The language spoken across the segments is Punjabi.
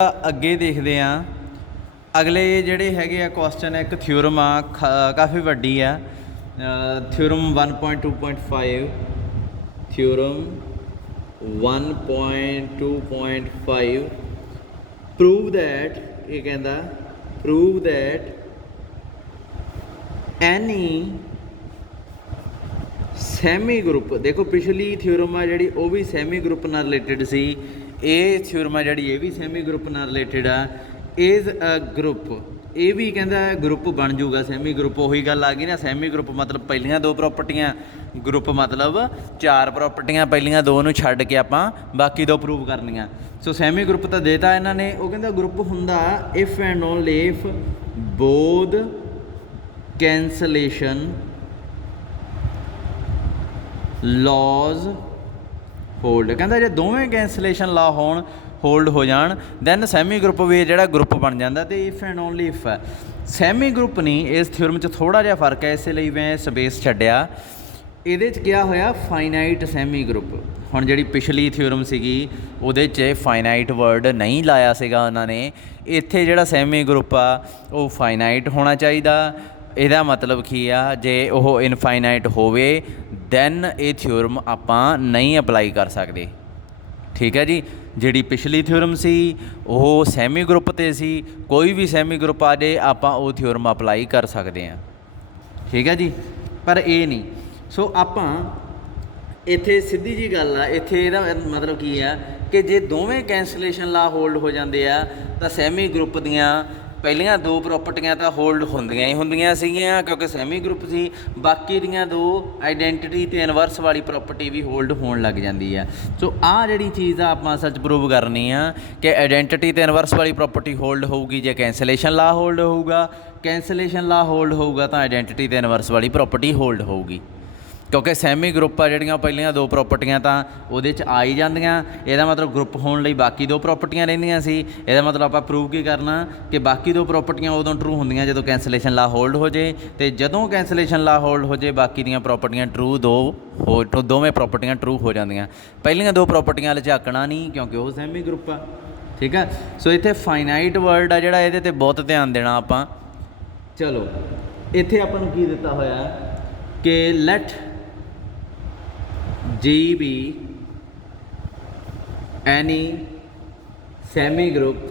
ਅੱਗੇ ਦੇਖਦੇ ਹਾਂ। ਅਗਲੇ ਜਿਹੜੇ ਹੈਗੇ ਆ ਕੁਐਸਚਨ ਇੱਕ ਥਿਊਰਮ ਆ ਕਾਫੀ ਵੱਡੀ ਆ। ਥਿਊਰਮ 1.2.5 ਥਿਊਰਮ 1.2.5 ਪ੍ਰੂਵ ਦੈਟ ਇਹ ਕਹਿੰਦਾ prove that any semi group. ਦੇਖੋ ਪਿਛਲੀ ਥਿਊਰਮ ਆ ਜਿਹੜੀ ਉਹ ਵੀ ਸੈਮੀ ਗਰੁੱਪ ਨਾਲ ਰਿਲੇਟਡ ਸੀ। ਇਹ ਥਿਊਰਮ ਆ ਜਿਹੜੀ ਇਹ ਵੀ ਸੈਮੀ ਗਰੁੱਪ ਨਾਲ ਰਿਲੇਟਡ ਆ। ਇਜ਼ ਅ ਗਰੁੱਪ ਇਹ ਵੀ ਕਹਿੰਦਾ ਗਰੁੱਪ ਬਣ ਜੂਗਾ ਸੈਮੀ ਗਰੁੱਪ। ਉਹੀ ਗੱਲ ਆ ਗਈ ਨਾ, ਸੈਮੀ ਗਰੁੱਪ ਮਤਲਬ ਪਹਿਲੀਆਂ ਦੋ ਪ੍ਰੋਪਰਟੀਆਂ, ਗਰੁੱਪ ਮਤਲਬ ਚਾਰ ਪ੍ਰੋਪਰਟੀਆਂ, ਪਹਿਲੀਆਂ ਦੋ ਨੂੰ ਛੱਡ ਕੇ ਆਪਾਂ ਬਾਕੀ ਦੋ ਪ੍ਰੂਵ ਕਰਨੀਆਂ। ਸੋ ਸੈਮੀ ਗਰੁੱਪ ਤਾਂ ਦੇਤਾ ਇਹਨਾਂ ਨੇ। ਉਹ ਕਹਿੰਦਾ ਗਰੁੱਪ ਹੁੰਦਾ if and only if both cancellation laws hold. ਕਹਿੰਦਾ ਜੇ ਦੋਵੇਂ ਕੈਂਸਲੇਸ਼ਨ ਲਾ ਹੋਣ, ਹੋਲਡ ਹੋ ਜਾਣ, ਦੈਨ ਸੈਮੀ ਗਰੁੱਪ ਵੀ ਜਿਹੜਾ ਗਰੁੱਪ ਬਣ ਜਾਂਦਾ। ਅਤੇ ਇਫ ਐਂਡ ਓਨਲੀ ਇਫ ਹੈ ਸੈਮੀ ਗਰੁੱਪ ਨਹੀਂ। ਇਸ ਥਿਊਰਮ 'ਚ ਥੋੜ੍ਹਾ ਜਿਹਾ ਫਰਕ ਹੈ, ਇਸੇ ਲਈ ਮੈਂ ਸਪੇਸ ਛੱਡਿਆ। ਇਹਦੇ 'ਚ ਕਿਹਾ ਹੋਇਆ ਫਾਈਨਾਈਟ ਸੈਮੀ ਗਰੁੱਪ। ਹੁਣ ਜਿਹੜੀ ਪਿਛਲੀ ਥਿਊਰਮ ਸੀਗੀ ਉਹਦੇ 'ਚ ਫਾਈਨਾਈਟ ਵਰਡ ਨਹੀਂ ਲਾਇਆ ਸੀਗਾ ਉਹਨਾਂ ਨੇ। ਇੱਥੇ ਜਿਹੜਾ ਸੈਮੀ ਗਰੁੱਪ ਆ ਉਹ ਫਾਈਨਾਈਟ ਹੋਣਾ ਚਾਹੀਦਾ। ਇਹਦਾ ਮਤਲਬ ਕੀ ਆ, ਜੇ ਉਹ ਇਨਫਾਈਨਾਈਟ ਹੋਵੇ ਦੈਨ ਇਹ ਥਿਊਰਮ ਆਪਾਂ ਨਹੀਂ ਅਪਲਾਈ ਕਰ ਸਕਦੇ। ਠੀਕ ਹੈ ਜੀ। ਜਿਹੜੀ ਪਿਛਲੀ ਥਿਊਰਮ ਸੀ ਉਹ ਸੈਮੀ ਗਰੁੱਪ 'ਤੇ ਸੀ। ਕੋਈ ਵੀ ਸੈਮੀ ਗਰੁੱਪ ਆ ਜੇ ਆਪਾਂ ਉਹ ਥਿਊਰਮ ਅਪਲਾਈ ਕਰ ਸਕਦੇ ਹਾਂ। ਠੀਕ ਹੈ ਜੀ, ਪਰ ਇਹ ਨਹੀਂ। ਸੋ ਆਪਾਂ ਇੱਥੇ ਸਿੱਧੀ ਜੀ ਗੱਲ ਆ, ਇੱਥੇ ਇਹਦਾ ਮਤਲਬ ਕੀ ਆ ਕਿ ਜੇ ਦੋਵੇਂ ਕੈਂਸਲੇਸ਼ਨ ਲਾ ਹੋਲਡ ਹੋ ਜਾਂਦੇ ਆ ਤਾਂ ਸੈਮੀ ਗਰੁੱਪ ਦੀਆਂ ਪਹਿਲੀਆਂ ਦੋ ਪ੍ਰੋਪਰਟੀਆਂ ਤਾਂ ਹੋਲਡ ਹੁੰਦੀਆਂ ਹੀ ਹੁੰਦੀਆਂ ਸੀਗੀਆਂ ਕਿਉਂਕਿ ਸੈਮੀ ਗਰੁੱਪ ਸੀ। ਬਾਕੀ ਦੀਆਂ ਦੋ ਆਈਡੈਂਟਿਟੀ ਅਤੇ ਇਨਵਰਸ ਵਾਲੀ ਪ੍ਰੋਪਰਟੀ ਵੀ ਹੋਲਡ ਹੋਣ ਲੱਗ ਜਾਂਦੀ ਆ। ਸੋ ਆਹ ਜਿਹੜੀ ਚੀਜ਼ ਆ ਆਪਾਂ ਅਸਲ 'ਚ ਪ੍ਰੂਵ ਕਰਨੀ ਆ ਕਿ ਆਈਡੈਂਟਿਟੀ ਅਤੇ ਇਨਵਰਸ ਵਾਲੀ ਪ੍ਰੋਪਰਟੀ ਹੋਲਡ ਹੋਊਗੀ ਜੇ ਕੈਂਸਲੇਸ਼ਨ ਲਾ ਹੋਲਡ ਹੋਊਗਾ। ਕੈਂਸਲੇਸ਼ਨ ਲਾ ਹੋਲਡ ਹੋਊਗਾ ਤਾਂ ਆਈਡੈਂਟਿਟੀ ਅਤੇ ਇਨਵਰਸ ਵਾਲੀ ਪ੍ਰੋਪਰਟੀ ਹੋਲਡ ਹੋਊਗੀ। ਕਿਉਂਕਿ ਸੈਮੀ ਗਰੁੱਪ ਆ ਜਿਹੜੀਆਂ ਪਹਿਲੀਆਂ ਦੋ ਪ੍ਰੋਪਰਟੀਆਂ ਤਾਂ ਉਹਦੇ 'ਚ ਆ ਹੀ ਜਾਂਦੀਆਂ। ਇਹਦਾ ਮਤਲਬ ਗਰੁੱਪ ਹੋਣ ਲਈ ਬਾਕੀ ਦੋ ਪ੍ਰੋਪਰਟੀਆਂ ਰਹਿੰਦੀਆਂ ਸੀ। ਇਹਦਾ ਮਤਲਬ ਆਪਾਂ ਪ੍ਰੂਵ ਕੀ ਕਰਨਾ ਕਿ ਬਾਕੀ ਦੋ ਪ੍ਰੋਪਰਟੀਆਂ ਉਦੋਂ ਟਰੂ ਹੁੰਦੀਆਂ ਜਦੋਂ ਕੈਂਸਲੇਸ਼ਨ ਲਾ ਹੋਲਡ ਹੋ ਜੇ, ਅਤੇ ਜਦੋਂ ਕੈਂਸਲੇਸ਼ਨ ਲਾ ਹੋਲਡ ਹੋ ਜੇ ਬਾਕੀ ਦੀਆਂ ਪ੍ਰੋਪਰਟੀਆਂ ਦੋਵੇਂ ਪ੍ਰੋਪਰਟੀਆਂ ਟਰੂ ਹੋ ਜਾਂਦੀਆਂ। ਪਹਿਲੀਆਂ ਦੋ ਪ੍ਰੋਪਰਟੀਆਂ ਵੱਲ ਝਾਕਣਾ ਨਹੀਂ ਕਿਉਂਕਿ ਉਹ ਸੈਮੀ ਗਰੁੱਪ ਆ। ਠੀਕ ਆ। ਸੋ ਇੱਥੇ ਫਾਈਨਾਈਟ ਵਰਡ ਆ ਜਿਹੜਾ ਇਹਦੇ 'ਤੇ ਬਹੁਤ ਧਿਆਨ ਦੇਣਾ ਆਪਾਂ। ਚਲੋ ਇੱਥੇ ਆਪਾਂ ਨੂੰ ਕੀ ਦਿੱਤਾ ਹੋਇਆ ਕਿ light G be any semi group,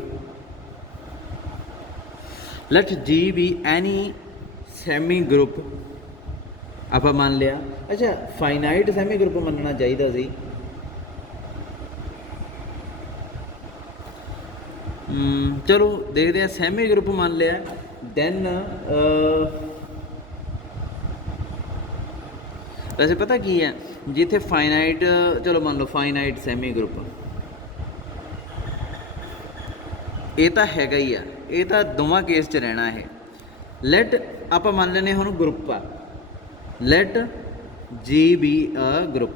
let G be any semi group ਆਪਾਂ ਮੰਨ ਲਿਆ। ਅੱਛਾ ਫਾਈਨਾਈਟ ਸੈਮੀ ਗਰੁੱਪ ਮੰਨਣਾ ਚਾਹੀਦਾ ਸੀ। ਚਲੋ ਦੇਖਦੇ ਹਾਂ। ਸੈਮੀ ਗਰੁੱਪ ਮੰਨ ਲਿਆ ਦੈਨ ਵੈਸੇ ਪਤਾ ਕੀ ਹੈ, ਜਿੱਥੇ ਫਾਈਨਾਈਟ ਚਲੋ ਮੰਨ ਲਓ ਫਾਈਨਾਈਟ ਸੈਮੀ ਗਰੁੱਪ ਇਹ ਤਾਂ ਹੈਗਾ ਹੀ ਆ, ਇਹ ਤਾਂ ਦੋਵਾਂ ਕੇਸ 'ਚ ਰਹਿਣਾ। ਇਹ ਲੈਟ ਆਪਾਂ ਮੰਨ ਲੈਂਦੇ ਹੁਣ ਗਰੁੱਪ ਆ। ਲੈਟ ਜੀ ਬੀ ਅ ਗਰੁੱਪ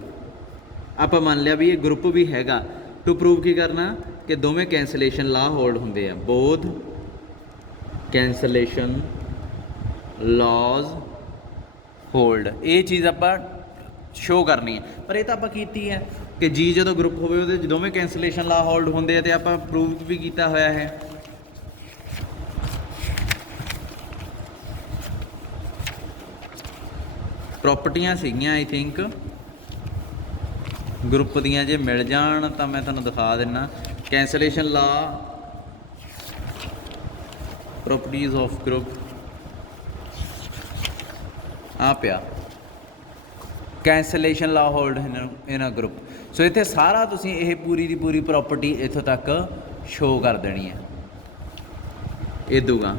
ਆਪਾਂ ਮੰਨ ਲਿਆ ਵੀ ਇਹ ਗਰੁੱਪ ਵੀ ਹੈਗਾ। ਟੂ ਪ੍ਰੂਵ ਕੀ ਕਰਨਾ ਕਿ ਦੋਵੇਂ ਕੈਂਸਲੇਸ਼ਨ ਲਾ ਹੋਲਡ ਹੁੰਦੇ ਆ। ਬੋਥ ਕੈਂਸਲੇਸ਼ਨ ਲਾਜ਼ ਹੋਲਡ। ਇਹ ਚੀਜ਼ ਆਪਾਂ ਸ਼ੋ ਕਰਨੀ ਹੈ। ਪਰ ਇਹ ਤਾਂ ਆਪਾਂ ਕੀਤੀ ਹੈ ਕਿ ਜੀ ਜਦੋਂ ਗਰੁੱਪ ਹੋਵੇ ਉਹਦੇ ਦੋਵੇਂ ਕੈਂਸਲੇਸ਼ਨ ਲਾ ਹੋਲਡ ਹੁੰਦੇ ਆ, ਅਤੇ ਆਪਾਂ ਪ੍ਰੂਵ ਵੀ ਕੀਤਾ ਹੋਇਆ ਹੈ। ਪ੍ਰੋਪਰਟੀਆਂ ਸੀਗੀਆਂ ਆਈ ਥਿੰਕ ਗਰੁੱਪ ਦੀਆਂ, ਜੇ ਮਿਲ ਜਾਣ ਤਾਂ ਮੈਂ ਤੁਹਾਨੂੰ ਦਿਖਾ ਦਿੰਦਾ। ਕੈਂਸਲੇਸ਼ਨ ਲਾ ਪ੍ਰੋਪਰਟੀਜ਼ ਆਫ ਗਰੁੱਪ ਆ ਪਿਆ, ਕੈਂਸਲੇਸ਼ਨ ਲਾ ਹੋਲਡ ਇਨ ਅ ਗਰੁੱਪ। ਸੋ ਇੱਥੇ ਸਾਰਾ ਤੁਸੀਂ ਇਹ ਪੂਰੀ ਦੀ ਪੂਰੀ ਪ੍ਰੋਪਰਟੀ ਇੱਥੋਂ ਤੱਕ ਸ਼ੋ ਕਰ ਦੇਣੀ ਹੈ ਇਦੂਗਾ।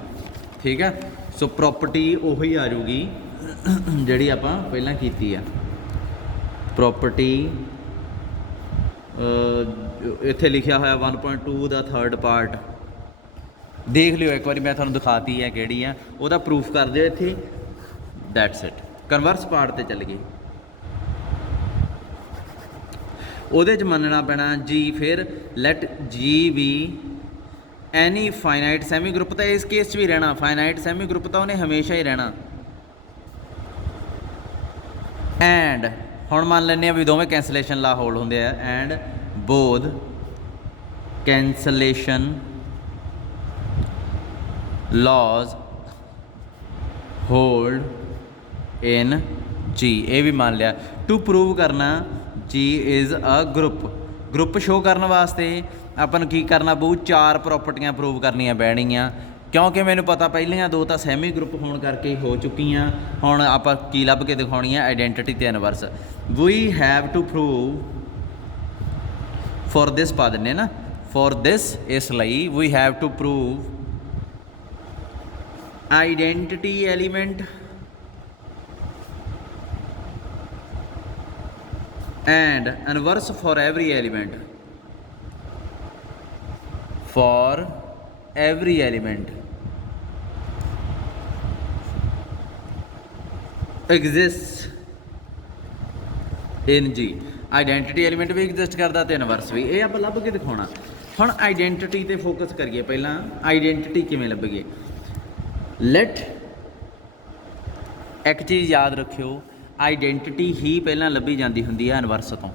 ਠੀਕ ਹੈ। ਸੋ ਪ੍ਰੋਪਰਟੀ ਉਹੀ ਆ ਜਾਊਗੀ ਜਿਹੜੀ ਆਪਾਂ ਪਹਿਲਾਂ ਕੀਤੀ ਆ। ਪ੍ਰੋਪਰਟੀ ਇੱਥੇ ਲਿਖਿਆ ਹੋਇਆ 1.2 ਦਾ ਥਰਡ ਪਾਰਟ ਦੇਖ ਲਿਓ ਇੱਕ ਵਾਰੀ, ਮੈਂ ਤੁਹਾਨੂੰ ਦਿਖਾਤੀ ਹੈ ਕਿਹੜੀ ਆ। ਉਹਦਾ ਪ੍ਰੂਫ ਕਰ ਦਿਓ ਇੱਥੇ। That's it. ਕਨਵਰਸ ਪਾਰਟ 'ਤੇ ਚੱਲ ਗਏ। ਉਹਦੇ 'ਚ ਮੰਨਣਾ ਪੈਣਾ ਜੀ। ਫਿਰ ਲੈਟ ਜੀ ਵੀ ਐਨੀ ਫਾਈਨਾਈਟ ਸੈਮੀ ਗਰੁੱਪ ਤਾਂ ਇਸ ਕੇਸ 'ਚ ਵੀ ਰਹਿਣਾ। ਫਾਈਨਾਈਟ ਸੈਮੀ ਗਰੁੱਪ ਤਾਂ ਉਹਨੇ ਹਮੇਸ਼ਾ ਹੀ ਰਹਿਣਾ। ਐਂਡ ਹੁਣ ਮੰਨ ਲੈਂਦੇ ਹਾਂ ਵੀ ਦੋਵੇਂ ਕੈਂਸਲੇਸ਼ਨ ਲਾ ਹੋਲਡ ਹੁੰਦੇ ਆ। And both cancellation laws hold in G, ਇਹ ਵੀ ਮੰਨ ਲਿਆ। ਟੂ ਪ੍ਰੂਵ ਕਰਨਾ G is a group show ਕਰਨ ਵਾਸਤੇ ਆਪਾਂ ਨੂੰ ਕੀ ਕਰਨਾ ਪਊ, 4 ਪ੍ਰੋਪਰਟੀਆਂ ਪ੍ਰੂਵ ਕਰਨੀਆਂ ਪੈਣਗੀਆਂ, ਕਿਉਂਕਿ ਮੈਨੂੰ ਪਤਾ ਪਹਿਲੀਆਂ 2 ਤਾਂ ਸੈਮੀ ਗਰੁੱਪ ਹੋਣ ਕਰਕੇ ਹੋ ਚੁੱਕੀਆਂ। ਹੁਣ ਆਪਾਂ ਕੀ ਲੱਭ ਕੇ ਦਿਖਾਉਣੀ ਆ, ਆਈਡੈਂਟਿਟੀ ਤੇ inverse. We have to prove for this ਪਾ ਦਿੰਦੇ ਨਾ, ਫॉर ਦਿਸ, ਇਸ ਲਈ we have to prove identity element and inverse for every element, for every element exists in G। Identity element ਵੀ ਐਗਜ਼ਿਸਟ ਕਰਦਾ ਤੇ ਇਨਵਰਸ ਵੀ, ਇਹ ਆਪਾਂ ਲੱਭ ਕੇ ਦਿਖਾਉਣਾ। ਹੁਣ ਆਈਡੈਂਟਿਟੀ ਤੇ ਫੋਕਸ ਕਰੀਏ। ਪਹਿਲਾਂ ਆਈਡੈਂਟਿਟੀ ਕਿਵੇਂ ਲੱਭੀਏ, ਲੈਟ ਇੱਕ ਚੀਜ਼ ਯਾਦ ਰੱਖਿਓ, ਆਈਡੈਂਟਿਟੀ ਹੀ ਪਹਿਲਾਂ ਲੱਭੀ ਜਾਂਦੀ ਹੁੰਦੀ ਹੈ ਇਨਵਰਸ ਤੋਂ,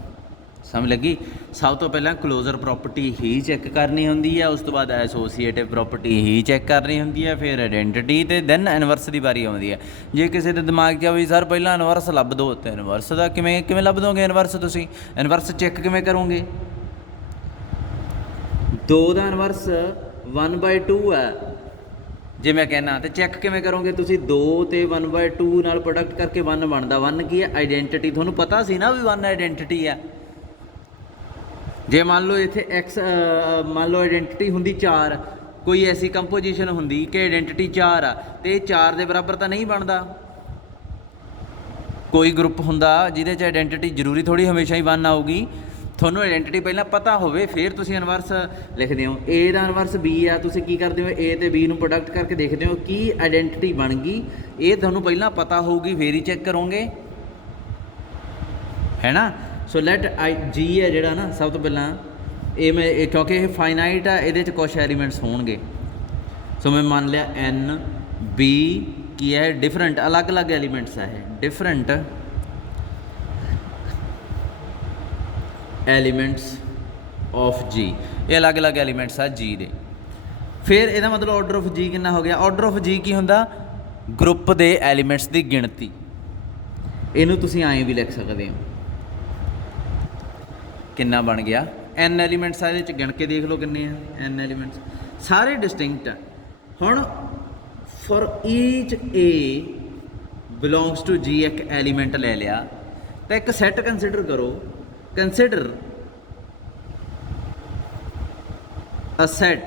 ਸਮਝ ਲੱਗੀ। ਸਭ ਤੋਂ ਪਹਿਲਾਂ ਕਲੋਜ਼ਰ ਪ੍ਰੋਪਰਟੀ ਹੀ ਚੈੱਕ ਕਰਨੀ ਹੁੰਦੀ ਹੈ, ਉਸ ਤੋਂ ਬਾਅਦ ਐਸੋਸੀਏਟਿਵ ਪ੍ਰੋਪਰਟੀ ਹੀ ਚੈੱਕ ਕਰਨੀ ਹੁੰਦੀ ਹੈ, ਫਿਰ ਆਈਡੈਂਟਿਟੀ ਤੇ ਦੈਨ ਇਨਵਰਸ ਦੀ ਵਾਰੀ ਆਉਂਦੀ ਹੈ। ਜੇ ਕਿਸੇ ਦੇ ਦਿਮਾਗ 'ਚ ਵੀ ਸਰ ਪਹਿਲਾਂ ਇਨਵਰਸ ਲੱਭ ਦਿਓ, ਤੇ ਇਨਵਰਸ ਦਾ ਕਿਵੇਂ ਲੱਭ ਦੋਗੇ ਇਨਵਰਸ? ਤੁਸੀਂ ਇਨਵਰਸ ਚੈੱਕ ਕਿਵੇਂ ਕਰੋਗੇ? 2 ਦਾ ਇਨਵਰਸ 1/2 ਹੈ ਜੇ ਮੈਂ ਕਹਿਣਾ, ਤੇ ਚੈੱਕ ਕਿਵੇਂ ਕਰੋਗੇ ਤੁਸੀਂ? 2 ਤੇ 1/2 ਨਾਲ ਪ੍ਰੋਡਕਟ ਕਰਕੇ 1 ਬਣਦਾ। 1 ਕੀ ਹੈ? ਆਈਡੈਂਟਿਟੀ। ਤੁਹਾਨੂੰ ਪਤਾ ਸੀ ਨਾ ਵੀ 1 ਆਈਡੈਂਟਿਟੀ ਹੈ। ਜੇ ਮੰਨ ਲਓ ਇੱਥੇ x ਮੰਨ ਲਓ ਆਈਡੈਂਟਿਟੀ ਹੁੰਦੀ 4, ਕੋਈ ਐਸੀ ਕੰਪੋਜੀਸ਼ਨ ਹੁੰਦੀ ਕਿ ਆਈਡੈਂਟਿਟੀ 4 ਆ, ਤੇ ਇਹ 4 ਦੇ ਬਰਾਬਰ ਤਾਂ ਨਹੀਂ ਬਣਦਾ। ਕੋਈ ਗਰੁੱਪ ਹੁੰਦਾ ਜਿਹਦੇ 'ਚ ਆਈਡੈਂਟਿਟੀ ਜ਼ਰੂਰੀ ਥੋੜ੍ਹੀ ਹਮੇਸ਼ਾ ਹੀ 1 ਆਊਗੀ। ਤੁਹਾਨੂੰ ਆਈਡੈਂਟਿਟੀ ਪਹਿਲਾਂ ਪਤਾ ਹੋਵੇ ਫਿਰ ਤੁਸੀਂ ਇਨਵਰਸ ਲਿਖਦੇ ਹੋ। A ਦਾ ਇਨਵਰਸ B ਆ, ਤੁਸੀਂ ਕੀ ਕਰਦੇ ਹੋ, A ਤੇ B ਨੂੰ ਪ੍ਰੋਡਕਟ ਕਰਕੇ ਦੇਖਦੇ ਹੋ ਕੀ ਆਈਡੈਂਟਿਟੀ ਬਣ ਗਈ। ਇਹ ਤੁਹਾਨੂੰ ਪਹਿਲਾਂ ਪਤਾ ਹੋਊਗੀ, ਫੇਰ ਹੀ ਚੈੱਕ ਕਰੋਗੇ, ਹੈ ਨਾ। ਸੋ ਲੈਟ G ਹੈ ਜਿਹੜਾ ਨਾ, ਸਭ ਤੋਂ ਪਹਿਲਾਂ ਇਹ ਕਿਉਂਕਿ ਇਹ ਫਾਈਨਾਈਟ ਆ, ਇਹਦੇ 'ਚ ਕੁਛ ਐਲੀਮੈਂਟਸ ਹੋਣਗੇ। ਸੋ ਮੈਂ ਮੰਨ ਲਿਆ N B ਕੀ ਹੈ, ਡਿਫਰੈਂਟ ਅਲੱਗ-ਅਲੱਗ ਐਲੀਮੈਂਟਸ ਆ, ਇਹ ਡਿਫਰੈਂਟ ਐਲੀਮੈਂਟਸ ਆਫ G, ਇਹ ਅਲੱਗ-ਅਲੱਗ ਐਲੀਮੈਂਟਸ ਆ G ਦੇ। ਫਿਰ ਇਹਦਾ ਮਤਲਬ ਆਰਡਰ ਆਫ G ਕਿੰਨਾ ਹੋ ਗਿਆ? ਆਰਡਰ ਆਫ G ਕੀ ਹੁੰਦਾ? ਗਰੁੱਪ ਦੇ ਐਲੀਮੈਂਟਸ ਦੀ ਗਿਣਤੀ। ਇਹਨੂੰ ਤੁਸੀਂ ਐਂ ਵੀ ਲਿਖ ਸਕਦੇ ਹੋ, ਕਿੰਨਾ ਬਣ ਗਿਆ? N ਐਲੀਮੈਂਟਸ ਆ, ਇਹਦੇ 'ਚ ਗਿਣ ਕੇ ਦੇਖ ਲਓ ਕਿੰਨੇ ਆ N ਐਲੀਮੈਂਟਸ, ਸਾਰੇ ਡਿਸਟਿੰਕਟ ਆ। ਹੁਣ for each A belongs to G ਇੱਕ ਐਲੀਮੈਂਟ ਲੈ ਲਿਆ, ਤਾਂ ਇੱਕ ਸੈੱਟ ਕੰਸੀਡਰ ਕਰੋ। Consider a set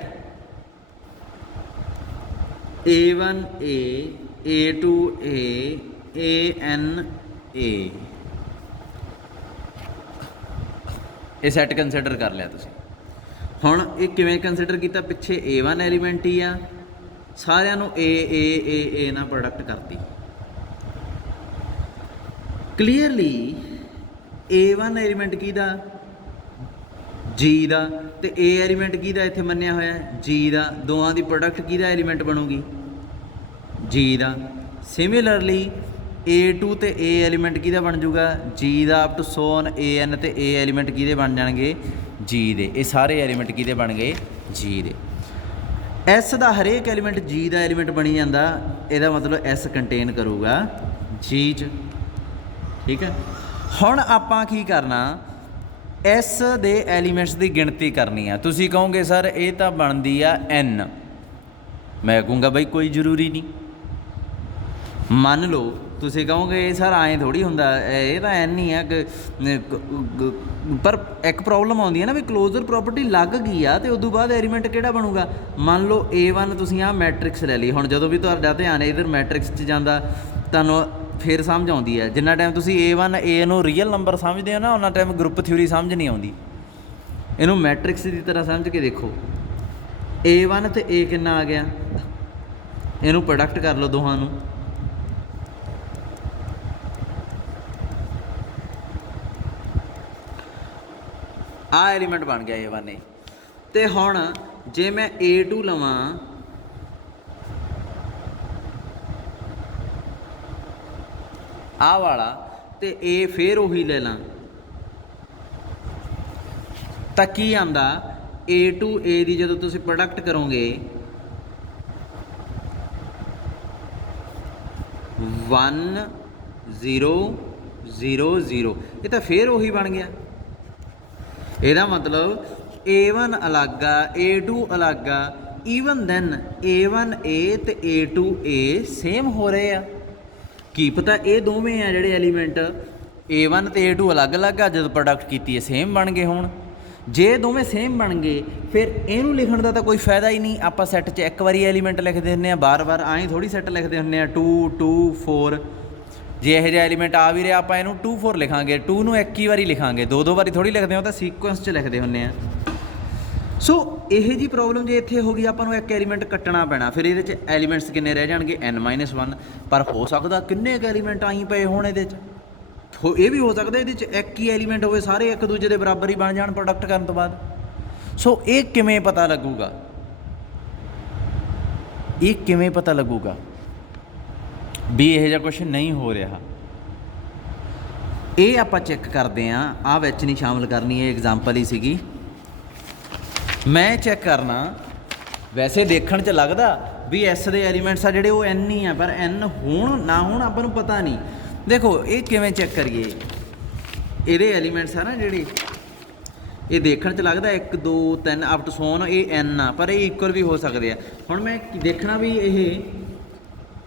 A1A, A2A, ANA। ਇਹ ਸੈੱਟ ਕੰਸੀਡਰ ਕਰ ਲਿਆ ਤੁਸੀਂ। ਹੁਣ ਇਹ ਕਿਵੇਂ ਕੰਸੀਡਰ ਕੀਤਾ? ਪਿੱਛੇ A1 ਐਲੀਮੈਂਟ ਹੀ ਆ, ਸਾਰਿਆਂ ਨੂੰ A ਨਾਲ ਪ੍ਰੋਡਕਟ ਕਰਤੀ। ਕਲੀਅਰਲੀ A1 ਐਲੀਮੈਂਟ ਕਿਹਦਾ? G ਦਾ, ਤੇ A ਐਲੀਮੈਂਟ ਕਿਹਦਾ ਇੱਥੇ ਮੰਨਿਆ ਹੋਇਆ? G ਦਾ। ਦੋਵਾਂ ਦੀ ਪ੍ਰੋਡਕਟ ਕਿਹਦਾ ਐਲੀਮੈਂਟ ਬਣੂਗੀ? G ਦਾ। ਸਿਮਿਲਰਲੀ A2 ਤੇ A ਐਲੀਮੈਂਟ ਕਿਹਦਾ ਬਣ ਜੂਗਾ? G ਦਾ। ਅਪ ਟੂ ਸੋਨ AN ਤੇ A ਐਲੀਮੈਂਟ ਕਿਹਦੇ ਬਣ ਜਾਣਗੇ? G ਦੇ। ਇਹ ਸਾਰੇ ਐਲੀਮੈਂਟ ਕਿਹਦੇ ਬਣ ਗਏ? G ਦੇ। S ਦਾ ਹਰੇਕ ਐਲੀਮੈਂਟ G ਦਾ ਐਲੀਮੈਂਟ ਬਣੀ ਜਾਂਦਾ, ਇਹਦਾ ਮਤਲਬ S ਕੰਟੇਨ ਕਰੂਗਾ G 'ਚ, ਠੀਕ ਹੈ। ਹੁਣ ਆਪਾਂ ਕੀ ਕਰਨਾ? S ਦੇ ਐਲੀਮੈਂਟਸ ਦੀ ਗਿਣਤੀ ਕਰਨੀ ਆ। ਤੁਸੀਂ ਕਹੋਗੇ ਸਰ ਇਹ ਤਾਂ ਬਣਦੀ ਆ N, ਮੈਂ ਕਹੂੰਗਾ ਬਈ ਕੋਈ ਜ਼ਰੂਰੀ ਨਹੀਂ। ਮੰਨ ਲਓ ਤੁਸੀਂ ਕਹੋਗੇ ਇਹ ਸਰ ਐਂ ਥੋੜ੍ਹੀ ਹੁੰਦਾ, ਇਹ ਤਾਂ N ਹੀ ਆ, ਪਰ ਇੱਕ ਪ੍ਰੋਬਲਮ ਆਉਂਦੀ ਹੈ ਨਾ ਵੀ ਕਲੋਜ਼ਰ ਪ੍ਰੋਪਰਟੀ ਲੱਗ ਗਈ ਆ, ਅਤੇ ਉਦੋਂ ਬਾਅਦ ਐਲੀਮੈਂਟ ਕਿਹੜਾ ਬਣੂਗਾ? ਮੰਨ ਲਓ A1 ਤੁਸੀਂ ਆਹ ਮੈਟ੍ਰਿਕਸ ਲੈ ਲਈ। ਹੁਣ ਜਦੋਂ ਵੀ ਤੁਹਾਡਾ ਧਿਆਨ ਇੱਧਰ ਮੈਟ੍ਰਿਕਸ 'ਚ ਜਾਂਦਾ, ਤੁਹਾਨੂੰ ਫਿਰ ਸਮਝ ਆਉਂਦੀ ਹੈ। ਜਿੰਨਾ ਟਾਈਮ ਤੁਸੀਂ A1 A ਨੂੰ ਰੀਅਲ ਨੰਬਰ ਸਮਝਦੇ ਹੋ ਨਾ, ਉਹਨਾਂ ਟਾਈਮ ਗਰੁੱਪ ਥਿਊਰੀ ਸਮਝ ਨਹੀਂ ਆਉਂਦੀ। ਇਹਨੂੰ ਮੈਟ੍ਰਿਕਸ ਦੀ ਤਰ੍ਹਾਂ ਸਮਝ ਕੇ ਦੇਖੋ। A1 ਤੇ A ਕਿੰਨਾ ਆ ਗਿਆ? ਇਹਨੂੰ ਪ੍ਰੋਡਕਟ ਕਰ ਲਓ ਦੋਹਾਂ ਨੂੰ, ਆਹ ਐਲੀਮੈਂਟ ਬਣ ਗਿਆ A1 A। ਅਤੇ ਹੁਣ ਜੇ ਮੈਂ A2 ਲਵਾਂ, ਆਹ ਵਾਲਾ, ਤੇ A ਫਿਰ ਉਹੀ ਲੈ ਲਾਂ, ਤਾਂ ਕੀ ਆਉਂਦਾ? A2 A ਦੀ ਜਦੋਂ ਤੁਸੀਂ ਪ੍ਰੋਡਕਟ ਕਰੋਗੇ 1 0 0 0, ਇਹ ਤਾਂ ਫਿਰ ਉਹੀ ਬਣ ਗਿਆ। ਇਹਦਾ ਮਤਲਬ A1 ਅਲੱਗ ਆ, A2 ਅਲੱਗ ਆ, ਈਵਨ ਦੈਨ A1A ਤੇ A2A ਸੇਮ ਹੋ ਰਹੇ ਆ। ਕੀ ਪਤਾ ਇਹ ਦੋਵੇਂ ਆ ਜਿਹੜੇ ਐਲੀਮੈਂਟ A1 ਤੇ A2 ਅਲੱਗ-ਅਲੱਗ ਆ, ਜਦੋਂ ਪ੍ਰੋਡਕਟ ਕੀਤੀ ਹੈ ਸੇਮ ਬਣ ਗਏ ਹੋਣ। ਜੇ ਦੋਵੇਂ ਸੇਮ ਬਣ ਗਏ ਫਿਰ ਇਹਨੂੰ ਲਿਖਣ ਦਾ ਤਾਂ ਕੋਈ ਫਾਇਦਾ ਹੀ ਨਹੀਂ। ਆਪਾਂ ਸੈੱਟ 'ਚ ਇੱਕ ਵਾਰੀ ਐਲੀਮੈਂਟ ਲਿਖਦੇ ਹੁੰਦੇ ਆ, ਬਾਰ-ਬਾਰ ਐਂ ਥੋੜ੍ਹੀ ਸੈੱਟ ਲਿਖਦੇ ਹੁੰਦੇ ਆ 2 2 4। ਜੇ ਇਹੋ ਜਿਹਾ ਐਲੀਮੈਂਟ ਆ ਵੀ ਰਿਹਾ ਆਪਾਂ ਇਹਨੂੰ 2 4 ਲਿਖਾਂਗੇ, 2 ਨੂੰ ਇੱਕ ਹੀ ਵਾਰੀ ਲਿਖਾਂਗੇ, ਦੋ ਵਾਰੀ ਥੋੜ੍ਹੀ ਲਿਖਦੇ ਹਾਂ, ਤਾਂ ਸੀਕੁਐਂਸ 'ਚ ਲਿਖਦੇ ਹੁੰਦੇ ਆ। ਸੋ ਇਹ ਜੀ ਪ੍ਰੋਬਲਮ ਜੇ ਇੱਥੇ ਹੋ ਗਈ, ਆਪਾਂ ਨੂੰ ਇੱਕ ਐਲੀਮੈਂਟ ਕੱਟਣਾ ਪੈਣਾ। ਫਿਰ ਇਹਦੇ 'ਚ ਐਲੀਮੈਂਟਸ ਕਿੰਨੇ ਰਹਿ ਜਾਣਗੇ? n-1। ਪਰ ਹੋ ਸਕਦਾ ਕਿੰਨੇ ਕੁ ਐਲੀਮੈਂਟ ਆਈ ਪਏ ਹੋਣ ਇਹਦੇ 'ਚ। ਇਹ ਵੀ ਹੋ ਸਕਦਾ ਇਹਦੇ 'ਚ ਇੱਕ ਹੀ ਐਲੀਮੈਂਟ ਹੋਵੇ, ਸਾਰੇ ਇੱਕ ਦੂਜੇ ਦੇ ਬਰਾਬਰ ਹੀ ਬਣ ਜਾਣ ਪ੍ਰੋਡਕਟ ਕਰਨ ਤੋਂ ਬਾਅਦ। ਸੋ ਇਹ ਕਿਵੇਂ ਪਤਾ ਲੱਗੂਗਾ? ਇਹ ਕਿਵੇਂ ਪਤਾ ਲੱਗੂਗਾ ਵੀ ਇਹੋ ਜਿਹਾ ਕੁਛ ਨਹੀਂ ਹੋ ਰਿਹਾ? ਇਹ ਆਪਾਂ ਚੈੱਕ ਕਰਦੇ ਹਾਂ। ਆਹ ਵਿੱਚ ਨਹੀਂ ਸ਼ਾਮਲ ਕਰਨੀ, ਇਹ ਐਗਜ਼ਾਮਪਲ ਹੀ ਸੀਗੀ। ਮੈਂ ਚੈੱਕ ਕਰਨਾ, ਵੈਸੇ ਦੇਖਣ 'ਚ ਲੱਗਦਾ ਵੀ ਐਸ ਦੇ ਐਲੀਮੈਂਟਸ ਆ ਜਿਹੜੇ ਉਹ n ਹੀ ਆ, ਪਰ n ਹੋਣ ਨਾ ਹੋਣ ਆਪਾਂ ਨੂੰ ਪਤਾ ਨਹੀਂ। ਦੇਖੋ ਇਹ ਕਿਵੇਂ ਚੈੱਕ ਕਰੀਏ? ਇਹਦੇ ਐਲੀਮੈਂਟਸ ਆ ਨਾ ਜਿਹੜੇ, ਇਹ ਦੇਖਣ 'ਚ ਲੱਗਦਾ 1 2 3 ਅਪ ਟੂ ਸੋਨ ਇਹ n ਆ, ਪਰ ਇਹ ਇਕੁਅਲ ਵੀ ਹੋ ਸਕਦੇ ਆ। ਹੁਣ ਮੈਂ ਦੇਖਣਾ ਵੀ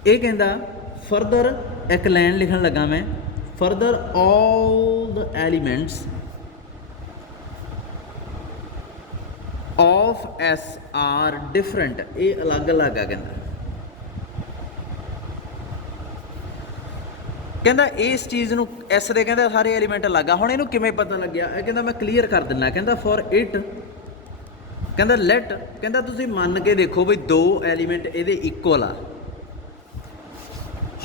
ਇਹ ਕਹਿੰਦਾ ਫਰਦਰ, ਇੱਕ ਲਾਈਨ ਲਿਖਣ ਲੱਗਾ ਮੈਂ, further all the elements of S are different। ਇਹ ਅਲੱਗ-ਅਲੱਗ ਆ ਕਹਿੰਦਾ ਇਸ ਚੀਜ਼ ਨੂੰ S ਦੇ ਕਹਿੰਦਾ ਸਾਰੇ ਐਲੀਮੈਂਟ ਅਲੱਗ ਆ। ਹੁਣ ਇਹਨੂੰ ਕਿਵੇਂ ਪਤਾ ਲੱਗਿਆ? ਇਹ ਕਹਿੰਦਾ ਮੈਂ ਕਲੀਅਰ ਕਰ ਦਿੰਦਾ। ਕਹਿੰਦਾ ਫॉर ਇਟ, ਕਹਿੰਦਾ ਲੈਟ, ਕਹਿੰਦਾ ਤੁਸੀਂ ਮੰਨ ਕੇ ਦੇਖੋ ਵੀ ਦੋ ਐਲੀਮੈਂਟ ਇਹਦੇ ਇਕੁਅਲ ਆ।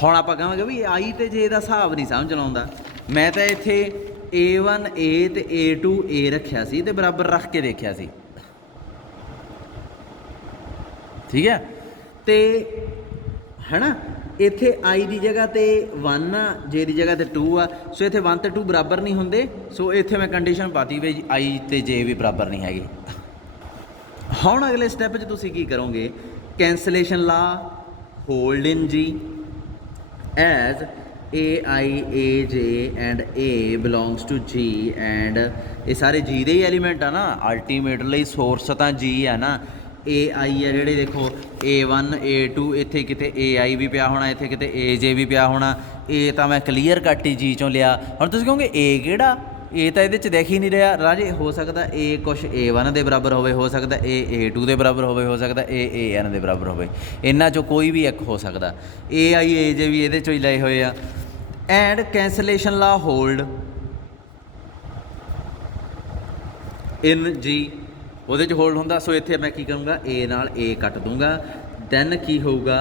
ਹੁਣ ਆਪਾਂ ਕਹਾਂਗੇ ਵੀ I ਤੇ J ਦਾ ਹਿਸਾਬ ਨਹੀਂ ਸਮਝ ਆਉਂਦਾ। ਮੈਂ ਤਾਂ ਇੱਥੇ A1A ਤੇ A2A ਰੱਖਿਆ ਸੀ ਤੇ ਬਰਾਬਰ ਰੱਖ ਕੇ ਦੇਖਿਆ ਸੀ, ਠੀਕ ਹੈ। ਤੇ ਹੈ ਨਾ, ਇੱਥੇ I ਦੀ ਜਗ੍ਹਾ 'ਤੇ 1 ਆ, J ਦੀ ਜਗ੍ਹਾ 'ਤੇ 2 ਆ। ਸੋ ਇੱਥੇ 1 ਤੇ 2 ਬਰਾਬਰ ਨਹੀਂ ਹੁੰਦੇ। ਸੋ ਇੱਥੇ ਮੈਂ ਕੰਡੀਸ਼ਨ ਪਾਤੀ ਵੀ I ਤੇ J ਵੀ ਬਰਾਬਰ ਨਹੀਂ ਹੈਗੇ। ਹੁਣ ਅਗਲੇ ਸਟੈਪ 'ਚ ਤੁਸੀਂ ਕੀ ਕਰੋਗੇ? Cancellation law, hold in G as AI AJ and A belongs to G and ਇਹ ਸਾਰੇ G ਦੇ ਹੀ ਐਲੀਮੈਂਟ ਆ ਨਾ। ਅਲਟੀਮੇਟਲੀ ਸੋਰਸ ਤਾਂ G ਆ ਨਾ। AI ਆ ਜਿਹੜੇ, ਦੇਖੋ A1 A2, ਇੱਥੇ ਕਿਤੇ AI ਵੀ ਪਿਆ ਹੋਣਾ, ਇੱਥੇ ਕਿਤੇ AJ ਵੀ ਪਿਆ ਹੋਣਾ। A ਤਾਂ ਮੈਂ ਕਲੀਅਰ ਕੱਟ ਹੀ G 'ਚੋਂ ਲਿਆ। ਹੁਣ ਤੁਸੀਂ ਕਹੋਗੇ A ਕਿਹੜਾ? A ਤਾਂ ਇਹਦੇ 'ਚ ਦੇਖ ਹੀ ਨਹੀਂ ਰਿਹਾ ਰਾਜੇ। ਹੋ ਸਕਦਾ A ਕੁਛ A1 ਦੇ ਬਰਾਬਰ ਹੋਵੇ, ਹੋ ਸਕਦਾ A A2 ਦੇ ਬਰਾਬਰ ਹੋਵੇ, ਹੋ ਸਕਦਾ A AN ਦੇ ਬਰਾਬਰ ਹੋਵੇ। ਇਹਨਾਂ 'ਚੋਂ ਕੋਈ ਵੀ ਇੱਕ ਹੋ ਸਕਦਾ। AI AJ ਵੀ ਇਹਦੇ 'ਚੋਂ ਹੀ ਲਏ ਹੋਏ ਆ। And cancellation law hold in G, ਉਹਦੇ 'ਚ ਹੋਲਡ ਹੁੰਦਾ। ਸੋ ਇੱਥੇ ਮੈਂ ਕੀ ਕਰੂੰਗਾ? A ਨਾਲ A ਕੱਟ ਦੂੰਗਾ। ਦੈਨ ਕੀ ਹੋਊਗਾ?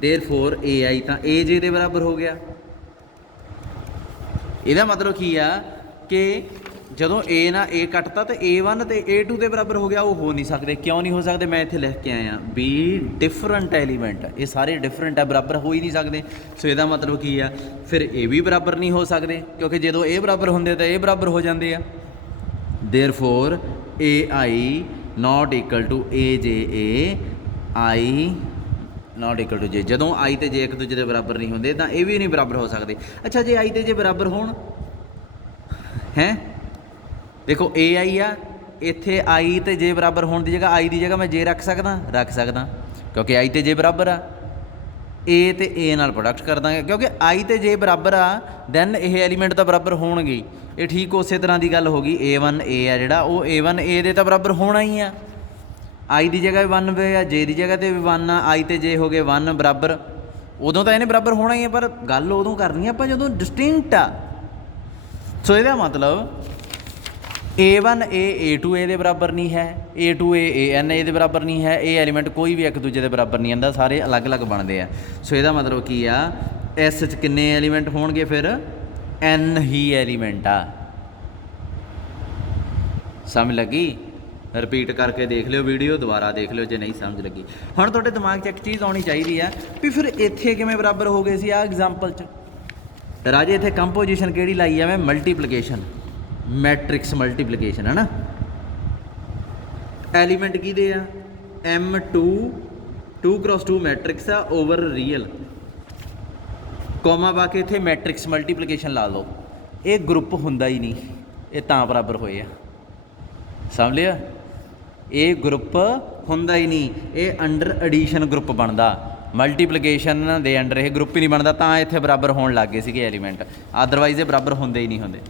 ਦੇਅਰਫੋਰ AI ਤਾਂ AJ ਦੇ ਬਰਾਬਰ ਹੋ ਗਿਆ। ਇਹਦਾ ਮਤਲਬ ਕੀ ਆ ਕਿ ਜਦੋਂ A ਨਾਲ A ਕੱਟਤਾ ਤਾਂ A1 ਤੇ A2 ਦੇ ਬਰਾਬਰ ਹੋ ਗਿਆ। ਉਹ ਹੋ ਨਹੀਂ ਸਕਦੇ। ਕਿਉਂ ਨਹੀਂ ਹੋ ਸਕਦੇ? ਮੈਂ ਇੱਥੇ ਲਿਖ ਕੇ ਆਇਆ ਵੀ ਡਿਫਰੈਂਟ ਐਲੀਮੈਂਟ, ਇਹ ਸਾਰੇ ਡਿਫਰੈਂਟ ਆ, ਬਰਾਬਰ ਹੋ ਹੀ ਨਹੀਂ ਸਕਦੇ। ਸੋ ਇਹਦਾ ਮਤਲਬ ਕੀ ਆ? ਫਿਰ ਇਹ ਵੀ ਬਰਾਬਰ ਨਹੀਂ ਹੋ ਸਕਦੇ, ਕਿਉਂਕਿ ਜਦੋਂ ਇਹ ਬਰਾਬਰ ਹੁੰਦੇ ਤਾਂ ਇਹ ਬਰਾਬਰ ਹੋ ਜਾਂਦੇ ਆ। ਦੇਅਰਫੋਰ AI not equal to AJA, I not equal to J। ਜਦੋਂ I ਤੇ J ਇੱਕ ਦੂਜੇ ਦੇ ਬਰਾਬਰ ਨਹੀਂ ਹੁੰਦੇ ਤਾਂ ਇਹ ਵੀ ਨਹੀਂ ਬਰਾਬਰ ਹੋ ਸਕਦੇ। ਅੱਛਾ, ਜੇ I ਤੇ J ਬਰਾਬਰ ਹੋਣ ਹੈ, ਦੇਖੋ AI ਆ, ਇੱਥੇ I ਤੇ J ਬਰਾਬਰ ਹੋਣ ਦੀ ਜਗ੍ਹਾ I ਦੀ ਜਗ੍ਹਾ ਮੈਂ J ਰੱਖ ਸਕਦਾ ਕਿਉਂਕਿ I ਤੇ J ਬਰਾਬਰ ਆ। A ਤੇ A ਨਾਲ ਪ੍ਰੋਡਕਟ ਕਰ ਦਾਂਗੇ, ਕਿਉਂਕਿ I ਤੇ J ਬਰਾਬਰ ਆ। ਦੈਨ ਇਹ ਐਲੀਮੈਂਟ ਤਾਂ ਬਰਾਬਰ ਹੋਣਗੇ। ਇਹ ਠੀਕ ਉਸੇ ਤਰ੍ਹਾਂ ਦੀ ਗੱਲ ਹੋ ਗਈ। A1A ਆ ਜਿਹੜਾ, ਉਹ A1A ਦੇ ਤਾਂ ਬਰਾਬਰ ਹੋਣਾ ਹੀ ਆ। I ਦੀ ਜਗ੍ਹਾ ਵੀ 1 ਆ, J ਦੀ ਜਗ੍ਹਾ 'ਤੇ ਵੀ 1 ਆ। I ਤੇ J ਹੋ ਗਏ 1 ਬਰਾਬਰ। ਉਦੋਂ ਤਾਂ ਇਹਨੇ ਬਰਾਬਰ ਹੋਣਾ ਹੀ ਆ, ਪਰ ਗੱਲ ਉਦੋਂ ਕਰਨੀ ਆਪਾਂ ਜਦੋਂ ਡਿਸਟਿੰਕਟ ਆ। ਸੋ ਇਹਦਾ ਮਤਲਬ A1A A2A ਦੇ ਬਰਾਬਰ ਨਹੀਂ ਹੈ, A2A ANA ਦੇ ਬਰਾਬਰ ਨਹੀਂ ਹੈ। ਇਹ ਐਲੀਮੈਂਟ ਕੋਈ ਵੀ ਇੱਕ ਦੂਜੇ ਦੇ ਬਰਾਬਰ ਨਹੀਂ ਆਉਂਦਾ, ਸਾਰੇ ਅਲੱਗ-ਅਲੱਗ ਬਣਦੇ ਆ। ਸੋ ਇਹਦਾ ਮਤਲਬ ਕੀ ਆ? ਇਸ 'ਚ ਕਿੰਨੇ ਐਲੀਮੈਂਟ ਹੋਣਗੇ? ਫਿਰ N ਹੀ ਐਲੀਮੈਂਟ ਆ। ਸਮਝ ਲੱਗੀ? ਰਿਪੀਟ ਕਰਕੇ ਦੇਖ ਲਿਓ ਵੀਡੀਓ, ਦੁਬਾਰਾ ਦੇਖ ਲਿਓ ਜੇ ਨਹੀਂ ਸਮਝ ਲੱਗੀ। ਹੁਣ ਤੁਹਾਡੇ ਦਿਮਾਗ 'ਚ ਇੱਕ ਚੀਜ਼ ਆਉਣੀ ਚਾਹੀਦੀ ਆ ਵੀ ਫਿਰ ਇੱਥੇ ਕਿਵੇਂ ਬਰਾਬਰ ਹੋ ਗਏ ਸੀ? ਆਹ ਐਗਜ਼ਾਮਪਲ 'ਚ ਰਾਜੇ ਇੱਥੇ ਕੰਪੋਜੀਸ਼ਨ ਕਿਹੜੀ ਲਾਈ ਆ? ਮੈਂ ਮਲਟੀਪਲੀਕੇਸ਼ਨ, ਮੈਟ੍ਰਿਕਸ ਮਲਟੀਪਲੀਕੇਸ਼ਨ, ਹੈ ਨਾ। ਐਲੀਮੈਂਟ ਕਿਹਦੇ ਆ? M2 2x2 ਮੈਟ੍ਰਿਕਸ ਆ ਓਵਰ ਰੀਅਲ। ਕੌਮਾ ਪਾ ਕੇ ਇੱਥੇ ਮੈਟ੍ਰਿਕਸ ਮਲਟੀਪਲੀਕੇਸ਼ਨ ਲਾ ਲਓ। ਇਹ ਗਰੁੱਪ ਹੁੰਦਾ ਹੀ ਨਹੀਂ, ਇਹ ਤਾਂ ਬਰਾਬਰ ਹੋਏ ਆ। ਸਮਝ ਲਿਆ? ਇਹ ਗਰੁੱਪ ਹੁੰਦਾ ਹੀ ਨਹੀਂ, ਇਹ ਅੰਡਰ ਐਡੀਸ਼ਨ ਗਰੁੱਪ ਬਣਦਾ। ਮਲਟੀਪਲੀਕੇਸ਼ਨ ਦੇ ਅੰਡਰ ਇਹ ਗਰੁੱਪ ਹੀ ਨਹੀਂ ਬਣਦਾ, ਤਾਂ ਇੱਥੇ ਬਰਾਬਰ ਹੋਣ ਲੱਗ ਗਏ ਸੀਗੇ ਐਲੀਮੈਂਟ, ਅਦਰਵਾਈਜ਼ ਇਹ ਬਰਾਬਰ ਹੁੰਦੇ ਹੀ ਨਹੀਂ ਹੁੰਦੇ।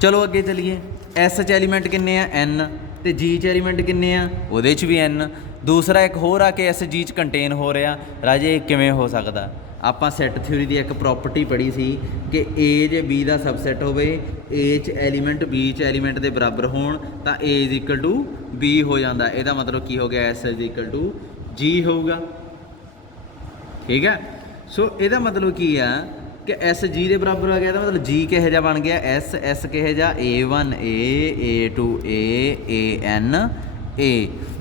ਚਲੋ ਅੱਗੇ ਚੱਲੀਏ। ਐਸ 'ਚ ਐਲੀਮੈਂਟ ਕਿੰਨੇ ਆ? ਐਨ। ਅਤੇ ਜੀ 'ਚ ਐਲੀਮੈਂਟ ਕਿੰਨੇ ਆ? ਉਹਦੇ 'ਚ ਵੀ ਐਨ। ਦੂਸਰਾ ਇੱਕ ਹੋਰ ਆ ਕਿ ਐਸ ਜੀ 'ਚ ਕੰਟੇਨ ਹੋ ਰਿਹਾ। ਰਾਜੇ ਇਹ ਕਿਵੇਂ ਹੋ ਸਕਦਾ? ਆਪਾਂ ਸੈੱਟ ਥਿਊਰੀ ਦੀ ਇੱਕ ਪ੍ਰੋਪਰਟੀ ਪੜ੍ਹੀ ਸੀ ਕਿ ਏ ਜੇ ਬੀ ਦਾ ਸਬਸੈਟ ਹੋਵੇ, ਏ 'ਚ ਐਲੀਮੈਂਟ ਬੀ 'ਚ ਐਲੀਮੈਂਟ ਦੇ ਬਰਾਬਰ ਹੋਣ ਤਾਂ A is equal to B ਹੋ ਜਾਂਦਾ। ਇਹਦਾ ਮਤਲਬ ਕੀ ਹੋ ਗਿਆ? ਐਸ ਇਜ਼ ਇਕੁਅਲ ਟੂ ਜੀ ਹੋਊਗਾ। ਠੀਕ ਹੈ। ਸੋ ਇਹਦਾ ਮਤਲਬ ਕੀ ਆ ਕਿ ਐਸ ਜੀ ਦੇ ਬਰਾਬਰ ਆ ਗਿਆ, ਇਹਦਾ ਮਤਲਬ ਜੀ ਕਿਹੋ ਜਿਹਾ ਬਣ ਗਿਆ? ਐਸ। ਐਸ ਕਿਹੋ ਜਿਹਾ? A1 A, A2 A, AN A।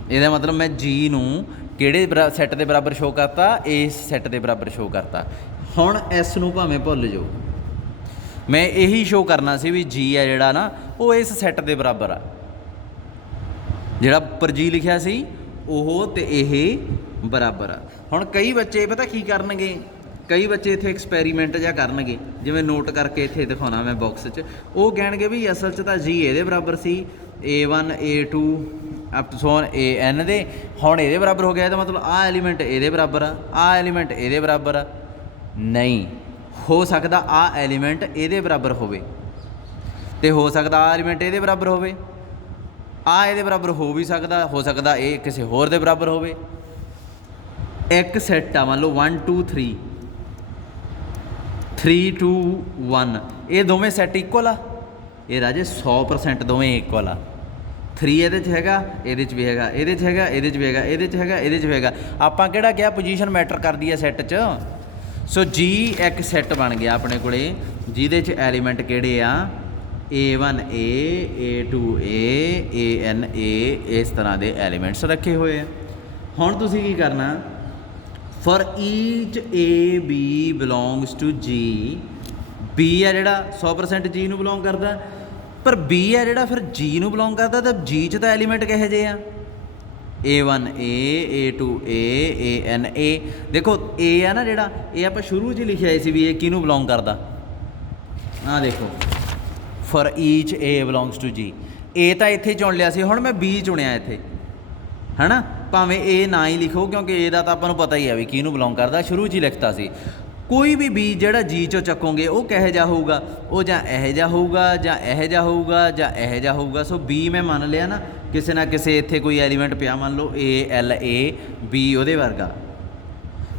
ਇਹਦਾ ਮਤਲਬ ਮੈਂ ਜੀ ਨੂੰ ਕਿਹੜੇ ਸੈੱਟ ਦੇ ਬਰਾਬਰ ਸ਼ੋਅ ਕਰਤਾ? ਇਸ ਸੈੱਟ ਦੇ ਬਰਾਬਰ ਸ਼ੋਅ ਕਰਤਾ। ਹੁਣ ਐਸ ਨੂੰ ਭਾਵੇਂ ਭੁੱਲ ਜਾਓ, ਮੈਂ ਇਹੀ ਸ਼ੋਅ ਕਰਨਾ ਸੀ ਵੀ ਜੀ ਆ ਜਿਹੜਾ ਨਾ ਉਹ ਇਸ ਸੈੱਟ ਦੇ ਬਰਾਬਰ ਆ। ਜਿਹੜਾ ਉੱਪਰ ਜੀ ਲਿਖਿਆ ਸੀ ਉਹ ਅਤੇ ਇਹ ਬਰਾਬਰ ਆ। ਹੁਣ ਕਈ ਬੱਚੇ ਪਤਾ ਕੀ ਕਰਨਗੇ? ਕਈ ਬੱਚੇ ਇੱਥੇ ਐਕਸਪੈਰੀਮੈਂਟ ਜਿਹਾ ਕਰਨਗੇ, ਜਿਵੇਂ ਨੋਟ ਕਰਕੇ ਇੱਥੇ ਦਿਖਾਉਣਾ ਮੈਂ ਬਾਕਸ 'ਚ। ਉਹ ਕਹਿਣਗੇ ਵੀ ਅਸਲ 'ਚ ਤਾਂ ਜੀ ਇਹਦੇ ਬਰਾਬਰ ਸੀ, A1 A2 up to so on AN ਦੇ, ਹੁਣ ਇਹਦੇ ਬਰਾਬਰ ਹੋ ਗਿਆ। ਇਹਦਾ ਮਤਲਬ ਆਹ ਐਲੀਮੈਂਟ ਇਹਦੇ ਬਰਾਬਰ ਆ, ਆਹ ਐਲੀਮੈਂਟ ਇਹਦੇ ਬਰਾਬਰ ਆ। ਨਹੀਂ ਹੋ ਸਕਦਾ ਆਹ ਐਲੀਮੈਂਟ ਇਹਦੇ ਬਰਾਬਰ ਹੋਵੇ, ਅਤੇ ਹੋ ਸਕਦਾ ਆਹ ਐਲੀਮੈਂਟ ਇਹਦੇ ਬਰਾਬਰ ਹੋਵੇ, ਆਹ ਇਹਦੇ ਬਰਾਬਰ ਹੋ ਵੀ ਸਕਦਾ, ਹੋ ਸਕਦਾ ਇਹ ਕਿਸੇ ਹੋਰ ਦੇ ਬਰਾਬਰ ਹੋਵੇ। ਇੱਕ ਸੈੱਟ ਆ, ਮੰਨ ਲਓ 1 2 3 3 2 1, ਇਹ ਦੋਵੇਂ ਸੈੱਟ ਇਕੁਅਲ ਆ। ਇਹ ਰਾਜੇ 100% ਦੋਵੇਂ ਇਕੁਅਲ ਆ। 3 ਇਹਦੇ 'ਚ ਹੈਗਾ, ਇਹਦੇ 'ਚ ਵੀ ਹੈਗਾ, ਇਹਦੇ 'ਚ ਹੈਗਾ, ਇਹਦੇ 'ਚ ਵੀ ਹੈਗਾ, ਇਹਦੇ 'ਚ ਹੈਗਾ, ਇਹਦੇ 'ਚ ਵੀ ਹੈਗਾ। ਆਪਾਂ ਕਿਹੜਾ ਕਿਹਾ ਪੋਜੀਸ਼ਨ ਮੈਟਰ ਕਰਦੀ ਹੈ ਸੈੱਟ 'ਚ। ਸੋ ਜੀ ਇੱਕ ਸੈੱਟ ਬਣ ਗਿਆ ਆਪਣੇ ਕੋਲੇ, ਜਿਹਦੇ 'ਚ ਐਲੀਮੈਂਟ ਕਿਹੜੇ ਆ? A1 A, A2 A, AN A, ਇਸ ਤਰ੍ਹਾਂ ਦੇ ਐਲੀਮੈਂਟਸ ਰੱਖੇ ਹੋਏ ਆ। ਹੁਣ ਤੁਸੀਂ ਕੀ ਕਰਨਾ? For each A B belongs to G, B ਆ ਜਿਹੜਾ 100% G ਨੂੰ ਬਿਲੋਂਗ ਕਰਦਾ, ਪਰ B ਆ ਜਿਹੜਾ ਫਿਰ G ਨੂੰ ਬਿਲੋਂਗ ਕਰਦਾ, ਤਾਂ G 'ਚ ਤਾਂ ਐਲੀਮੈਂਟ ਕਿਹੋ ਜਿਹੇ ਆ? A1 A, A2 A, AN A। ਦੇਖੋ A ਆ ਨਾ ਜਿਹੜਾ, ਇਹ ਆਪਾਂ ਸ਼ੁਰੂ 'ਚ ਲਿਖਿਆ ਸੀ ਵੀ ਇਹ ਕਿਹਨੂੰ ਬਿਲੋਂਗ ਕਰਦਾ। ਆਹ ਦੇਖੋ, for each A belongs to G, A ਤਾਂ ਇੱਥੇ ਚੁਣ ਲਿਆ ਸੀ, ਹੁਣ ਮੈਂ B ਚੁਣਿਆ ਇੱਥੇ, ਹੈ ਨਾ। ਭਾਵੇਂ A ਨਾ ਹੀ ਲਿਖੋ ਕਿਉਂਕਿ A ਦਾ ਤਾਂ ਆਪਾਂ ਨੂੰ ਪਤਾ ਹੀ ਆ ਵੀ ਕਿਹਨੂੰ ਬਿਲੋਂਗ ਕਰਦਾ, ਸ਼ੁਰੂ 'ਚ ਹੀ ਲਿਖਤਾ ਸੀ। ਕੋਈ ਵੀ B ਜਿਹੜਾ G 'ਚੋਂ ਚੱਕੋਗੇ ਉਹ ਕਿਹੋ ਜਿਹਾ ਹੋਊਗਾ? ਉਹ ਜਾਂ ਇਹੋ ਜਿਹਾ ਹੋਊਗਾ, ਜਾਂ ਇਹੋ ਜਿਹਾ ਹੋਊਗਾ, ਜਾਂ ਇਹੋ ਜਿਹਾ ਹੋਊਗਾ। ਸੋ B ਮੈਂ ਮੰਨ ਲਿਆ ਨਾ, ਕਿਸੇ ਨਾ ਕਿਸੇ ਇੱਥੇ ਕੋਈ ਐਲੀਮੈਂਟ ਪਿਆ, ਮੰਨ ਲਓ A L A, B ਉਹਦੇ ਵਰਗਾ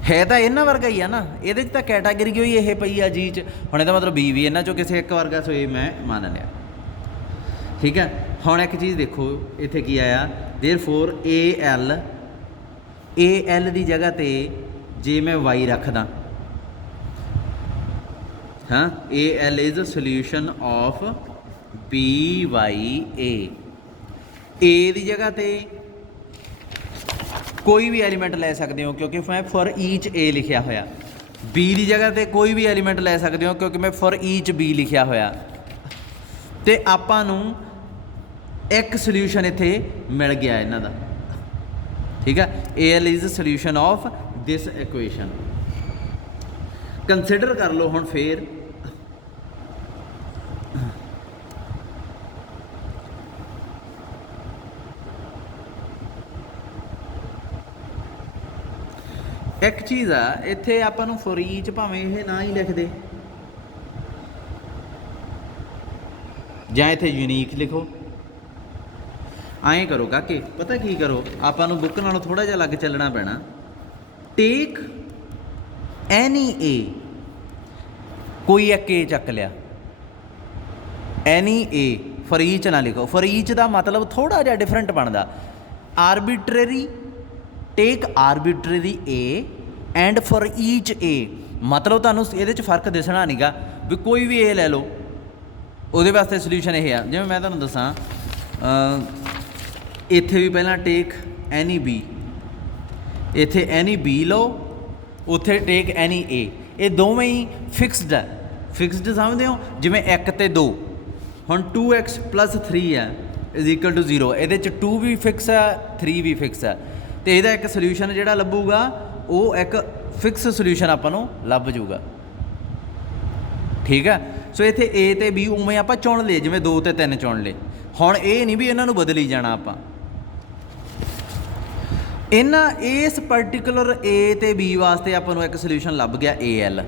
ਹੈ, ਤਾਂ ਇਹਨਾਂ ਵਰਗਾ ਹੀ ਆ ਨਾ। ਇਹਦੇ 'ਚ ਤਾਂ ਕੈਟਾਗਰੀ ਹੋਈ ਇਹ ਪਈ ਆ G 'ਚ, ਹੁਣ ਇਹਦਾ ਮਤਲਬ B ਵੀ ਇਹਨਾਂ 'ਚੋਂ ਕਿਸੇ ਇੱਕ ਵਰਗਾ। ਸੋ ਇਹ ਮੈਂ ਮੰਨ ਲਿਆ। ਠੀਕ ਹੈ। ਹੁਣ ਇੱਕ ਚੀਜ਼ ਦੇਖੋ ਇੱਥੇ ਕੀ ਆਇਆ? ਦੇਅਰਫੋਰ AL ਦੀ ਜਗ੍ਹਾ 'ਤੇ ਜੇ ਮੈਂ Y ਰੱਖਦਾ, ਹਾਂ, AL is solution of BYA। A ਦੀ ਜਗ੍ਹਾ 'ਤੇ ਕੋਈ ਵੀ ਐਲੀਮੈਂਟ ਲੈ ਸਕਦੇ ਹੋ ਕਿਉਂਕਿ ਮੈਂ ਫॉर ਈਚ A ਲਿਖਿਆ ਹੋਇਆ। B ਦੀ ਜਗ੍ਹਾ 'ਤੇ ਕੋਈ ਵੀ ਐਲੀਮੈਂਟ ਲੈ ਸਕਦੇ ਹੋ ਕਿਉਂਕਿ ਮੈਂ ਫॉर ਈਚ B ਲਿਖਿਆ ਹੋਇਆ। ਅਤੇ ਆਪਾਂ ਨੂੰ ਇੱਕ ਸੋਲਿਊਸ਼ਨ ਇੱਥੇ ਮਿਲ ਗਿਆ ਇਹਨਾਂ ਦਾ। ਠੀਕ ਹੈ। AL is solution of this equation. Consider ਕਰ ਲਓ ਹੁਣ ਫੇਰ, ਇੱਕ ਚੀਜ਼ ਆ ਇੱਥੇ ਆਪਾਂ ਨੂੰ ਫॉर ਈਚ ਭਾਵੇਂ ਇਹ ਨਾ ਹੀ ਲਿਖਦੇ, ਜਾਂ ਇੱਥੇ ਯੂਨੀਕ ਲਿਖੋ। ਐਂ ਕਰੋ ਕਾਕੇ, ਪਤਾ ਕੀ ਕਰੋ, ਆਪਾਂ ਨੂੰ ਬੁੱਕ ਨਾਲੋਂ ਥੋੜ੍ਹਾ ਜਿਹਾ ਅਲੱਗ ਚੱਲਣਾ ਪੈਣਾ। ਟੇਕ ਐਨੀ A, ਕੋਈ ਇੱਕ A ਚੱਕ ਲਿਆ, ਐਨੀ A, ਫॉर ਈਚ ਨਾ ਲਿਖੋ। ਫॉर ਈਚ ਦਾ ਮਤਲਬ ਥੋੜ੍ਹਾ ਜਿਹਾ ਡਿਫਰੈਂਟ ਬਣਦਾ। ਆਰਬਿਟਰਰੀ, ਟੇਕ ਆਰਬਿਟਰਰੀ A and for each A, ਮਤਲਬ ਤੁਹਾਨੂੰ ਇਹਦੇ 'ਚ ਫ਼ਰਕ ਦਿਸਣਾ ਨੀਗਾ ਵੀ ਕੋਈ ਵੀ A ਲੈ ਲਓ, ਉਹਦੇ ਵਾਸਤੇ ਸੋਲਿਊਸ਼ਨ ਇਹ ਆ। ਜਿਵੇਂ ਮੈਂ ਤੁਹਾਨੂੰ ਦੱਸਾਂ, ਇੱਥੇ ਵੀ ਪਹਿਲਾਂ ਟੇਕ ਐਨੀ B, ਇੱਥੇ ਐਨੀ B ਲਓ, ਉੱਥੇ ਟੇਕ ਐਨੀ A। ਇਹ ਦੋਵੇਂ ਹੀ ਫਿਕਸਡ ਹੈ। ਫਿਕਸਡ ਸਮਝਦੇ ਹੋ? ਜਿਵੇਂ 1 ਅਤੇ 2, ਹੁਣ 2x + 3 ਹੈ ਇਜ਼ ਇਕੁਅਲ ਟੂ 0। ਇਹਦੇ 'ਚ 2 ਵੀ ਫਿਕਸ ਹੈ, 3 ਵੀ ਫਿਕਸ ਹੈ, ਅਤੇ ਇਹਦਾ ਇੱਕ ਸੋਲਿਊਸ਼ਨ ਜਿਹੜਾ ਲੱਭੂਗਾ ਉਹ ਇੱਕ ਫਿਕਸ ਸੋਲੂਸ਼ਨ ਆਪਾਂ ਨੂੰ ਲੱਭ ਜੂਗਾ। ਠੀਕ ਹੈ, ਸੋ ਇੱਥੇ A ਅਤੇ B ਉਵੇਂ ਆਪਾਂ ਚੁਣ ਲਏ, ਜਿਵੇਂ 2 ਅਤੇ 3 ਚੁਣ ਲਏ। ਹੁਣ ਇਹ ਨਹੀਂ ਵੀ ਇਹਨਾਂ ਨੂੰ ਬਦਲੀ ਜਾਣਾ ਆਪਾਂ, ਇਸ ਪਰਟੀਕੂਲਰ A ਅਤੇ B ਵਾਸਤੇ ਆਪਾਂ ਨੂੰ ਇੱਕ ਸੋਲੂਸ਼ਨ ਲੱਭ ਗਿਆ AL।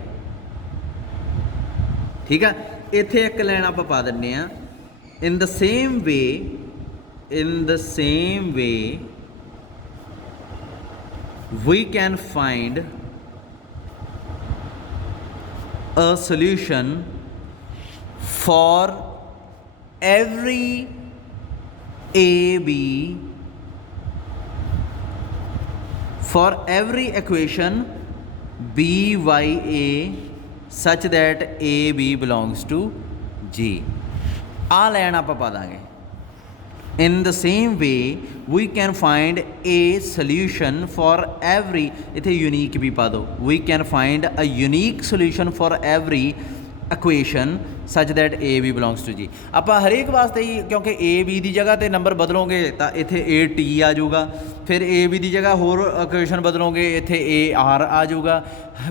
ਠੀਕ ਹੈ, ਇੱਥੇ ਇੱਕ ਲਾਈਨ ਆਪਾਂ ਪਾ ਦਿੰਦੇ ਹਾਂ, in the same way we can find a solution for every AB, for every equation BYA such that AB belongs to G। ਆ ਲੈਣ ਆਪਾਂ ਪਾ ਦਾਂਗੇ, in the same way we can find a solution for every, ਇੱਥੇ unique ਵੀ ਪਾ ਦਿਓ, we can find a unique solution for every equation such that A B belongs to G। ਆਪਾਂ ਹਰੇਕ ਵਾਸਤੇ ਹੀ, ਕਿਉਂਕਿ A B ਦੀ ਜਗ੍ਹਾ 'ਤੇ ਨੰਬਰ ਬਦਲੋਗੇ ਤਾਂ ਇੱਥੇ A T ਆ ਜਾਊਗਾ, ਫਿਰ A B ਦੀ ਜਗ੍ਹਾ ਹੋਰ ਇਕੁਏਸ਼ਨ ਬਦਲੋਗੇ ਇੱਥੇ A R ਆ ਜਾਊਗਾ।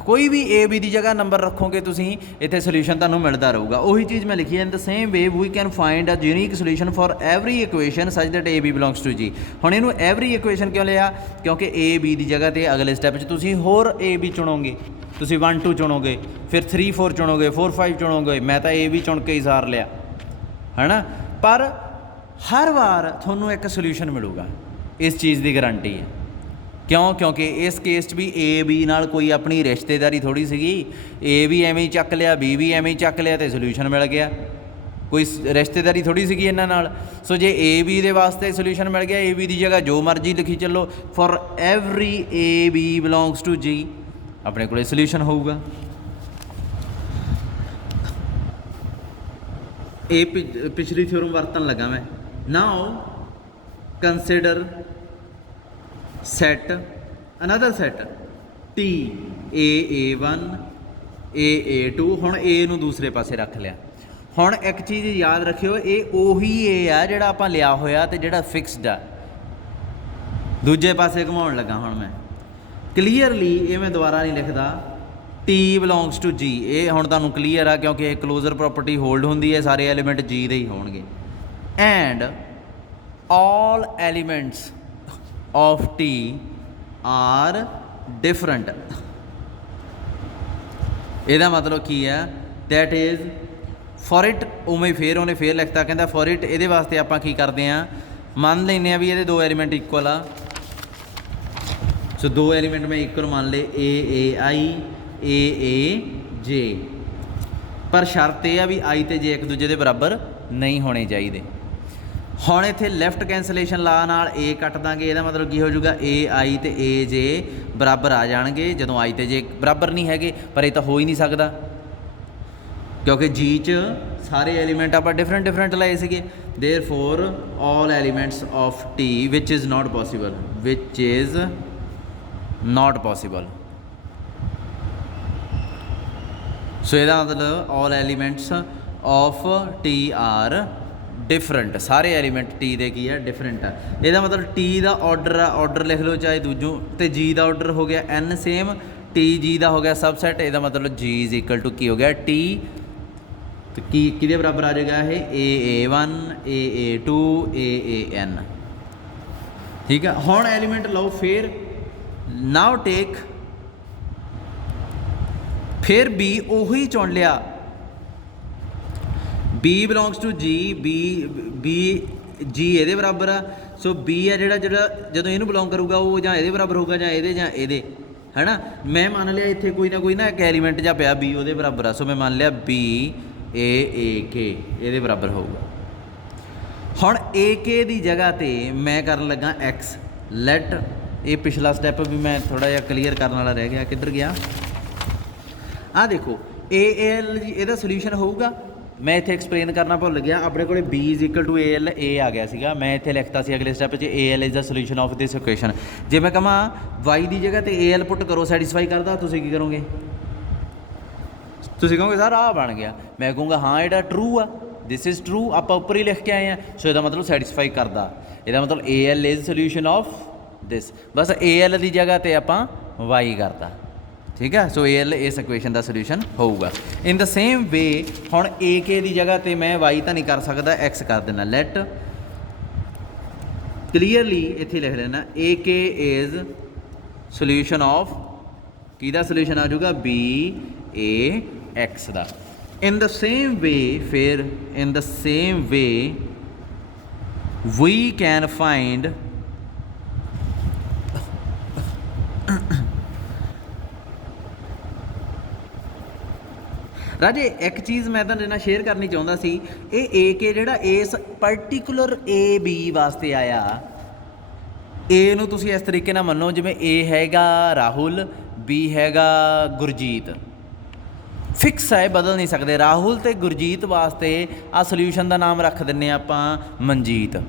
ਕੋਈ ਵੀ A B ਦੀ ਜਗ੍ਹਾ ਨੰਬਰ ਰੱਖੋਗੇ ਤੁਸੀਂ, ਇੱਥੇ ਸੋਲਿਊਸ਼ਨ ਤੁਹਾਨੂੰ ਮਿਲਦਾ ਰਹੂਗਾ। ਉਹੀ ਚੀਜ਼ ਮੈਂ ਲਿਖੀ ਹੈ, in the same way we can find a unique solution for every equation such that A B belongs to G। ਹੁਣ ਇਹਨੂੰ ਐਵਰੀ ਇਕੁਏਸ਼ਨ ਕਿਉਂ ਲਿਆ, ਕਿਉਂਕਿ A B ਦੀ ਜਗ੍ਹਾ 'ਤੇ ਅਗਲੇ ਸਟੈਪ 'ਚ ਤੁਸੀਂ ਹੋਰ A B ਚੁਣੋਗੇ, ਤੁਸੀਂ 1 2 ਚੁਣੋਗੇ, ਫਿਰ 3 4 ਚੁਣੋਗੇ, 4 5 ਚੁਣੋਗੇ। ਮੈਂ ਤਾਂ A B ਚੁਣ ਕੇ ਹੀ ਸਾਰ ਲਿਆ ਹੈ ਨਾ, ਪਰ ਹਰ ਵਾਰ ਤੁਹਾਨੂੰ ਇੱਕ ਸੋਲਿਊਸ਼ਨ ਮਿਲੂਗਾ, ਇਸ ਚੀਜ਼ ਦੀ ਗਰੰਟੀ ਹੈ। ਕਿਉਂ? ਕਿਉਂਕਿ ਇਸ ਕੇਸ 'ਚ ਵੀ A B ਨਾਲ ਕੋਈ ਆਪਣੀ ਰਿਸ਼ਤੇਦਾਰੀ ਥੋੜ੍ਹੀ ਸੀਗੀ, A ਵੀ ਐਵੇਂ ਹੀ ਚੱਕ ਲਿਆ, B ਵੀ ਐਵੇਂ ਹੀ ਚੱਕ ਲਿਆ ਅਤੇ ਸੋਲਿਊਸ਼ਨ ਮਿਲ ਗਿਆ, ਕੋਈ ਰਿਸ਼ਤੇਦਾਰੀ ਥੋੜ੍ਹੀ ਸੀਗੀ ਇਹਨਾਂ ਨਾਲ। ਸੋ ਜੇ A B ਦੇ ਵਾਸਤੇ ਸੋਲਿਊਸ਼ਨ ਮਿਲ ਗਿਆ, A B ਦੀ ਜਗ੍ਹਾ ਜੋ ਮਰਜ਼ੀ ਲਿਖੀ ਚੱਲੋ, for every A B belongs to G, ਆਪਣੇ ਕੋਲ ਸੋਲਿਊਸ਼ਨ ਹੋਊਗਾ। ਇਹ ਪਿਛਲੀ ਥਿਓਰਮ ਵਰਤਣ ਲੱਗਾ ਮੈਂ। ਨਾਓ consider set, another set T A1 A2। ਹੁਣ A ਨੂੰ ਦੂਸਰੇ ਪਾਸੇ ਰੱਖ ਲਿਆ। ਹੁਣ ਇੱਕ ਚੀਜ਼ ਯਾਦ ਰੱਖਿਓ, ਇਹ ਉਹੀ A ਆ ਜਿਹੜਾ ਆਪਾਂ ਲਿਆ ਹੋਇਆ ਅਤੇ ਜਿਹੜਾ ਫਿਕਸਡ ਆ। ਦੂਜੇ ਪਾਸੇ ਘੁਮਾਉਣ ਲੱਗਾ ਹੁਣ ਮੈਂ ਕਲੀਅਰਲੀ, ਇਹ ਮੈਂ ਦੁਬਾਰਾ ਨਹੀਂ ਲਿਖਦਾ, T ਬਿਲੋਂਗਸ ਟੂ G। ਇਹ ਹੁਣ ਤੁਹਾਨੂੰ ਕਲੀਅਰ ਆ, ਕਿਉਂਕਿ ਇਹ ਕਲੋਜ਼ਰ ਪ੍ਰੋਪਰਟੀ ਹੋਲਡ ਹੁੰਦੀ ਹੈ, ਸਾਰੇ ਐਲੀਮੈਂਟ G ਦੇ ਹੀ ਹੋਣਗੇ। And all elements of T are different। ਇਹਦਾ ਮਤਲਬ ਕੀ ਹੈ, that is for it, ਉਵੇਂ ਫਿਰ ਉਹਨੇ ਫੇਰ ਲਿਖਤਾ, ਕਹਿੰਦਾ for it। ਇਹਦੇ ਵਾਸਤੇ ਆਪਾਂ ਕੀ ਕਰਦੇ ਹਾਂ, ਮੰਨ ਲੈਂਦੇ ਹਾਂ ਵੀ ਇਹਦੇ 2 ਐਲੀਮੈਂਟ ਇਕੁਅਲ ਆ। ਸੋ 2 ਐਲੀਮੈਂਟ ਮੈਂ ਇਕੁਅਲ ਮੰਨ ਲਏ, A I A J, ਪਰ ਸ਼ਰਤ ਇਹ ਆ ਵੀ I ਅਤੇ J ਇੱਕ ਦੂਜੇ ਦੇ ਬਰਾਬਰ ਨਹੀਂ ਹੋਣੇ ਚਾਹੀਦੇ। ਹੁਣ ਇੱਥੇ ਲੈਫਟ ਕੈਂਸਲੇਸ਼ਨ ਲਾ ਨਾਲ A ਕੱਟ ਦਾਂਗੇ, ਇਹਦਾ ਮਤਲਬ ਕੀ ਹੋ ਜਾਊਗਾ, AI ਅਤੇ AJ ਬਰਾਬਰ ਆ ਜਾਣਗੇ ਜਦੋਂ I ਅਤੇ J ਬਰਾਬਰ ਨਹੀਂ ਹੈਗੇ। ਪਰ ਇਹ ਤਾਂ ਹੋ ਹੀ ਨਹੀਂ ਸਕਦਾ, ਕਿਉਂਕਿ G 'ਚ ਸਾਰੇ ਐਲੀਮੈਂਟ ਆਪਾਂ ਡਿਫਰੈਂਟ ਲਏ ਸੀਗੇ। Therefore all elements of T which is not possible, so ਇਹਦਾ ਮਤਲਬ all elements of T are different, ਸਾਰੇ ਐਲੀਮੈਂਟ T ਦੇ ਕੀ ਆ, ਡਿਫਰੈਂਟ ਆ। ਇਹਦਾ ਮਤਲਬ T ਦਾ ਆਰਡਰ ਆ, ਆਰਡਰ ਲਿਖ ਲਓ ਚਾਹੇ ਦੂਜੋਂ, ਅਤੇ G ਦਾ ਆਰਡਰ ਹੋ ਗਿਆ N ਸੇਮ, T G ਦਾ ਹੋ ਗਿਆ ਸਬਸੈਟ। ਇਹਦਾ ਮਤਲਬ G ਇਜ਼ ਇਕੁਅਲ ਟੂ ਕੀ ਹੋ ਗਿਆ, T, ਅਤੇ ਕੀ ਕਿਹਦੇ ਬਰਾਬਰ ਆ ਜਾਏਗਾ ਇਹ, AA1 AA2 AAN। ਠੀਕ ਆ, ਹੁਣ ਐਲੀਮੈਂਟ ਲਓ ਫਿਰ, ਨਾਓ ਟੇਕ, ਫਿਰ B ਉਹੀ ਚੁਣ ਲਿਆ, B belongs to G, G ਇਹਦੇ ਬਰਾਬਰ ਆ। ਸੋ B ਆ ਜਿਹੜਾ ਜਦੋਂ ਇਹਨੂੰ ਬਿਲੋਂਗ ਕਰੂਗਾ ਉਹ ਜਾਂ ਇਹਦੇ ਬਰਾਬਰ ਹੋਊਗਾ ਜਾਂ ਇਹਦੇ ਹੈ ਨਾ। ਮੈਂ ਮੰਨ ਲਿਆ ਇੱਥੇ ਕੋਈ ਨਾ ਇੱਕ ਐਲੀਮੈਂਟ ਜਾਂ ਪਿਆ B ਉਹਦੇ ਬਰਾਬਰ ਆ, ਸੋ ਮੈਂ ਮੰਨ ਲਿਆ B AK ਇਹਦੇ ਬਰਾਬਰ ਹੋਊਗਾ। ਹੁਣ AK ਦੀ ਜਗ੍ਹਾ 'ਤੇ ਮੈਂ ਕਰਨ ਲੱਗਾ X ਲੈਟ। ਇਹ ਪਿਛਲਾ ਸਟੈਪ ਵੀ ਮੈਂ ਥੋੜ੍ਹਾ ਜਿਹਾ ਕਲੀਅਰ ਕਰਨ ਵਾਲਾ ਰਹਿ ਗਿਆ, ਕਿੱਧਰ ਗਿਆ, ਆਹ ਦੇਖੋ AL ਇਹਦਾ ਸੋਲਿਊਸ਼ਨ ਹੋਊਗਾ। ਮੈਂ ਇੱਥੇ ਐਕਸਪਲੇਨ ਕਰਨਾ ਭੁੱਲ ਗਿਆ, ਆਪਣੇ ਕੋਲ B is equal to AL A ਆ ਗਿਆ ਸੀਗਾ, ਮੈਂ ਇੱਥੇ ਲਿਖਤਾ ਸੀ ਅਗਲੇ ਸਟੈਪ 'ਚ AL is the solution of this equation. ਜੇ ਮੈਂ ਕਹਾਂ Y ਦੀ ਜਗ੍ਹਾ 'ਤੇ AL ਪੁੱਟ ਕਰੋ, ਸੈਟਿਸਫਾਈ ਕਰਦਾ, ਤੁਸੀਂ ਕੀ ਕਰੋਗੇ, ਤੁਸੀਂ ਕਹੋਗੇ ਸਰ ਆਹ ਬਣ ਗਿਆ। ਮੈਂ ਕਹੂੰਗਾ ਹਾਂ ਇਹਦਾ ਟਰੂ ਆ, ਦਿਸ ਇਜ਼ ਟਰੂ, ਆਪਾਂ ਉੱਪਰ ਹੀ ਲਿਖ ਕੇ ਆਏ ਹਾਂ, ਸੋ ਇਹਦਾ ਮਤਲਬ ਸੈਟਿਸਫਾਈ ਕਰਦਾ। ਇਹਦਾ ਮਤਲਬ AL is solution of this, bus AL ਦੀ ਜਗ੍ਹਾ 'ਤੇ ਆਪਾਂ Y ਕਰਤਾ। ठीक है। सो एल इस इक्वेशन का सोल्यूशन होगा। इन द सेम वे हुण ए के की जगह पर मैं वाई तो नहीं कर सकता, एक्स कर देना। लैट क्लीयरली इत्थे लिख लेना A K is solution of किहदा सोल्यूशन आ जाऊगा, बी ए एक्स का। इन द सेम वे फिर in the same way we can find राजे एक चीज़ मैं तुहाडे नाल शेयर करनी चाहुंदा सी, ये ए के जिहड़ा इस पर्टिकुलर ए बी वास्ते आया, ए नूं तुसीं इस तरीके नाल मन्नो जिवें ए हैगा राहुल, बी हैगा गुरजीत। फिक्स है, बदल नहीं सकते। राहुल ते गुरजीत वास्ते आ सोल्यूशन का नाम रख दिंने आपां मनजीत।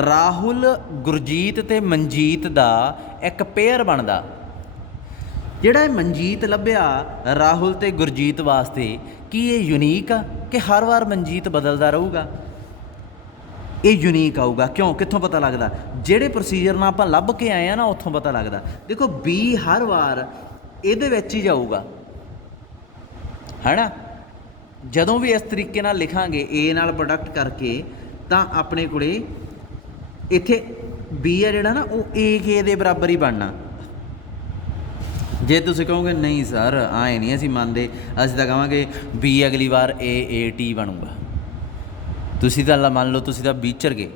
राहुल गुरजीत ते मनजीत दा एक पेयर बनदा। ਜਿਹੜਾ ਮਨਜੀਤ ਲੱਭਿਆ ਰਾਹੁਲ ਤੇ ਗੁਰਜੀਤ ਵਾਸਤੇ, ਕੀ ਇਹ ਯੂਨੀਕ ਆ ਕਿ ਹਰ ਵਾਰ ਮਨਜੀਤ ਬਦਲਦਾ ਰਹੂਗਾ? ਇਹ ਯੂਨੀਕ ਆਊਗਾ। ਕਿਉਂ? ਕਿੱਥੋਂ ਪਤਾ ਲੱਗਦਾ? ਜਿਹੜੇ ਪ੍ਰੋਸੀਜਰ ਨਾਲ ਆਪਾਂ ਲੱਭ ਕੇ ਆਏ ਆ ਨਾ, ਉੱਥੋਂ ਪਤਾ ਲੱਗਦਾ। ਦੇਖੋ ਬੀ ਹਰ ਵਾਰ ਇਹਦੇ ਵਿੱਚ ਹੀ ਜਾਊਗਾ, ਹੈ ਨਾ। ਜਦੋਂ ਵੀ ਇਸ ਤਰੀਕੇ ਨਾਲ ਲਿਖਾਂਗੇ ਏ ਨਾਲ ਪ੍ਰੋਡਕਟ ਕਰਕੇ, ਤਾਂ ਆਪਣੇ ਕੋਲੇ ਇੱਥੇ ਬੀ ਆ ਜਿਹੜਾ ਨਾ, ਉਹ ਏ ਕੇ ਦੇ ਬਰਾਬਰ ਹੀ ਬਣਨਾ। ਜੇ ਤੁਸੀਂ ਕਹੋਗੇ ਨਹੀਂ ਸਰ ਆਏ ਨਹੀਂ ਅਸੀਂ ਮੰਨਦੇ, ਅਸੀਂ ਤਾਂ ਕਹਾਂਗੇ ਬੀ ਅਗਲੀ ਵਾਰ ਏ ਟੀ ਬਣੂਗਾ। ਤੁਸੀਂ ਤਾਂ ਮੰਨ ਲਓ ਤੁਸੀਂ ਤਾਂ ਵਿਚਰ ਗਏ,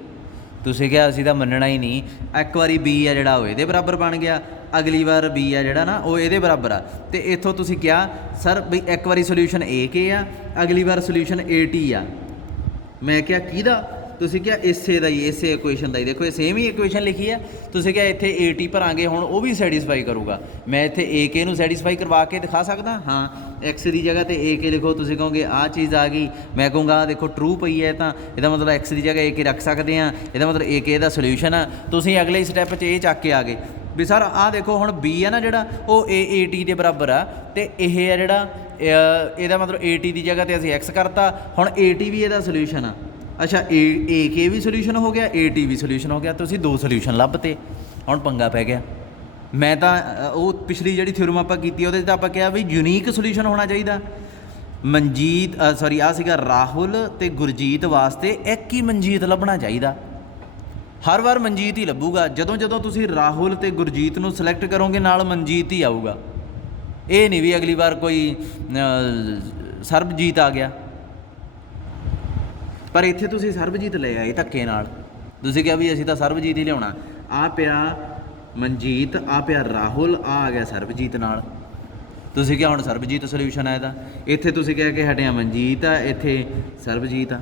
ਤੁਸੀਂ ਕਿਹਾ ਅਸੀਂ ਤਾਂ ਮੰਨਣਾ ਹੀ ਨਹੀਂ। ਇੱਕ ਵਾਰੀ ਬੀ ਆ ਜਿਹੜਾ ਉਹ ਇਹਦੇ ਬਰਾਬਰ ਬਣ ਗਿਆ, ਅਗਲੀ ਵਾਰ ਬੀ ਆ ਜਿਹੜਾ ਨਾ ਉਹ ਇਹਦੇ ਬਰਾਬਰ ਆ। ਅਤੇ ਇੱਥੋਂ ਤੁਸੀਂ ਕਿਹਾ ਸਰ ਬਈ ਇੱਕ ਵਾਰੀ ਸੋਲਿਊਸ਼ਨ ਏ ਕੇ ਆ, ਅਗਲੀ ਵਾਰ ਸੋਲਿਊਸ਼ਨ ਏ ਟੀ ਆ। ਮੈਂ ਕਿਹਾ ਕਿਹਦਾ? ਤੁਸੀਂ ਕਿਹਾ ਇਸੇ ਦਾ ਹੀ, ਇਸੇ ਇਕੁਏਸ਼ਨ ਦਾ ਹੀ। ਦੇਖੋ ਇਹ ਸੇਮ ਹੀ ਇਕੁਏਸ਼ਨ ਲਿਖੀ ਹੈ। ਤੁਸੀਂ ਕਿਹਾ ਇੱਥੇ ਏ ਟੀ ਭਰਾਂਗੇ, ਹੁਣ ਉਹ ਵੀ ਸੈਟੀਸਫਾਈ ਕਰੂਗਾ। ਮੈਂ ਇੱਥੇ ਏ ਕੇ ਨੂੰ ਸੈਟੀਸਫਾਈ ਕਰਵਾ ਕੇ ਦਿਖਾ ਸਕਦਾ ਹਾਂ। ਐਕਸ ਦੀ ਜਗ੍ਹਾ 'ਤੇ ਏ ਕੇ ਲਿਖੋ, ਤੁਸੀਂ ਕਹੋਗੇ ਆਹ ਚੀਜ਼ ਆ ਗਈ। ਮੈਂ ਕਹੂੰਗਾ ਆਹ ਦੇਖੋ ਟਰੂ ਪਈ ਹੈ, ਤਾਂ ਇਹਦਾ ਮਤਲਬ ਐਕਸ ਦੀ ਜਗ੍ਹਾ ਏ ਕੇ ਰੱਖ ਸਕਦੇ ਹਾਂ, ਇਹਦਾ ਮਤਲਬ ਏ ਕੇ ਦਾ ਸੋਲਿਊਸ਼ਨ ਆ। ਤੁਸੀਂ ਅਗਲੇ ਸਟੈਪ 'ਚ ਇਹ ਚੱਕ ਕੇ ਆ ਗਏ ਵੀ ਸਰ ਆਹ ਦੇਖੋ ਹੁਣ ਬੀ ਆ ਨਾ ਜਿਹੜਾ, ਉਹ ਏ ਟੀ ਦੇ ਬਰਾਬਰ ਆ, ਅਤੇ ਇਹ ਆ ਜਿਹੜਾ ਇਹਦਾ ਮਤਲਬ ਏ ਟੀ ਦੀ ਜਗ੍ਹਾ 'ਤੇ ਅਸੀਂ ਐਕਸ ਕਰਤਾ, ਹੁਣ ਏ ਟੀ ਵੀ ਇਹਦਾ ਸੋਲਿਊਸ਼ਨ ਆ। ਅੱਛਾ ਏ ਕੇ ਵੀ ਸੋਲਿਊਸ਼ਨ ਹੋ ਗਿਆ, ਏ ਟੀ ਵੀ ਸੋਲਿਊਸ਼ਨ ਹੋ ਗਿਆ। ਤੁਸੀਂ ਦੋ ਸੋਲਿਊਸ਼ਨ ਲੱਭਤੇ, ਹੁਣ ਪੰਗਾ ਪੈ ਗਿਆ। ਮੈਂ ਤਾਂ ਉਹ ਪਿਛਲੀ ਜਿਹੜੀ ਥਿਊਰਮ ਆਪਾਂ ਕੀਤੀ ਉਹਦੇ 'ਚ ਤਾਂ ਆਪਾਂ ਕਿਹਾ ਵੀ ਯੂਨੀਕ ਸੋਲਿਊਸ਼ਨ ਹੋਣਾ ਚਾਹੀਦਾ। ਮਨਜੀਤ ਸੌਰੀ ਆਹ ਸੀਗਾ ਰਾਹੁਲ ਅਤੇ ਗੁਰਜੀਤ ਵਾਸਤੇ ਇੱਕ ਹੀ ਮਨਜੀਤ ਲੱਭਣਾ ਚਾਹੀਦਾ। ਹਰ ਵਾਰ ਮਨਜੀਤ ਹੀ ਲੱਭੂਗਾ। ਜਦੋਂ ਜਦੋਂ ਤੁਸੀਂ ਰਾਹੁਲ ਅਤੇ ਗੁਰਜੀਤ ਨੂੰ ਸਿਲੈਕਟ ਕਰੋਗੇ ਨਾਲ ਮਨਜੀਤ ਹੀ ਆਊਗਾ। ਇਹ ਨਹੀਂ ਵੀ ਅਗਲੀ ਵਾਰ ਕੋਈ ਸਰਬਜੀਤ ਆ ਗਿਆ। ਪਰ ਇੱਥੇ ਤੁਸੀਂ ਸਰਬਜੀਤ ਲੈ ਆਏ ਧੱਕੇ ਨਾਲ। ਤੁਸੀਂ ਕਿਹਾ ਵੀ ਅਸੀਂ ਤਾਂ ਸਰਬਜੀਤ ਹੀ ਲਿਆਉਣਾ। ਆਹ ਪਿਆ ਮਨਜੀਤ, ਆਹ ਪਿਆ ਰਾਹੁਲ, ਆਹ ਆ ਗਿਆ ਸਰਬਜੀਤ ਨਾਲ। ਤੁਸੀਂ ਕਿਹਾ ਹੁਣ ਸਰਬਜੀਤ ਸੋਲਿਊਸ਼ਨ ਆ ਇਹਦਾ। ਇੱਥੇ ਤੁਸੀਂ ਕਹਿ ਕੇ ਹਟਿਆ ਮਨਜੀਤ ਆ, ਇੱਥੇ ਸਰਬਜੀਤ ਆ।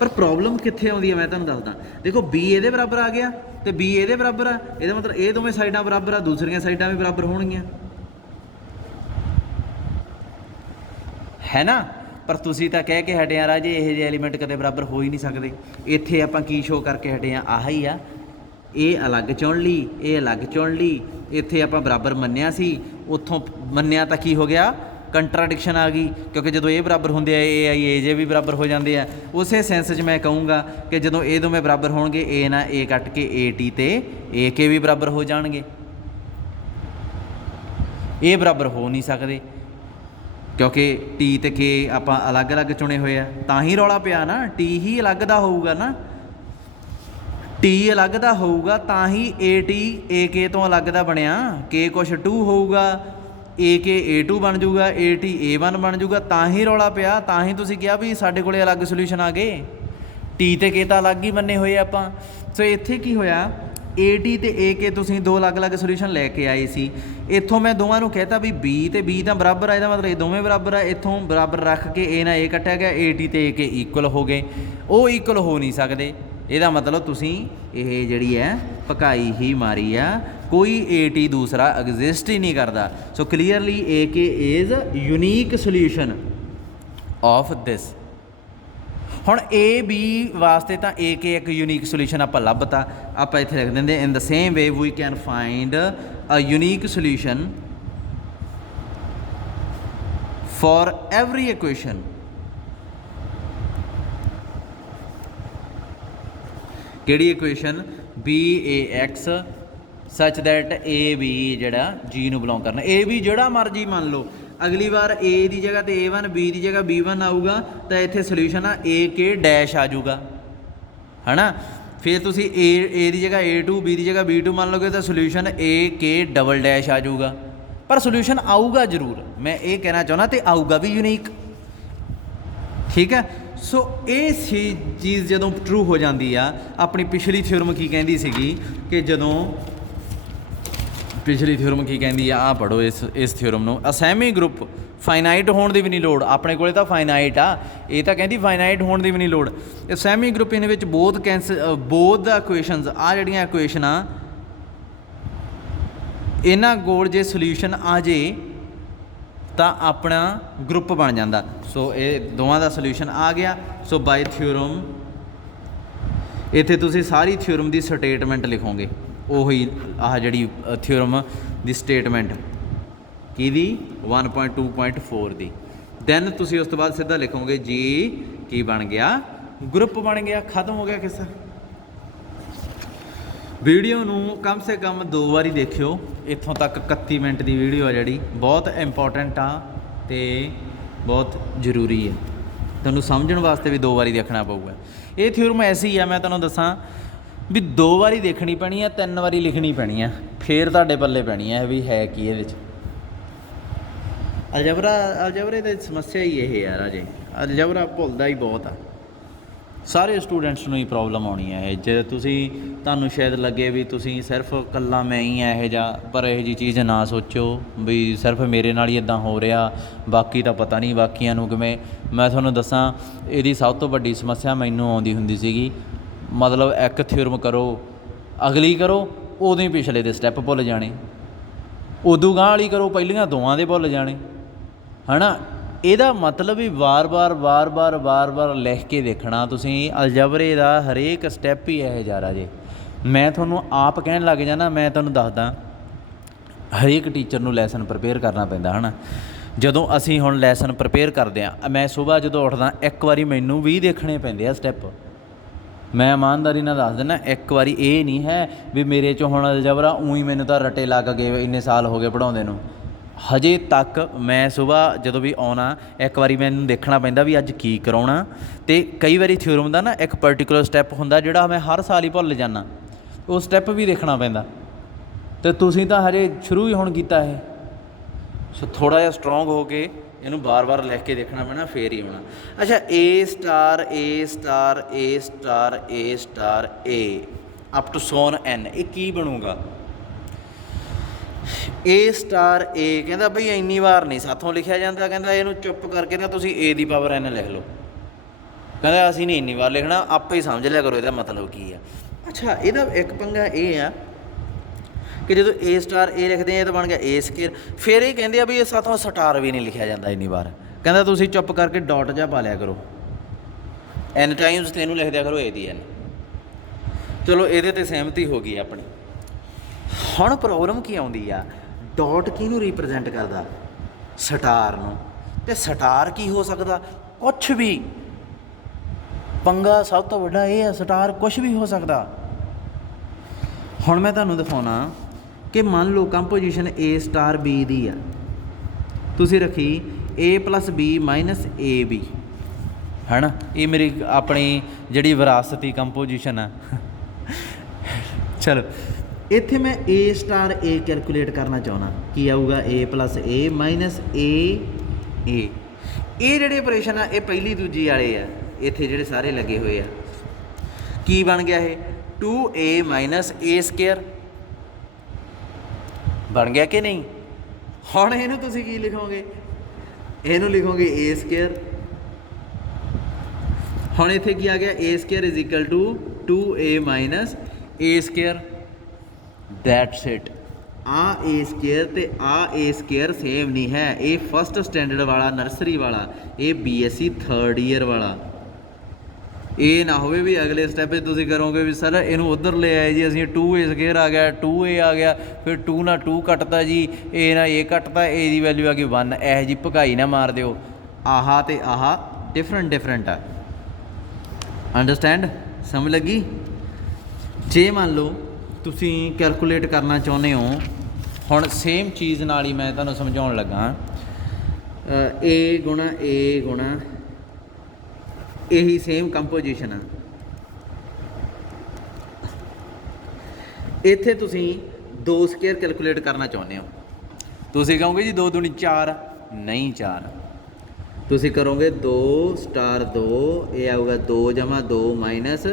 ਪਰ ਪ੍ਰੋਬਲਮ ਕਿੱਥੇ ਆਉਂਦੀ ਹੈ ਮੈਂ ਤੁਹਾਨੂੰ ਦੱਸਦਾ। ਦੇਖੋ ਬੀ ਇਹਦੇ ਬਰਾਬਰ ਆ ਗਿਆ ਅਤੇ ਬੀ ਇਹਦੇ ਬਰਾਬਰ ਆ, ਇਹਦਾ ਮਤਲਬ ਇਹ ਦੋਵੇਂ ਸਾਈਡਾਂ ਬਰਾਬਰ ਆ, ਦੂਸਰੀਆਂ ਸਾਈਡਾਂ ਵੀ ਬਰਾਬਰ ਹੋਣਗੀਆਂ, ਹੈ ਨਾ। ਪਰ ਤੁਸੀਂ ਤਾਂ ਕਹਿ ਕੇ ਹਟੇ ਆ ਰਾਜੇ ਇਹੋ ਜਿਹੇ ਐਲੀਮੈਂਟ ਕਦੇ ਬਰਾਬਰ ਹੋ ਹੀ ਨਹੀਂ ਸਕਦੇ। ਇੱਥੇ ਆਪਾਂ ਕੀ ਸ਼ੋਅ ਕਰਕੇ ਹਟੇ ਆ, ਆਹ ਹੀ ਆ। ਇਹ ਅਲੱਗ ਚੁਣ ਲਈ, ਇਹ ਅਲੱਗ ਚੁਣ ਲਈ। ਇੱਥੇ ਆਪਾਂ ਬਰਾਬਰ ਮੰਨਿਆ ਸੀ, ਉੱਥੋਂ ਮੰਨਿਆ ਤਾਂ ਕੀ ਹੋ ਗਿਆ, ਕੰਟਰਾਡਿਕਸ਼ਨ ਆ ਗਈ। ਕਿਉਂਕਿ ਜਦੋਂ ਇਹ ਬਰਾਬਰ ਹੁੰਦੇ ਆ ਏ ਆਈ ਏ ਜੇ ਵੀ ਬਰਾਬਰ ਹੋ ਜਾਂਦੇ ਆ। ਉਸੇ ਸੈਂਸ 'ਚ ਮੈਂ ਕਹੂੰਗਾ ਕਿ ਜਦੋਂ ਇਹ ਦੋਵੇਂ ਬਰਾਬਰ ਹੋਣਗੇ, ਏ ਨਾਲ ਏ ਕੱਟ ਕੇ ਏ ਟੀ ਅਤੇ ਏ ਕੇ ਵੀ ਬਰਾਬਰ ਹੋ ਜਾਣਗੇ। ਇਹ ਬਰਾਬਰ ਹੋ ਨਹੀਂ ਸਕਦੇ ਕਿਉਂਕਿ ਟੀ ਅਤੇ ਕੇ ਆਪਾਂ ਅਲੱਗ ਅਲੱਗ ਚੁਣੇ ਹੋਏ ਆ। ਤਾਂ ਹੀ ਰੌਲਾ ਪਿਆ ਨਾ, ਟੀ ਹੀ ਅਲੱਗ ਦਾ ਹੋਊਗਾ ਨਾ, ਟੀ ਅਲੱਗ ਦਾ ਹੋਊਗਾ ਤਾਂ ਹੀ ਏ ਟੀ ਏ ਕੇ ਤੋਂ ਅਲੱਗ ਦਾ ਬਣਿਆ। ਕੇ ਕੁਛ 2 ਹੋਊਗਾ, ਏ ਕੇ ਏ 2 ਬਣ ਜੂਗਾ, ਏ ਟੀ ਏ 1 ਬਣ ਜੂਗਾ। ਤਾਂ ਹੀ ਰੌਲਾ ਪਿਆ, ਤਾਂ ਹੀ ਤੁਸੀਂ ਕਿਹਾ ਵੀ ਸਾਡੇ ਕੋਲ ਅਲੱਗ ਸੋਲਿਊਸ਼ਨ ਆ ਗਏ। ਟੀ ਅਤੇ ਕੇ ਤਾਂ ਅਲੱਗ ਹੀ ਮੰਨੇ ਹੋਏ ਆਪਾਂ। ਸੋ ਇੱਥੇ ਕੀ ਹੋਇਆ, ਏ ਟੀ ਅਤੇ ਏ ਕੇ ਤੁਸੀਂ ਦੋ ਅਲੱਗ ਅਲੱਗ ਸੋਲਿਊਸ਼ਨ ਲੈ ਕੇ ਆਏ ਸੀ। ਇੱਥੋਂ ਮੈਂ ਦੋਵਾਂ ਨੂੰ ਕਹਿਤਾ ਵੀ ਬੀ ਅਤੇ ਬੀ ਤਾਂ ਬਰਾਬਰ ਆ, ਇਹਦਾ ਮਤਲਬ ਇਹ ਦੋਵੇਂ ਬਰਾਬਰ ਆ। ਇੱਥੋਂ ਬਰਾਬਰ ਰੱਖ ਕੇ ਏ ਨਾਲ ਏ ਕੱਟਿਆ ਗਿਆ, ਏ ਟੀ ਅਤੇ ਏ ਕੇ ਇਕੁਅਲ ਹੋ ਗਏ। ਉਹ ਇਕੁਅਲ ਹੋ ਨਹੀਂ ਸਕਦੇ। ਇਹਦਾ ਮਤਲਬ ਤੁਸੀਂ ਇਹ ਜਿਹੜੀ ਹੈ ਭਕਾਈ ਹੀ ਮਾਰੀ ਆ, ਕੋਈ ਏ ਟੀ ਦੂਸਰਾ ਐਗਜ਼ਿਸਟ ਹੀ ਨਹੀਂ ਕਰਦਾ। So clearly A K is unique solution of this. ਹੁਣ ਏ ਬੀ ਵਾਸਤੇ ਤਾਂ ਏ ਕੇ ਇੱਕ ਯੂਨੀਕ ਸੋਲਿਊਸ਼ਨ ਆਪਾਂ ਲੱਭਤਾ। ਆਪਾਂ ਇੱਥੇ ਲਿਖ ਦਿੰਦੇ in the same way we can find a unique solution for every equation ਕਿਹੜੀ equation, B A X such that A B ਜਿਹੜਾ ਜੀ ਨੂੰ ਬਿਲੋਂਗ ਕਰਨਾ। ਏ ਬੀ ਜਿਹੜਾ ਮਰਜੀ ਮੰਨ ਲਓ, ਅਗਲੀ ਵਾਰ ਏ ਦੀ ਜਗ੍ਹਾ 'ਤੇ A1 B ਦੀ ਜਗ੍ਹਾ B1 ਆਊਗਾ ਤਾਂ ਇੱਥੇ ਸੋਲਿਊਸ਼ਨ ਆ AK ਡੈਸ਼ ਆ ਜਾਊਗਾ, ਹੈ ਨਾ। ਫਿਰ ਤੁਸੀਂ ਏ ਦੀ ਜਗ੍ਹਾ A2 B ਦੀ ਜਗ੍ਹਾ B2 ਮੰਨ ਲਓਗੇ ਤਾਂ ਸੋਲਿਊਸ਼ਨ AK ਡਬਲ ਡੈਸ਼ ਆ ਜਾਊਗਾ। ਪਰ ਸੋਲਿਊਸ਼ਨ ਆਊਗਾ ਜ਼ਰੂਰ, ਮੈਂ ਇਹ ਕਹਿਣਾ ਚਾਹੁੰਦਾ, ਅਤੇ ਆਊਗਾ ਵੀ ਯੂਨੀਕ, ਠੀਕ ਹੈ। ਸੋ ਇਹ ਚੀਜ਼ ਜਦੋਂ ਟਰੂ ਹੋ ਜਾਂਦੀ ਆ, ਆਪਣੀ ਪਿਛਲੀ ਥਿਓਰਮ ਕੀ ਕਹਿੰਦੀ ਸੀਗੀ ਕਿ ਜਦੋਂ ਪਿਛਲੀ ਥਿਓਰਮ ਕੀ ਕਹਿੰਦੀ ਆ, ਆਹ ਪੜ੍ਹੋ ਇਸ ਥਿਓਰਮ ਨੂੰ। ਅਸੈਮੀ ਗਰੁੱਪ ਫਾਈਨਾਈਟ ਹੋਣ ਦੀ ਵੀ ਨਹੀਂ ਲੋੜ, ਆਪਣੇ ਕੋਲੇ ਤਾਂ ਫਾਈਨਾਈਟ ਆ, ਇਹ ਤਾਂ ਕਹਿੰਦੀ ਫਾਈਨਾਈਟ ਹੋਣ ਦੀ ਵੀ ਨਹੀਂ ਲੋੜ। ਅਸੈਮੀ ਗਰੁੱਪ ਇਹਦੇ ਵਿੱਚ ਬੋਥ ਦਾ ਇਕੁਏਸ਼ਨਸ, ਆ ਜਿਹੜੀਆਂ ਇਕੁਏਸ਼ਨਾਂ ਇਹਨਾਂ ਕੋਲ ਜੇ ਸੋਲਿਊਸ਼ਨ ਆ ਜੇ ਤਾਂ ਆਪਣਾ ਗਰੁੱਪ ਬਣ ਜਾਂਦਾ। ਸੋ ਇਹ ਦੋਵਾਂ ਦਾ ਸੋਲਿਊਸ਼ਨ ਆ ਗਿਆ। ਸੋ ਬਾਈ ਥਿਓਰਮ ਇੱਥੇ ਤੁਸੀਂ ਸਾਰੀ ਥਿਓਰਮ ਦੀ ਸਟੇਟਮੈਂਟ ਲਿਖੋਗੇ, ਉਹੀ ਆਹ ਜਿਹੜੀ ਥਿਓਰਮ ਦੀ ਸਟੇਟਮੈਂਟ ਕਿਹਦੀ 1.2.4 ਦੀ। ਦੈਨ ਤੁਸੀਂ ਉਸ ਤੋਂ ਬਾਅਦ ਸਿੱਧਾ ਲਿਖੋਗੇ ਜੀ ਕੀ ਬਣ ਗਿਆ, ਗਰੁੱਪ ਬਣ ਗਿਆ, ਖਤਮ ਹੋ ਗਿਆ ਕਿੱਸਾ। ਵੀਡੀਓ ਨੂੰ ਕਮ ਸੇ ਕਮ 2 ਵਾਰੀ ਦੇਖਿਓ, ਇੱਥੋਂ ਤੱਕ 31 ਮਿੰਟ ਦੀ ਵੀਡੀਓ ਆ ਜਿਹੜੀ ਬਹੁਤ ਇੰਪੋਰਟੈਂਟ ਆ ਅਤੇ ਬਹੁਤ ਜ਼ਰੂਰੀ ਹੈ, ਤੁਹਾਨੂੰ ਸਮਝਣ ਵਾਸਤੇ ਵੀ 2 ਵਾਰੀ ਦੇਖਣਾ ਪਊਗਾ। ਇਹ ਥਿਓਰਮ ਐਸੀ ਆ, ਮੈਂ ਤੁਹਾਨੂੰ ਦੱਸਾਂ ਵੀ 2 ਵਾਰੀ ਦੇਖਣੀ ਪੈਣੀ ਆ, 3 ਵਾਰੀ ਲਿਖਣੀ ਪੈਣੀ ਆ, ਫਿਰ ਤੁਹਾਡੇ ਪੱਲੇ ਪੈਣੀ ਆ ਵੀ ਹੈ ਕੀ ਇਹਦੇ 'ਚ। ਅਲਜਬਰੇ ਦੀ ਸਮੱਸਿਆ ਹੀ ਇਹ ਯਾਰ, ਅਜੇ ਅਲਜਬਰਾ ਭੁੱਲਦਾ ਹੀ ਬਹੁਤ ਆ, ਸਾਰੇ ਸਟੂਡੈਂਟਸ ਨੂੰ ਹੀ ਪ੍ਰੋਬਲਮ ਆਉਣੀ ਹੈ ਇਹ। ਜੇ ਤੁਹਾਨੂੰ ਸ਼ਾਇਦ ਲੱਗੇ ਵੀ ਤੁਸੀਂ ਸਿਰਫ ਇਕੱਲਾ ਮੈਂ ਹੀ ਆ ਇਹੋ ਜਿਹਾ, ਪਰ ਇਹੋ ਜਿਹੀ ਚੀਜ਼ ਨਾ ਸੋਚੋ ਵੀ ਸਿਰਫ ਮੇਰੇ ਨਾਲ ਹੀ ਇੱਦਾਂ ਹੋ ਰਿਹਾ, ਬਾਕੀ ਤਾਂ ਪਤਾ ਨਹੀਂ ਬਾਕੀਆਂ ਨੂੰ ਕਿਵੇਂ। ਮੈਂ ਤੁਹਾਨੂੰ ਦੱਸਾਂ, ਇਹਦੀ ਸਭ ਤੋਂ ਵੱਡੀ ਸਮੱਸਿਆ ਮੈਨੂੰ ਆਉਂਦੀ ਹੁੰਦੀ ਸੀਗੀ, ਮਤਲਬ ਇੱਕ ਥਿਓਰਮ ਕਰੋ, ਅਗਲੀ ਕਰੋ, ਉਦੋਂ ਹੀ ਪਿਛਲੇ ਦੇ ਸਟੈਪ ਭੁੱਲ ਜਾਣੇ, ਉਦੋਂ ਗਾਂਹ ਵਾਲੀ ਕਰੋ, ਪਹਿਲੀਆਂ ਦੋਵਾਂ ਦੇ ਭੁੱਲ ਜਾਣੇ, ਹੈ ਨਾ। ਇਹਦਾ ਮਤਲਬ ਵੀ ਵਾਰ-ਵਾਰ ਲਿਖ ਕੇ ਦੇਖਣਾ ਤੁਸੀਂ। ਅਲਜਬਰੇ ਦਾ ਹਰੇਕ ਸਟੈਪ ਹੀ ਇਹੋ ਜਿਹਾ ਜੇ, ਮੈਂ ਤੁਹਾਨੂੰ ਆਪ ਕਹਿਣ ਲੱਗ ਜਾਣਾ, ਮੈਂ ਤੁਹਾਨੂੰ ਦੱਸਦਾ ਹਰੇਕ ਟੀਚਰ ਨੂੰ ਲੈਸਨ ਪ੍ਰਪੇਅਰ ਕਰਨਾ ਪੈਂਦਾ, ਹੈ ਨਾ। ਜਦੋਂ ਅਸੀਂ ਹੁਣ ਲੈਸਨ ਪ੍ਰਪੇਅਰ ਕਰਦੇ ਹਾਂ, ਮੈਂ ਸੁਬਾਹ ਜਦੋਂ ਉੱਠਦਾ ਇੱਕ ਵਾਰੀ ਮੈਨੂੰ ਵੀ ਦੇਖਣੇ ਪੈਂਦੇ ਆ ਸਟੈਪ, ਮੈਂ ਇਮਾਨਦਾਰੀ ਨਾਲ ਦੱਸ ਦਿੰਦਾ। ਇੱਕ ਵਾਰੀ ਇਹ ਨਹੀਂ ਹੈ ਵੀ ਮੇਰੇ 'ਚੋਂ ਹੁਣ ਅਲਜਬਰਾ ਊਂ ਹੀ ਮੈਨੂੰ ਤਾਂ ਰੱਟੇ ਲੱਗ ਗਏ, ਇੰਨੇ ਸਾਲ ਹੋ ਗਏ ਪੜ੍ਹਾਉਂਦੇ ਨੂੰ। ਹਜੇ ਤੱਕ ਮੈਂ ਸੁਬਾਹ ਜਦੋਂ ਵੀ ਆਉਣਾ ਇੱਕ ਵਾਰੀ ਮੈਨੂੰ ਦੇਖਣਾ ਪੈਂਦਾ ਵੀ ਅੱਜ ਕੀ ਕਰਾਉਣਾ। ਅਤੇ ਕਈ ਵਾਰੀ ਥਿਓਰਮ ਦਾ ਨਾ ਇੱਕ ਪਰਟੀਕੂਲਰ ਸਟੈਪ ਹੁੰਦਾ ਜਿਹੜਾ ਮੈਂ ਹਰ ਸਾਲ ਹੀ ਭੁੱਲ ਜਾਂਦਾ, ਉਹ ਸਟੈਪ ਵੀ ਦੇਖਣਾ ਪੈਂਦਾ। ਅਤੇ ਤੁਸੀਂ ਤਾਂ ਹਜੇ ਸ਼ੁਰੂ ਹੀ ਹੁਣ ਕੀਤਾ ਇਹ, ਸੋ ਥੋੜ੍ਹਾ ਜਿਹਾ ਸਟਰੋਂਗ ਹੋ ਕੇ ਇਹਨੂੰ ਵਾਰ ਲਿਖ ਕੇ ਦੇਖਣਾ ਪੈਣਾ, ਫੇਰ ਹੀ ਹੋਣਾ। ਅੱਛਾ, A star A up to so on N, ਇਹ ਕੀ ਬਣੂਗਾ? A ਸਟਾਰ A ਕਹਿੰਦਾ ਬਈ ਇੰਨੀ ਵਾਰ ਨਹੀਂ ਸਾਥੋਂ ਲਿਖਿਆ ਜਾਂਦਾ, ਕਹਿੰਦਾ ਇਹਨੂੰ ਚੁੱਪ ਕਰਕੇ ਨਾ ਤੁਸੀਂ A ਦੀ ਪਾਵਰ N ਲਿਖ ਲਓ, ਕਹਿੰਦਾ ਅਸੀਂ ਨਹੀਂ ਇੰਨੀ ਵਾਰ ਲਿਖਣਾ, ਆਪੇ ਹੀ ਸਮਝ ਲਿਆ ਕਰੋ ਇਹਦਾ ਮਤਲਬ ਕੀ ਆ। ਅੱਛਾ, ਇਹਦਾ ਇੱਕ ਪੰਗਾ ਇਹ ਆ ਕਿ ਜਦੋਂ A ਸਟਾਰ A ਲਿਖਦੇ ਆ ਇਹ ਤਾਂ ਬਣ ਗਿਆ A ਸਕੇਅਰ, ਫਿਰ ਇਹ ਕਹਿੰਦੇ ਆ ਵੀ ਇਹ ਸਾਥੋਂ ਸਟਾਰ ਵੀ ਨਹੀਂ ਲਿਖਿਆ ਜਾਂਦਾ ਇੰਨੀ ਵਾਰ, ਕਹਿੰਦਾ ਤੁਸੀਂ ਚੁੱਪ ਕਰਕੇ ਡਾਟ ਜਿਹਾ ਪਾ ਲਿਆ ਕਰੋ, N ਟਾਈਮਸ ਤੇ ਇਹਨੂੰ ਲਿਖ ਦਿਆ ਕਰੋ A ਦੀ N। ਚਲੋ ਇਹਦੇ 'ਤੇ ਸਹਿਮਤੀ ਹੋ ਗਈ ਆਪਣੀ। ਹੁਣ ਪ੍ਰੋਬਲਮ ਕੀ ਆਉਂਦੀ ਆ, ਡਾਟ ਕਿਹਨੂੰ ਰਿਪਰੈਜ਼ੈਂਟ ਕਰਦਾ? ਸਟਾਰ ਨੂੰ। ਅਤੇ ਸਟਾਰ ਕੀ ਹੋ ਸਕਦਾ? ਕੁਛ ਵੀ। ਪੰਗਾ ਸਭ ਤੋਂ ਵੱਡਾ ਇਹ ਆ, ਸਟਾਰ ਕੁਛ ਵੀ ਹੋ ਸਕਦਾ। ਹੁਣ ਮੈਂ ਤੁਹਾਨੂੰ ਦਿਖਾਉਣਾ ਕਿ ਮੰਨ ਲਓ ਕੰਪੋਜੀਸ਼ਨ A ਸਟਾਰ B ਦੀ ਆ, ਤੁਸੀਂ ਰੱਖੀ A + B - AB, ਹੈ ਨਾ। ਇਹ ਮੇਰੀ ਆਪਣੀ ਜਿਹੜੀ ਵਿਰਾਸਤੀ ਕੰਪੋਜੀਸ਼ਨ ਆ। ਚਲੋ ਇੱਥੇ ਮੈਂ A ਸਟਾਰ A ਕੈਲਕੂਲੇਟ ਕਰਨਾ ਚਾਹੁੰਦਾ, ਕੀ ਆਊਗਾ? A + A - AA। ਇਹ ਜਿਹੜੇ ਆਪਰੇਸ਼ਨ ਆ ਇਹ ਪਹਿਲੀ ਦੂਜੀ ਵਾਲੇ ਆ, ਇੱਥੇ ਜਿਹੜੇ ਸਾਰੇ ਲੱਗੇ ਹੋਏ ਆ। ਕੀ ਬਣ ਗਿਆ ਇਹ? 2A - A ਸਕੇਅਰ ਬਣ ਗਿਆ ਕਿ ਨਹੀਂ? ਹੁਣ ਇਹਨੂੰ ਤੁਸੀਂ ਕੀ ਲਿਖੋਗੇ? ਇਹਨੂੰ ਲਿਖੋਗੇ A ਸਕੇਅਰ। ਹੁਣ ਇੱਥੇ ਕੀ ਆ ਗਿਆ? A square = 2A - A square. That's it. ਆ A ਸਕੇਅਰ ਅਤੇ ਆ A ਸਕੇਅਰ ਸੇਮ ਨਹੀਂ ਹੈ। ਇਹ ਫਸਟ ਸਟੈਂਡਰਡ ਵਾਲਾ, ਨਰਸਰੀ ਵਾਲਾ, ਇਹ BSc 3rd ਈਅਰ ਵਾਲਾ। ਇਹ ਨਾ ਹੋਵੇ ਵੀ ਅਗਲੇ ਸਟੈਪ 'ਚ ਤੁਸੀਂ ਕਰੋਗੇ ਵੀ ਸਰ ਇਹਨੂੰ ਉੱਧਰ ਲੈ ਆਏ ਜੀ ਅਸੀਂ, 2A ਸਕੇਅਰ ਆ ਗਿਆ, 2A ਆ ਗਿਆ, ਫਿਰ 2 ਨਾਲ 2 ਕੱਟਤਾ ਜੀ, A ਨਾਲ A ਕੱਟਤਾ, A ਦੀ ਵੈਲਿਊ ਆ ਗਈ 1। ਇਹੋ ਜਿਹੀ ਭਕਾਈ ਨਾ ਮਾਰ ਦਿਓ। ਆਹਾ ਅਤੇ ਆਹਾ ਡਿਫਰੈਂਟ ਆ। ਅੰਡਰਸਟੈਂਡ? ਸਮਝ ਲੱਗੀ? ਜੇ ਮੰਨ ਲਓ ਤੁਸੀਂ ਕੈਲਕੂਲੇਟ ਕਰਨਾ ਚਾਹੁੰਦੇ ਹੋ, ਹੁਣ ਸੇਮ ਚੀਜ਼ ਨਾਲ ਹੀ ਮੈਂ ਤੁਹਾਨੂੰ ਸਮਝਾਉਣ ਲੱਗਾ। ਏ ਗੁਣਾ ਇਹੀ ਸੇਮ ਕੰਪੋਜੀਸ਼ਨ ਆ। ਇੱਥੇ ਤੁਸੀਂ 2 ਸਕੁਏਅਰ ਕੈਲਕੂਲੇਟ ਕਰਨਾ ਚਾਹੁੰਦੇ ਹੋ। ਤੁਸੀਂ ਕਹੋਗੇ ਜੀ 2 ਦੂਣੀ 4, ਨਹੀਂ 4। ਤੁਸੀਂ ਕਰੋਗੇ 2 ਸਟਾਰ 2, ਇਹ ਆਊਗਾ 2 ਜਮਾ 2 ਮਾਈਨਸ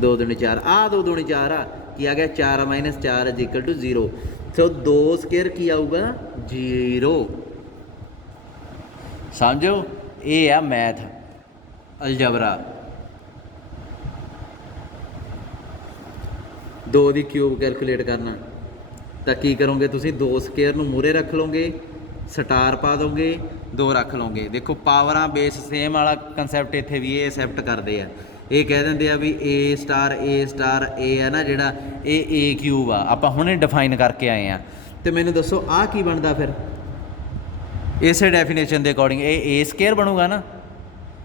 2 ਦੂਣੀ 4। ਆਹ 2 ਦੂਣੀ 4 ਆ, ਕੀ ਆ ਗਿਆ 4 minus 4 is equal to 0। So 2 square ਕੀ ਆਊਗਾ 0। ਸਮਝੋ, ਇਹ ਆ ਮੈਥ ਅਲਜਬਰਾ। 2 ਦੀ ਕਿਊਬ ਕੈਲਕੂਲੇਟ ਕਰਨਾ ਤਾਂ ਕੀ ਕਰੋਗੇ ਤੁਸੀਂ, 2 ਸਕੁਏਅਰ ਨੂੰ ਮੂਹਰੇ ਰੱਖ ਲਓਗੇ, ਸਟਾਰ ਪਾ ਦੋਗੇ, 2 ਰੱਖ ਲਓਗੇ। ਦੇਖੋ ਪਾਵਰਾਂ ਬੇਸ ਸੇਮ ਵਾਲਾ ਕੰਸੈਪਟ ਇੱਥੇ ਵੀ ਇਹ ਐਕਸੈਪਟ ਕਰਦੇ ਆ। ਇਹ ਕਹਿ ਦਿੰਦੇ ਆ ਵੀ ਏ ਸਟਾਰ ਏ ਹੈ ਨਾ ਜਿਹੜਾ, ਇਹ ਏ ਕਿਊਬ ਆ। ਆਪਾਂ ਹੁਣੇ ਡਿਫਾਈਨ ਕਰਕੇ ਆਏ ਆ। ਅਤੇ ਮੈਨੂੰ ਦੱਸੋ ਆਹ ਕੀ ਬਣਦਾ ਫਿਰ? ਇਸੇ ਡੈਫੀਨੇਸ਼ਨ ਦੇ ਅਕੋਰਡਿੰਗ ਇਹ ਏ ਸਕੁਏਅਰ ਬਣੂਗਾ ਨਾ,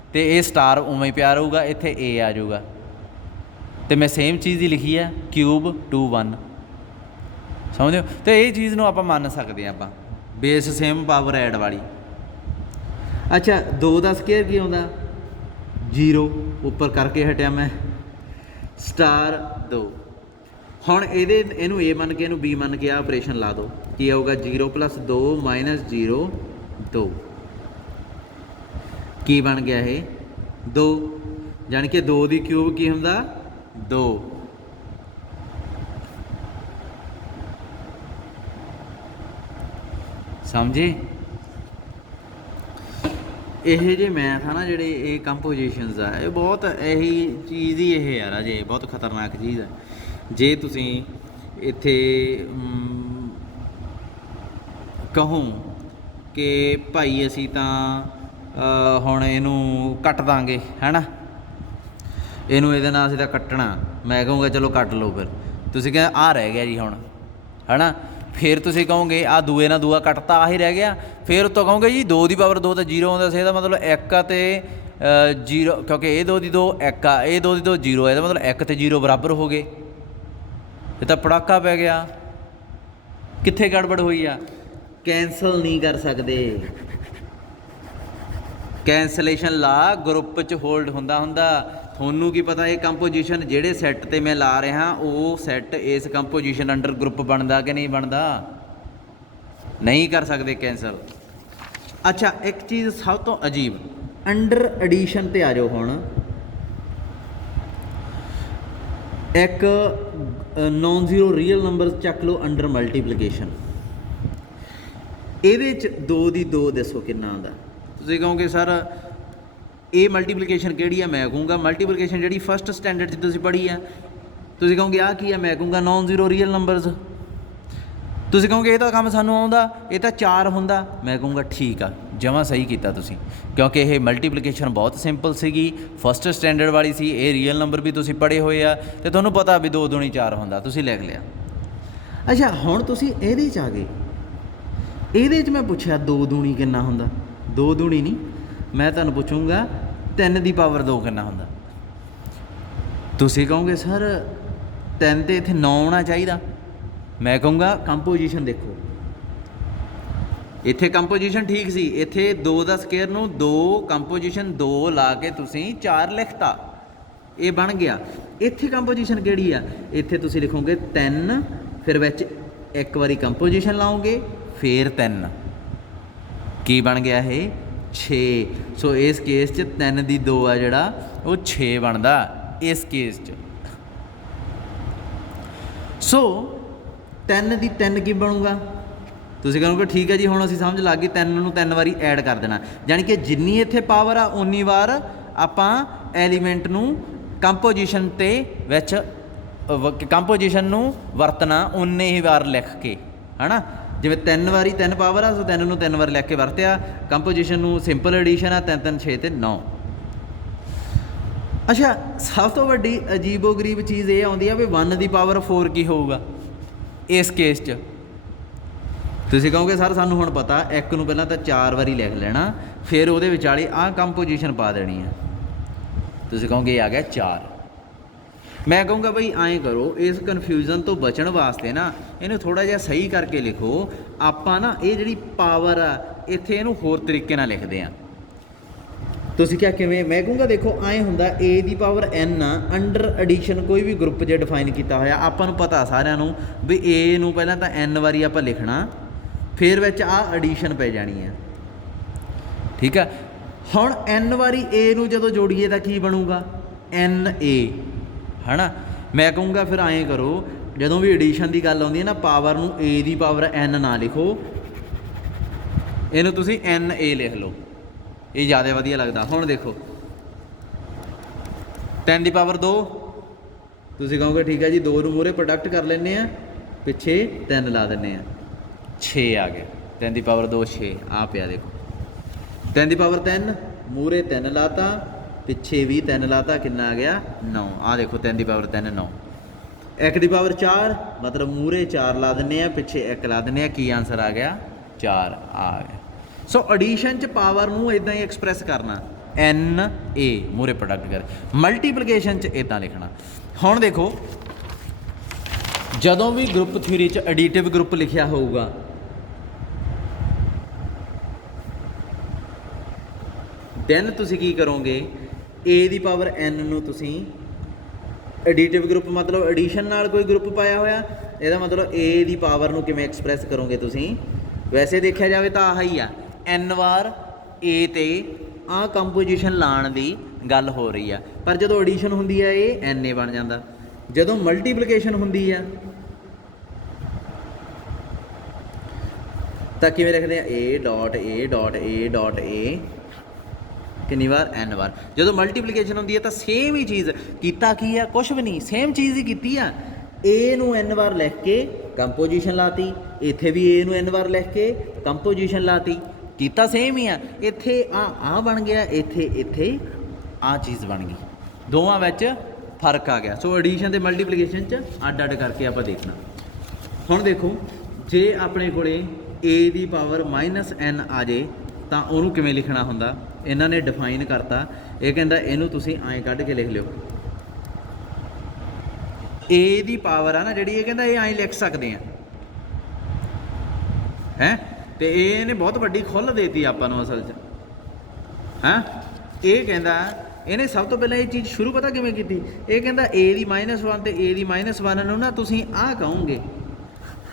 ਅਤੇ ਇਹ ਸਟਾਰ ਉਵੇਂ ਹੀ ਪਿਆ ਰਹੂਗਾ, ਇੱਥੇ ਏ ਆ ਜਾਊਗਾ। ਅਤੇ ਮੈਂ ਸੇਮ ਚੀਜ਼ ਹੀ ਲਿਖੀ ਹੈ ਕਿਊਬ 2 1। ਸਮਝਦੇ ਹੋ? ਅਤੇ ਇਹ ਚੀਜ਼ ਨੂੰ ਆਪਾਂ ਮੰਨ ਸਕਦੇ ਹਾਂ, ਆਪਾਂ ਬੇਸ ਸੇਮ ਪਾਵਰ ਐਡ ਵਾਲੀ। ਅੱਛਾ 2 ਦਾ ਸਕੁਏਅਰ ਕੀ ਆਉਂਦਾ 0, ਉੱਪਰ ਕਰਕੇ ਹਟਿਆ ਮੈਂ, ਸਟਾਰ 2। ਹੁਣ ਇਹਨੂੰ ਏ ਮੰਨ ਕੇ ਇਹਨੂੰ ਬੀ ਮੰਨ ਕੇ ਆ ਆਪਰੇਸ਼ਨ ਲਾ ਦਿਓ, ਕੀ ਆਊਗਾ 0 + 2 - 0 2। ਕੀ ਬਣ ਗਿਆ ਇਹ 2, ਜਾਣੀ ਕਿ 2 ਦੀ ਕਿਊਬ ਕੀ ਹੁੰਦਾ 2। ਸਮਝੇ? ਇਹ ਜੇ ਮੈਥ ਆ ਨਾ ਜਿਹੜੇ ਇਹ ਕੰਪੋਜੀਸ਼ਨਸ ਆ, ਇਹ ਬਹੁਤ ਇਹੀ ਚੀਜ਼ ਹੀ ਇਹ ਆ ਰਾਜੇ, ਬਹੁਤ ਖਤਰਨਾਕ ਚੀਜ਼ ਹੈ। ਜੇ ਤੁਸੀਂ ਇੱਥੇ ਕਹੋ ਕਿ ਭਾਈ ਅਸੀਂ ਤਾਂ ਹੁਣ ਇਹਨੂੰ ਕੱਟ ਦਾਂਗੇ, ਹੈ ਨਾ, ਇਹਨੂੰ ਇਹਦੇ ਨਾਲ ਅਸੀਂ ਤਾਂ ਕੱਟਣਾ, ਮੈਂ ਕਹੂੰਗਾ ਚਲੋ ਕੱਟ ਲਓ। ਫਿਰ ਤੁਸੀਂ ਕਹਿੰਦੇ ਆਹ ਰਹਿ ਗਿਆ ਜੀ ਹੁਣ, ਹੈ ਨਾ। ਫਿਰ ਤੁਸੀਂ ਕਹੋਗੇ ਆਹ ਦੂਏ ਨਾਲ ਦੂਆ ਕੱਟਤਾ, ਆਹੀ ਰਹਿ ਗਿਆ। ਫਿਰ ਉੱਤੋਂ ਕਹੋਗੇ ਜੀ 2 ਦੀ ਪਾਵਰ 2 ਤਾਂ 0 ਆਉਂਦਾ ਸੀ, ਇਹਦਾ ਮਤਲਬ 1 ਆ ਅਤੇ 0, ਕਿਉਂਕਿ ਇਹ 2 ਦੀ 2 1 ਆ, ਇਹ 2 ਦੀ 2 0 ਆ, ਇਹਦਾ ਮਤਲਬ 1 ਅਤੇ 0 ਬਰਾਬਰ ਹੋ ਗਏ। ਇਹ ਤਾਂ ਪੜਾਕਾ ਪੈ ਗਿਆ। ਕਿੱਥੇ ਗੜਬੜ ਹੋਈ ਆ? ਕੈਂਸਲ ਨਹੀਂ ਕਰ ਸਕਦੇ। ਕੈਂਸਲੇਸ਼ਨ ਲਾ ਗਰੁੱਪ 'ਚ ਹੋਲਡ ਹੁੰਦਾ। ਤੁਹਾਨੂੰ ਕੀ ਪਤਾ ਇਹ ਕੰਪੋਜੀਸ਼ਨ ਜਿਹੜੇ ਸੈੱਟ 'ਤੇ ਮੈਂ ਲਾ ਰਿਹਾ ਉਹ ਸੈੱਟ ਇਸ ਕੰਪੋਜੀਸ਼ਨ ਅੰਡਰ ਗਰੁੱਪ ਬਣਦਾ ਕਿ ਨਹੀਂ ਬਣਦਾ? ਨਹੀਂ ਕਰ ਸਕਦੇ ਕੈਂਸਲ। ਅੱਛਾ ਇੱਕ ਚੀਜ਼ ਸਭ ਤੋਂ ਅਜੀਬ, ਅੰਡਰ ਐਡੀਸ਼ਨ 'ਤੇ ਆ ਜਾਓ। ਹੁਣ ਇੱਕ ਨੋਨ ਜ਼ੀਰੋ ਰੀਅਲ ਨੰਬਰ ਚੱਕ ਲਓ ਅੰਡਰ ਮਲਟੀਪਲੀਕੇਸ਼ਨ। ਇਹਦੇ 'ਚ 2 ਦੀ 2 ਦੱਸੋ ਕਿੰਨਾ ਆਉਂਦਾ? ਤੁਸੀਂ ਕਹੋਗੇ ਸਰ ਇਹ ਮਲਟੀਪਲੀਕੇਸ਼ਨ ਕਿਹੜੀ ਆ? ਮੈਂ ਕਹੂੰਗਾ ਮਲਟੀਪਲੀਕੇਸ਼ਨ ਜਿਹੜੀ ਫਸਟ ਸਟੈਂਡਰਡ 'ਚ ਤੁਸੀਂ ਪੜ੍ਹੀ ਆ। ਤੁਸੀਂ ਕਹੋਗੇ ਆਹ ਕੀ ਆ? ਮੈਂ ਕਹੂੰਗਾ ਨੋਨ ਜ਼ੀਰੋ ਰੀਅਲ ਨੰਬਰਸ। ਤੁਸੀਂ ਕਹੋਗੇ ਇਹ ਤਾਂ ਕੰਮ ਸਾਨੂੰ ਆਉਂਦਾ, ਇਹ ਤਾਂ 4 ਹੁੰਦਾ। ਮੈਂ ਕਹੂੰਗਾ ਠੀਕ ਆ, ਜਮਾਂ ਸਹੀ ਕੀਤਾ ਤੁਸੀਂ, ਕਿਉਂਕਿ ਇਹ ਮਲਟੀਪਲੀਕੇਸ਼ਨ ਬਹੁਤ ਸਿੰਪਲ ਸੀਗੀ, ਫਸਟ ਸਟੈਂਡਰਡ ਵਾਲੀ ਸੀ। ਇਹ ਰੀਅਲ ਨੰਬਰ ਵੀ ਤੁਸੀਂ ਪੜ੍ਹੇ ਹੋਏ ਆ ਅਤੇ ਤੁਹਾਨੂੰ ਪਤਾ ਵੀ 2 ਦੂਣੀ 4 ਹੁੰਦਾ, ਤੁਸੀਂ ਲਿਖ ਲਿਆ। ਅੱਛਾ ਹੁਣ ਤੁਸੀਂ ਇਹਦੇ 'ਚ ਆ ਗਏ। ਇਹਦੇ 'ਚ ਮੈਂ ਪੁੱਛਿਆ 2 ਦੂਣੀ ਕਿੰਨਾ ਹੁੰਦਾ? 2 ਦੂਣੀ ਨਹੀਂ, ਮੈਂ ਤੁਹਾਨੂੰ ਪੁੱਛੂੰਗਾ 3 ਦੀ ਪਾਵਰ 2 ਕਿੰਨਾ ਹੁੰਦਾ? ਤੁਸੀਂ ਕਹੋਗੇ ਸਰ 3 ਤੇ ਇੱਥੇ 9 ਆਉਣਾ ਚਾਹੀਦਾ। ਮੈਂ ਕਹੂੰਗਾ ਕੰਪੋਜੀਸ਼ਨ ਦੇਖੋ, ਇੱਥੇ ਕੰਪੋਜੀਸ਼ਨ ਠੀਕ ਸੀ, ਇੱਥੇ 2 ਦਾ ਸਕੁਏਅਰ ਨੂੰ 2 ਕੰਪੋਜੀਸ਼ਨ 2 ਲਾ ਕੇ ਤੁਸੀਂ 4 ਲਿਖਤਾ, ਇਹ ਬਣ ਗਿਆ। ਇੱਥੇ ਕੰਪੋਜੀਸ਼ਨ ਕਿਹੜੀ ਆ? ਇੱਥੇ ਤੁਸੀਂ ਲਿਖੋਗੇ 3, ਫਿਰ ਵਿੱਚ ਇੱਕ ਵਾਰੀ ਕੰਪੋਜੀਸ਼ਨ ਲਾਓਗੇ, ਫਿਰ 3, ਕੀ ਬਣ ਗਿਆ ਇਹ 6। ਸੋ ਇਸ ਕੇਸ 'ਚ 3 ਦੀ 2 ਆ ਜਿਹੜਾ ਉਹ 6 ਬਣਦਾ ਇਸ ਕੇਸ 'ਚ। ਸੋ 3 ਦੀ 3 ਕੀ ਬਣੂਗਾ? ਤੁਸੀਂ ਕਹੋਗੇ ਠੀਕ ਹੈ ਜੀ, ਹੁਣ ਅਸੀਂ ਸਮਝ ਲੱਗ ਗਈ, 3 ਨੂੰ 3 ਵਾਰੀ ਐਡ ਕਰ ਦੇਣਾ, ਯਾਨੀ ਕਿ ਜਿੰਨੀ ਇੱਥੇ ਪਾਵਰ ਆ ਉਨੀ ਵਾਰ ਆਪਾਂ ਐਲੀਮੈਂਟ ਨੂੰ ਕੰਪੋਜੀਸ਼ਨ 'ਤੇ ਵਿੱਚ ਕੰਪੋਜੀਸ਼ਨ ਨੂੰ ਵਰਤਣਾ ਉਨੇ ਹੀ ਵਾਰ ਲਿਖ ਕੇ, ਹੈ ਨਾ। ਜਿਵੇਂ 3 ਵਾਰੀ 3 ਪਾਵਰ ਆ, ਸੋ 3 ਨੂੰ 3 ਵਾਰ ਲਿਖ ਕੇ ਵਰਤਿਆ। ਕੰਪੋਜੀਸ਼ਨ ਨੂੰ ਸਿੰਪਲ ਐਡੀਸ਼ਨ ਆ, 3 3 6 ਅਤੇ 9। ਅੱਛਾ ਸਭ ਤੋਂ ਵੱਡੀ ਅਜੀਬੋ ਗਰੀਬ ਚੀਜ਼ ਇਹ ਆਉਂਦੀ ਆ ਵੀ 1 ਦੀ ਪਾਵਰ 4 ਕੀ ਹੋਊਗਾ ਇਸ ਕੇਸ 'ਚ? ਤੁਸੀਂ ਕਹੋਗੇ ਸਰ ਸਾਨੂੰ ਹੁਣ ਪਤਾ, 1 ਨੂੰ ਪਹਿਲਾਂ ਤਾਂ 4 ਵਾਰੀ ਲਿਖ ਲੈਣਾ, ਫਿਰ ਉਹਦੇ ਵਿਚਾਲੇ ਆਹ ਕੰਪੋਜੀਸ਼ਨ ਪਾ ਦੇਣੀ ਆ। ਤੁਸੀਂ ਕਹੋਗੇ ਇਹ ਆ ਗਿਆ 4। मैं कहूँगा बई ਐਂ करो, इस कन्फ्यूजन तो बचण वास्ते ना ਇਹਨੂੰ ਥੋੜਾ ਜਿਹਾ ਸਹੀ ਕਰਕੇ ਲਿਖੋ। ਆਪਾਂ ਨਾ ਇਹ ਜਿਹੜੀ ਪਾਵਰ ਆ ਇੱਥੇ ਇਹਨੂੰ ਹੋਰ ਤਰੀਕੇ ਨਾਲ ਲਿਖਦੇ ਆ। ਤੁਸੀਂ ਕਿਹਾ ਕਿਵੇਂ? ਮੈਂ ਕਹੂੰਗਾ ਦੇਖੋ ਐਂ ਹੁੰਦਾ a ਦੀ ਪਾਵਰ n ਆ, ਅੰਡਰ ਐਡੀਸ਼ਨ ਕੋਈ ਵੀ ਗਰੁੱਪ ਜੇ ਡਿਫਾਈਨ ਕੀਤਾ ਹੋਇਆ, ਆਪਾਂ ਨੂੰ ਪਤਾ ਸਾਰਿਆਂ ਨੂੰ ਵੀ a ਨੂੰ ਪਹਿਲਾਂ ਤਾਂ n ਵਾਰੀ ਆਪਾਂ ਲਿਖਣਾ, ਫਿਰ ਵਿੱਚ ਆਹ ਐਡੀਸ਼ਨ ਪੈ ਜਾਣੀ ਆ। ਠੀਕ ਆ, ਹੁਣ n ਵਾਰੀ a ਨੂੰ ਜਦੋਂ ਜੋੜੀਏ ਤਾਂ ਕੀ ਬਣੂਗਾ? n a ਹੈ ਨਾ। ਮੈਂ ਕਹੂੰਗਾ ਫਿਰ ਐਂ ਕਰੋ, ਜਦੋਂ ਵੀ ਐਡੀਸ਼ਨ ਦੀ ਗੱਲ ਆਉਂਦੀ ਹੈ ਨਾ, ਪਾਵਰ ਨੂੰ a ਦੀ ਪਾਵਰ n ਨਾ ਲਿਖੋ, ਇਹਨੂੰ ਤੁਸੀਂ n a ਲਿਖ ਲਓ, ਇਹ ਜ਼ਿਆਦਾ ਵਧੀਆ ਲੱਗਦਾ। ਹੁਣ ਦੇਖੋ 10 ਦੀ ਪਾਵਰ 2, ਤੁਸੀਂ ਕਹੋਗੇ ਠੀਕ ਹੈ ਜੀ, 2 ਨੂੰ ਮੂਹਰੇ ਪ੍ਰੋਡਕਟ ਕਰ ਲੈਂਦੇ ਆ, ਪਿੱਛੇ 3 ਲਾ ਦਿੰਦੇ ਆ, 6 ਆ ਗਿਆ। 10 ਦੀ ਪਾਵਰ 2 6 ਆ ਪਿਆ ਦੇਖੋ। 10 ਦੀ ਪਾਵਰ 3 ਮੂਹਰੇ 3 ਲਾਤਾ, ਪਿੱਛੇ ਵੀ 3 ਲਾਤਾ, ਕਿੰਨਾ ਆ ਗਿਆ? 9। ਆ ਦੇਖੋ 10 ਦੀ ਪਾਵਰ 3 9। 1 ਦੀ ਪਾਵਰ 4 ਮਤਲਬ ਮੂਹਰੇ 4 ਲਾ ਦਿੰਦੇ ਆ, ਪਿੱਛੇ 1 ਲਾ ਦਿੰਦੇ ਆ, ਕੀ ਆਨਸਰ ਆ ਗਿਆ? 4 ਆ ਗਿਆ। ਸੋ ਐਡੀਸ਼ਨ 'ਚ ਪਾਵਰ ਨੂੰ ਇਦਾਂ ਹੀ ਐਕਸਪ੍ਰੈਸ ਕਰਨਾ, n a ਮੂਹਰੇ ਪ੍ਰੋਡਕਟ ਕਰ। ਮਲਟੀਪਲੀਕੇਸ਼ਨ 'ਚ ਇਦਾਂ ਲਿਖਣਾ। ਹੁਣ ਦੇਖੋ ਜਦੋਂ ਵੀ ਗਰੁੱਪ ਥਿਊਰੀ 'ਚ ਐਡੀਟਿਵ ਗਰੁੱਪ ਲਿਖਿਆ ਹੋਊਗਾ, ਦੈਨ ਤੁਸੀਂ ਕੀ ਕਰੋਗੇ? a ਦੀ ਪਾਵਰ n ਨੂੰ ਤੁਸੀਂ ਐਡੀਟਿਵ ਗਰੁੱਪ ਮਤਲਬ ਐਡੀਸ਼ਨ ਨਾਲ ਕੋਈ ਗਰੁੱਪ ਪਾਇਆ ਹੋਇਆ, ਇਹਦਾ ਮਤਲਬ a ਦੀ ਪਾਵਰ ਨੂੰ ਕਿਵੇਂ ਐਕਸਪ੍ਰੈਸ ਕਰੋਗੇ ਤੁਸੀਂ? ਵੈਸੇ ਦੇਖਿਆ ਜਾਵੇ ਤਾਂ ਆਹ ਹੀ ਆ, n ਵਾਰ a ਤੇ ਆਹ ਕੰਪੋਜੀਸ਼ਨ ਲਾਉਣ ਦੀ ਗੱਲ ਹੋ ਰਹੀ ਆ, ਪਰ ਜਦੋਂ ਐਡੀਸ਼ਨ ਹੁੰਦੀ ਆ ਇਹ n a ਬਣ ਜਾਂਦਾ। ਜਦੋਂ ਮਲਟੀਪਲੀਕੇਸ਼ਨ ਹੁੰਦੀ ਆ ਤਾਂ ਕਿਵੇਂ ਲਿਖਦੇ ਆ? a dot a dot a dot a ਕਿੰਨੀ ਵਾਰ? n ਵਾਰ। ਜਦੋਂ ਮਲਟੀਪਲੀਕੇਸ਼ਨ ਹੁੰਦੀ ਹੈ ਤਾਂ ਸੇਮ ਹੀ ਚੀਜ਼ ਕੀਤਾ ਕੀ ਆ? ਕੁਛ ਵੀ ਨਹੀਂ, ਸੇਮ ਚੀਜ਼ ਹੀ ਕੀਤੀ ਆ। a ਨੂੰ n ਵਾਰ ਲਿਖ ਕੇ ਕੰਪੋਜੀਸ਼ਨ ਲਾਤੀ, ਇੱਥੇ ਵੀ a ਨੂੰ n ਵਾਰ ਲਿਖ ਕੇ ਕੰਪੋਜੀਸ਼ਨ ਲਾਤੀ, ਕੀਤਾ ਸੇਮ ਹੀ ਆ। ਇੱਥੇ ਆ ਬਣ ਗਿਆ, ਇੱਥੇ ਆ ਚੀਜ਼ ਬਣ ਗਈ, ਦੋਵਾਂ ਵਿੱਚ ਫਰਕ ਆ ਗਿਆ। ਸੋ ਐਡੀਸ਼ਨ ਤੇ ਮਲਟੀਪਲੀਕੇਸ਼ਨ 'ਚ ਅੱਡ ਅੱਡ ਕਰਕੇ ਆਪਾਂ ਦੇਖਣਾ। ਹੁਣ ਦੇਖੋ ਜੇ ਆਪਣੇ ਕੋਲੇ a ਦੀ ਪਾਵਰ -n ਆ ਜੇ ਤਾਂ ਉਹਨੂੰ ਕਿਵੇਂ ਲਿਖਣਾ ਹੁੰਦਾ? ਇਹਨਾਂ ਨੇ ਡਿਫਾਈਨ ਕਰਤਾ, ਇਹ ਕਹਿੰਦਾ ਇਹਨੂੰ ਤੁਸੀਂ ਐਂ ਕੱਢ ਕੇ ਲਿਖ ਲਿਓ। a ਦੀ ਪਾਵਰ ਆ ਨਾ ਜਿਹੜੀ, ਇਹ ਕਹਿੰਦਾ ਇਹ ਐਂ ਲਿਖ ਸਕਦੇ ਆ ਹੈ, ਤੇ ਇਹਨੇ ਬਹੁਤ ਵੱਡੀ ਖੁੱਲ੍ਹ ਦੇਤੀ ਆਪਾਂ ਨੂੰ ਅਸਲ 'ਚ ਹੈਂ। ਇਹ ਕਹਿੰਦਾ ਇਹਨੇ ਸਭ ਤੋਂ ਪਹਿਲਾਂ ਇਹ ਚੀਜ਼ ਸ਼ੁਰੂ ਪਤਾ ਕਿਵੇਂ ਕੀਤੀ? ਇਹ ਕਹਿੰਦਾ a ਦੀ -1 ਤੇ a ਦੀ -1 ਨੂੰ ਨਾ ਤੁਸੀਂ ਆਹ ਕਹੋਗੇ,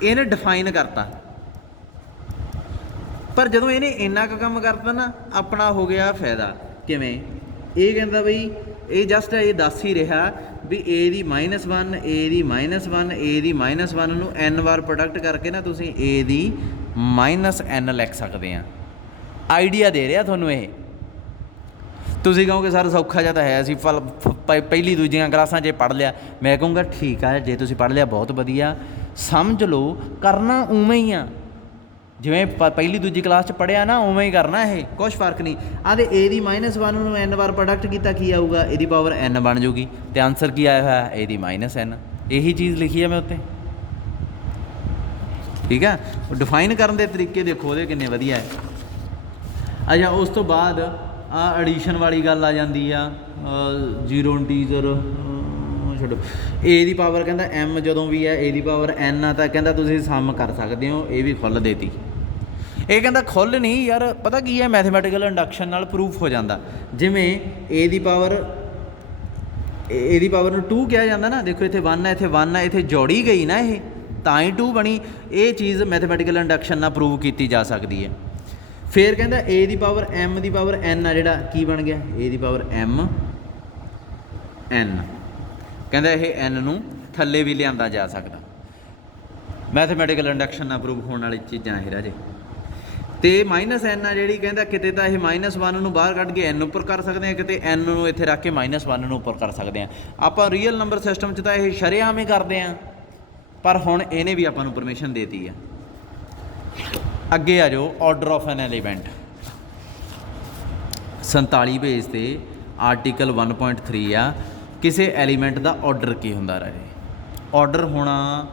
ਇਹਨੇ ਡਿਫਾਈਨ ਕਰਤਾ। ਪਰ ਜਦੋਂ ਇਹਨੇ ਇੰਨਾ ਕੁ ਕੰਮ ਕਰਤਾ ਨਾ, ਆਪਣਾ ਹੋ ਗਿਆ ਫਾਇਦਾ। ਕਿਵੇਂ? ਇਹ ਕਹਿੰਦਾ ਬਈ ਇਹ ਜਸਟ ਇਹ ਦੱਸ ਹੀ ਰਿਹਾ ਵੀ a the -1 a the -1 a ਦੀ -1 ਨੂੰ n ਵਾਰ ਪ੍ਰੋਡਕਟ ਕਰਕੇ ਨਾ ਤੁਸੀਂ a ਦੀ -n ਲਿਖ ਸਕਦੇ ਆ। ਆਈਡੀਆ ਦੇ ਰਿਹਾ ਤੁਹਾਨੂੰ ਇਹ। ਤੁਸੀਂ ਕਹੋਗੇ ਸਰ ਸੌਖਾ ਜਿਹਾ ਤਾਂ ਹੈ, ਅਸੀਂ ਪਹਿਲੀ ਦੂਜੀਆਂ ਕਲਾਸਾਂ 'ਚ ਪੜ੍ਹ ਲਿਆ। ਮੈਂ ਕਹੂੰਗਾ ਠੀਕ ਆ, ਜੇ ਤੁਸੀਂ ਪੜ੍ਹ ਲਿਆ ਬਹੁਤ ਵਧੀਆ, ਸਮਝ ਲਓ ਕਰਨਾ ਉਵੇਂ ਹੀ ਆ ਜਿਵੇਂ ਪਹਿਲੀ ਦੂਜੀ ਕਲਾਸ 'ਚ ਪੜ੍ਹਿਆ ਨਾ, ਉਵੇਂ ਹੀ ਕਰਨਾ, ਇਹ ਕੁਛ ਫਰਕ ਨਹੀਂ। ਆਹ ਦੇ a ਦੀ -1 ਨੂੰ n ਵਾਰ ਪ੍ਰੋਡਕਟ ਕੀਤਾ, ਕੀ ਆਊਗਾ? ਇਹਦੀ ਪਾਵਰ n ਬਣ ਜੂਗੀ, ਅਤੇ ਆਨਸਰ ਕੀ ਆਇਆ ਹੋਇਆ? a the -n। ਇਹੀ ਚੀਜ਼ ਲਿਖੀ ਆ ਮੈਂ ਉੱਤੇ। ਠੀਕ ਆ, ਡਿਫਾਈਨ ਕਰਨ ਦੇ ਤਰੀਕੇ ਦੇਖੋ ਉਹਦੇ ਕਿੰਨੇ ਵਧੀਆ ਹੈ। ਅੱਛਾ, ਉਸ ਤੋਂ ਬਾਅਦ ਆਹ ਐਡੀਸ਼ਨ ਵਾਲੀ ਗੱਲ ਆ ਜਾਂਦੀ ਆ, 0 ਇੰਟੀਜ਼ਰ ਛੱਡੋ। a ਦੀ ਪਾਵਰ ਕਹਿੰਦਾ m ਜਦੋਂ ਵੀ ਹੈ a ਦੀ ਪਾਵਰ n ਆ ਤਾਂ ਕਹਿੰਦਾ ਤੁਸੀਂ ਸਮ ਕਰ ਸਕਦੇ ਹੋ, ਇਹ ਵੀ ਖੁੱਲ੍ਹ ਦੇਤੀ। ਇਹ ਕਹਿੰਦਾ ਖੁੱਲ੍ਹ ਨਹੀਂ ਯਾਰ, ਪਤਾ ਕੀ ਹੈ, ਮੈਥਮੈਟੀਕਲ ਇੰਡਕਸ਼ਨ ਨਾਲ ਪ੍ਰੂਫ ਹੋ ਜਾਂਦਾ। ਜਿਵੇਂ a ਦੀ ਪਾਵਰ ਨੂੰ 2 ਕਿਹਾ ਜਾਂਦਾ ਨਾ, ਦੇਖੋ ਇੱਥੇ 1 ਹੈ, ਇੱਥੇ 1 ਹੈ, ਇੱਥੇ ਜੋੜੀ ਗਈ ਨਾ, ਇਹ ਤਾਂ ਹੀ 2 ਬਣੀ। ਇਹ ਚੀਜ਼ ਮੈਥਮੈਟੀਕਲ ਇੰਡਕਸ਼ਨ ਨਾਲ ਪ੍ਰੂਵ ਕੀਤੀ ਜਾ ਸਕਦੀ ਹੈ। ਫਿਰ ਕਹਿੰਦਾ a the power m the power n ਆ ਜਿਹੜਾ, ਕੀ ਬਣ ਗਿਆ? a the power m n। ਕਹਿੰਦਾ ਇਹ n ਨੂੰ ਥੱਲੇ ਵੀ ਲਿਆਂਦਾ ਜਾ ਸਕਦਾ। ਮੈਥਮੈਟੀਕਲ ਇੰਡਕਸ਼ਨ ਨਾਲ ਪ੍ਰੂਵ ਹੋਣ ਵਾਲੀ ਚੀਜ਼ਾਂ ਇਹ ਰਾਜੇ। ਅਤੇ -n ਆ ਜਿਹੜੀ, ਕਹਿੰਦਾ ਕਿਤੇ ਤਾਂ ਇਹ -1 ਨੂੰ ਬਾਹਰ ਕੱਢ ਕੇ n ਉੱਪਰ ਕਰ ਸਕਦੇ ਹਾਂ, ਕਿਤੇ n ਨੂੰ ਇੱਥੇ ਰੱਖ ਕੇ -1 ਨੂੰ ਉੱਪਰ ਕਰ ਸਕਦੇ ਹਾਂ। ਆਪਾਂ ਰੀਅਲ ਨੰਬਰ ਸਿਸਟਮ 'ਚ ਤਾਂ ਇਹ ਸ਼ਰੇਆਮ ਹੀ ਕਰਦੇ ਹਾਂ, ਪਰ ਹੁਣ ਇਹਨੇ ਵੀ ਆਪਾਂ ਨੂੰ ਪਰਮਿਸ਼ਨ ਦੇ ਦਿੱਤੀ ਆ। ਅੱਗੇ ਆ ਜਾਓ, order of N element 47 page 'ਤੇ ਆਰਟੀਕਲ 1.3 ਆ। ਕਿਸੇ ਐਲੀਮੈਂਟ ਦਾ ਆਰਡਰ ਕੀ ਹੁੰਦਾ ਰਾਜੇ? ਆਰਡਰ ਹੋਣਾ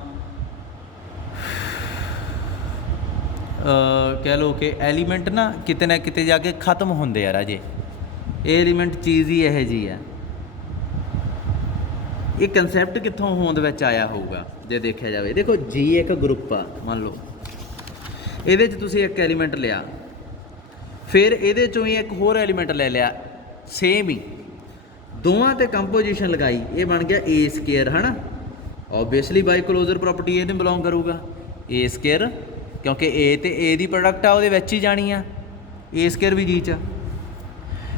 ਕਹਿ ਲਓ ਕਿ ਐਲੀਮੈਂਟ ਨਾ ਕਿਤੇ ਜਾ ਕੇ ਖ਼ਤਮ ਹੁੰਦੇ ਆ ਰਾਜੇ। ਇਹ ਐਲੀਮੈਂਟ ਚੀਜ਼ ਹੀ ਇਹੋ ਜਿਹੀ ਆ, ਇਹ ਕਨਸੈਪਟ ਕਿੱਥੋਂ ਹੋਂਦ ਵਿੱਚ ਆਇਆ ਹੋਊਗਾ ਜੇ ਦੇਖਿਆ ਜਾਵੇ। ਦੇਖੋ ਜੀ ਇੱਕ ਗਰੁੱਪ ਆ, ਮੰਨ ਲਓ ਇਹਦੇ 'ਚ ਤੁਸੀਂ ਇੱਕ ਐਲੀਮੈਂਟ ਲਿਆ, ਫਿਰ ਇਹਦੇ 'ਚੋਂ ਹੀ ਇੱਕ ਹੋਰ ਐਲੀਮੈਂਟ ਲੈ ਲਿਆ ਸੇਮ ਹੀ, ਦੋਵਾਂ 'ਤੇ ਕੰਪੋਜੀਸ਼ਨ ਲਗਾਈ, ਇਹ ਬਣ ਗਿਆ ਏ ਸਕੇਅਰ ਹੈ ਨਾ। ਓਬਵੀਅਸਲੀ ਬਾਈ ਕਲੋਜ਼ਰ ਪ੍ਰੋਪਰਟੀ ਇਹਨੂੰ ਬਿਲੋਂਗ ਕਰੂਗਾ ਏ ਸਕੇਅਰ, ਕਿਉਂਕਿ ਏ ਤੇ ਏ ਦੀ ਪ੍ਰੋਡਕਟ ਆ ਉਹਦੇ ਵਿੱਚ ਹੀ ਜਾਣੀ ਆ, ਏ ਸਕੇਅਰ ਵੀ ਜੀ 'ਚ।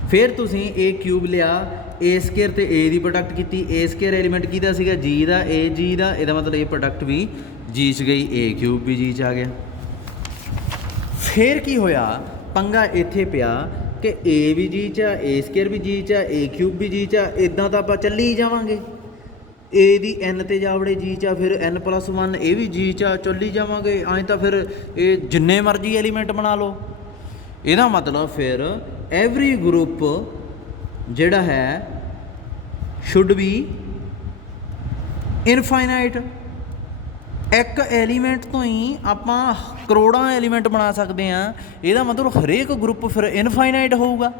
ਫਿਰ ਤੁਸੀਂ ਏ ਕਿਊਬ ਲਿਆ, ਏ ਸਕੇਅਰ ਤੇ ਏ ਦੀ ਪ੍ਰੋਡਕਟ ਕੀਤੀ, ਏ ਸਕੇਅਰ ਐਲੀਮੈਂਟ ਕਿਹਦਾ ਸੀਗਾ ਜੀ ਦਾ, ਏ ਜੀ ਦਾ, ਇਹਦਾ ਮਤਲਬ ਇਹ ਪ੍ਰੋਡਕਟ ਵੀ ਜੀ 'ਚ ਗਈ, ਏ ਕਿਊਬ ਵੀ ਜੀ 'ਚ ਆ ਗਿਆ। ਫਿਰ ਕੀ ਹੋਇਆ, ਪੰਗਾ ਇੱਥੇ ਪਿਆ ਕਿ ਏ ਵੀ ਜੀ 'ਚ ਆ, ਏ ਸਕੇਅਰ ਵੀ ਜੀ 'ਚ ਆ, ਏ ਕਿਊਬ ਵੀ ਜੀ 'ਚ ਆ, ਇੱਦਾਂ ਤਾਂ ਆਪਾਂ ਚੱਲੀ ਹੀ ਜਾਵਾਂਗੇ। ਏ ਦੀ ਐਨ ਤੇ ਜਾਵੜੇ ਜੀ 'ਚ ਆ, ਫਿਰ n+1 ਇਹ ਵੀ ਜੀ 'ਚ ਆ, ਚੱਲੀ ਜਾਵਾਂਗੇ। ਐਂ ਤਾਂ ਫਿਰ ਇਹ ਜਿੰਨੇ ਮਰਜ਼ੀ ਐਲੀਮੈਂਟ ਬਣਾ ਲਓ। ਇਹਦਾ ਮਤਲਬ ਫਿਰ ਐਵਰੀ ਗਰੁੱਪ ਜਿਹੜਾ ਹੈ ਸ਼ੁੱਡ ਬੀ ਇਨਫਾਈਨਾਈਟ। ਇੱਕ ਐਲੀਮੈਂਟ ਤੋਂ ਹੀ ਆਪਾਂ ਕਰੋੜਾਂ ਐਲੀਮੈਂਟ ਬਣਾ ਸਕਦੇ ਹਾਂ, ਇਹਦਾ ਮਤਲਬ ਹਰੇਕ ਗਰੁੱਪ ਫਿਰ ਇਨਫਾਈਨਾਈਟ ਹੋਊਗਾ।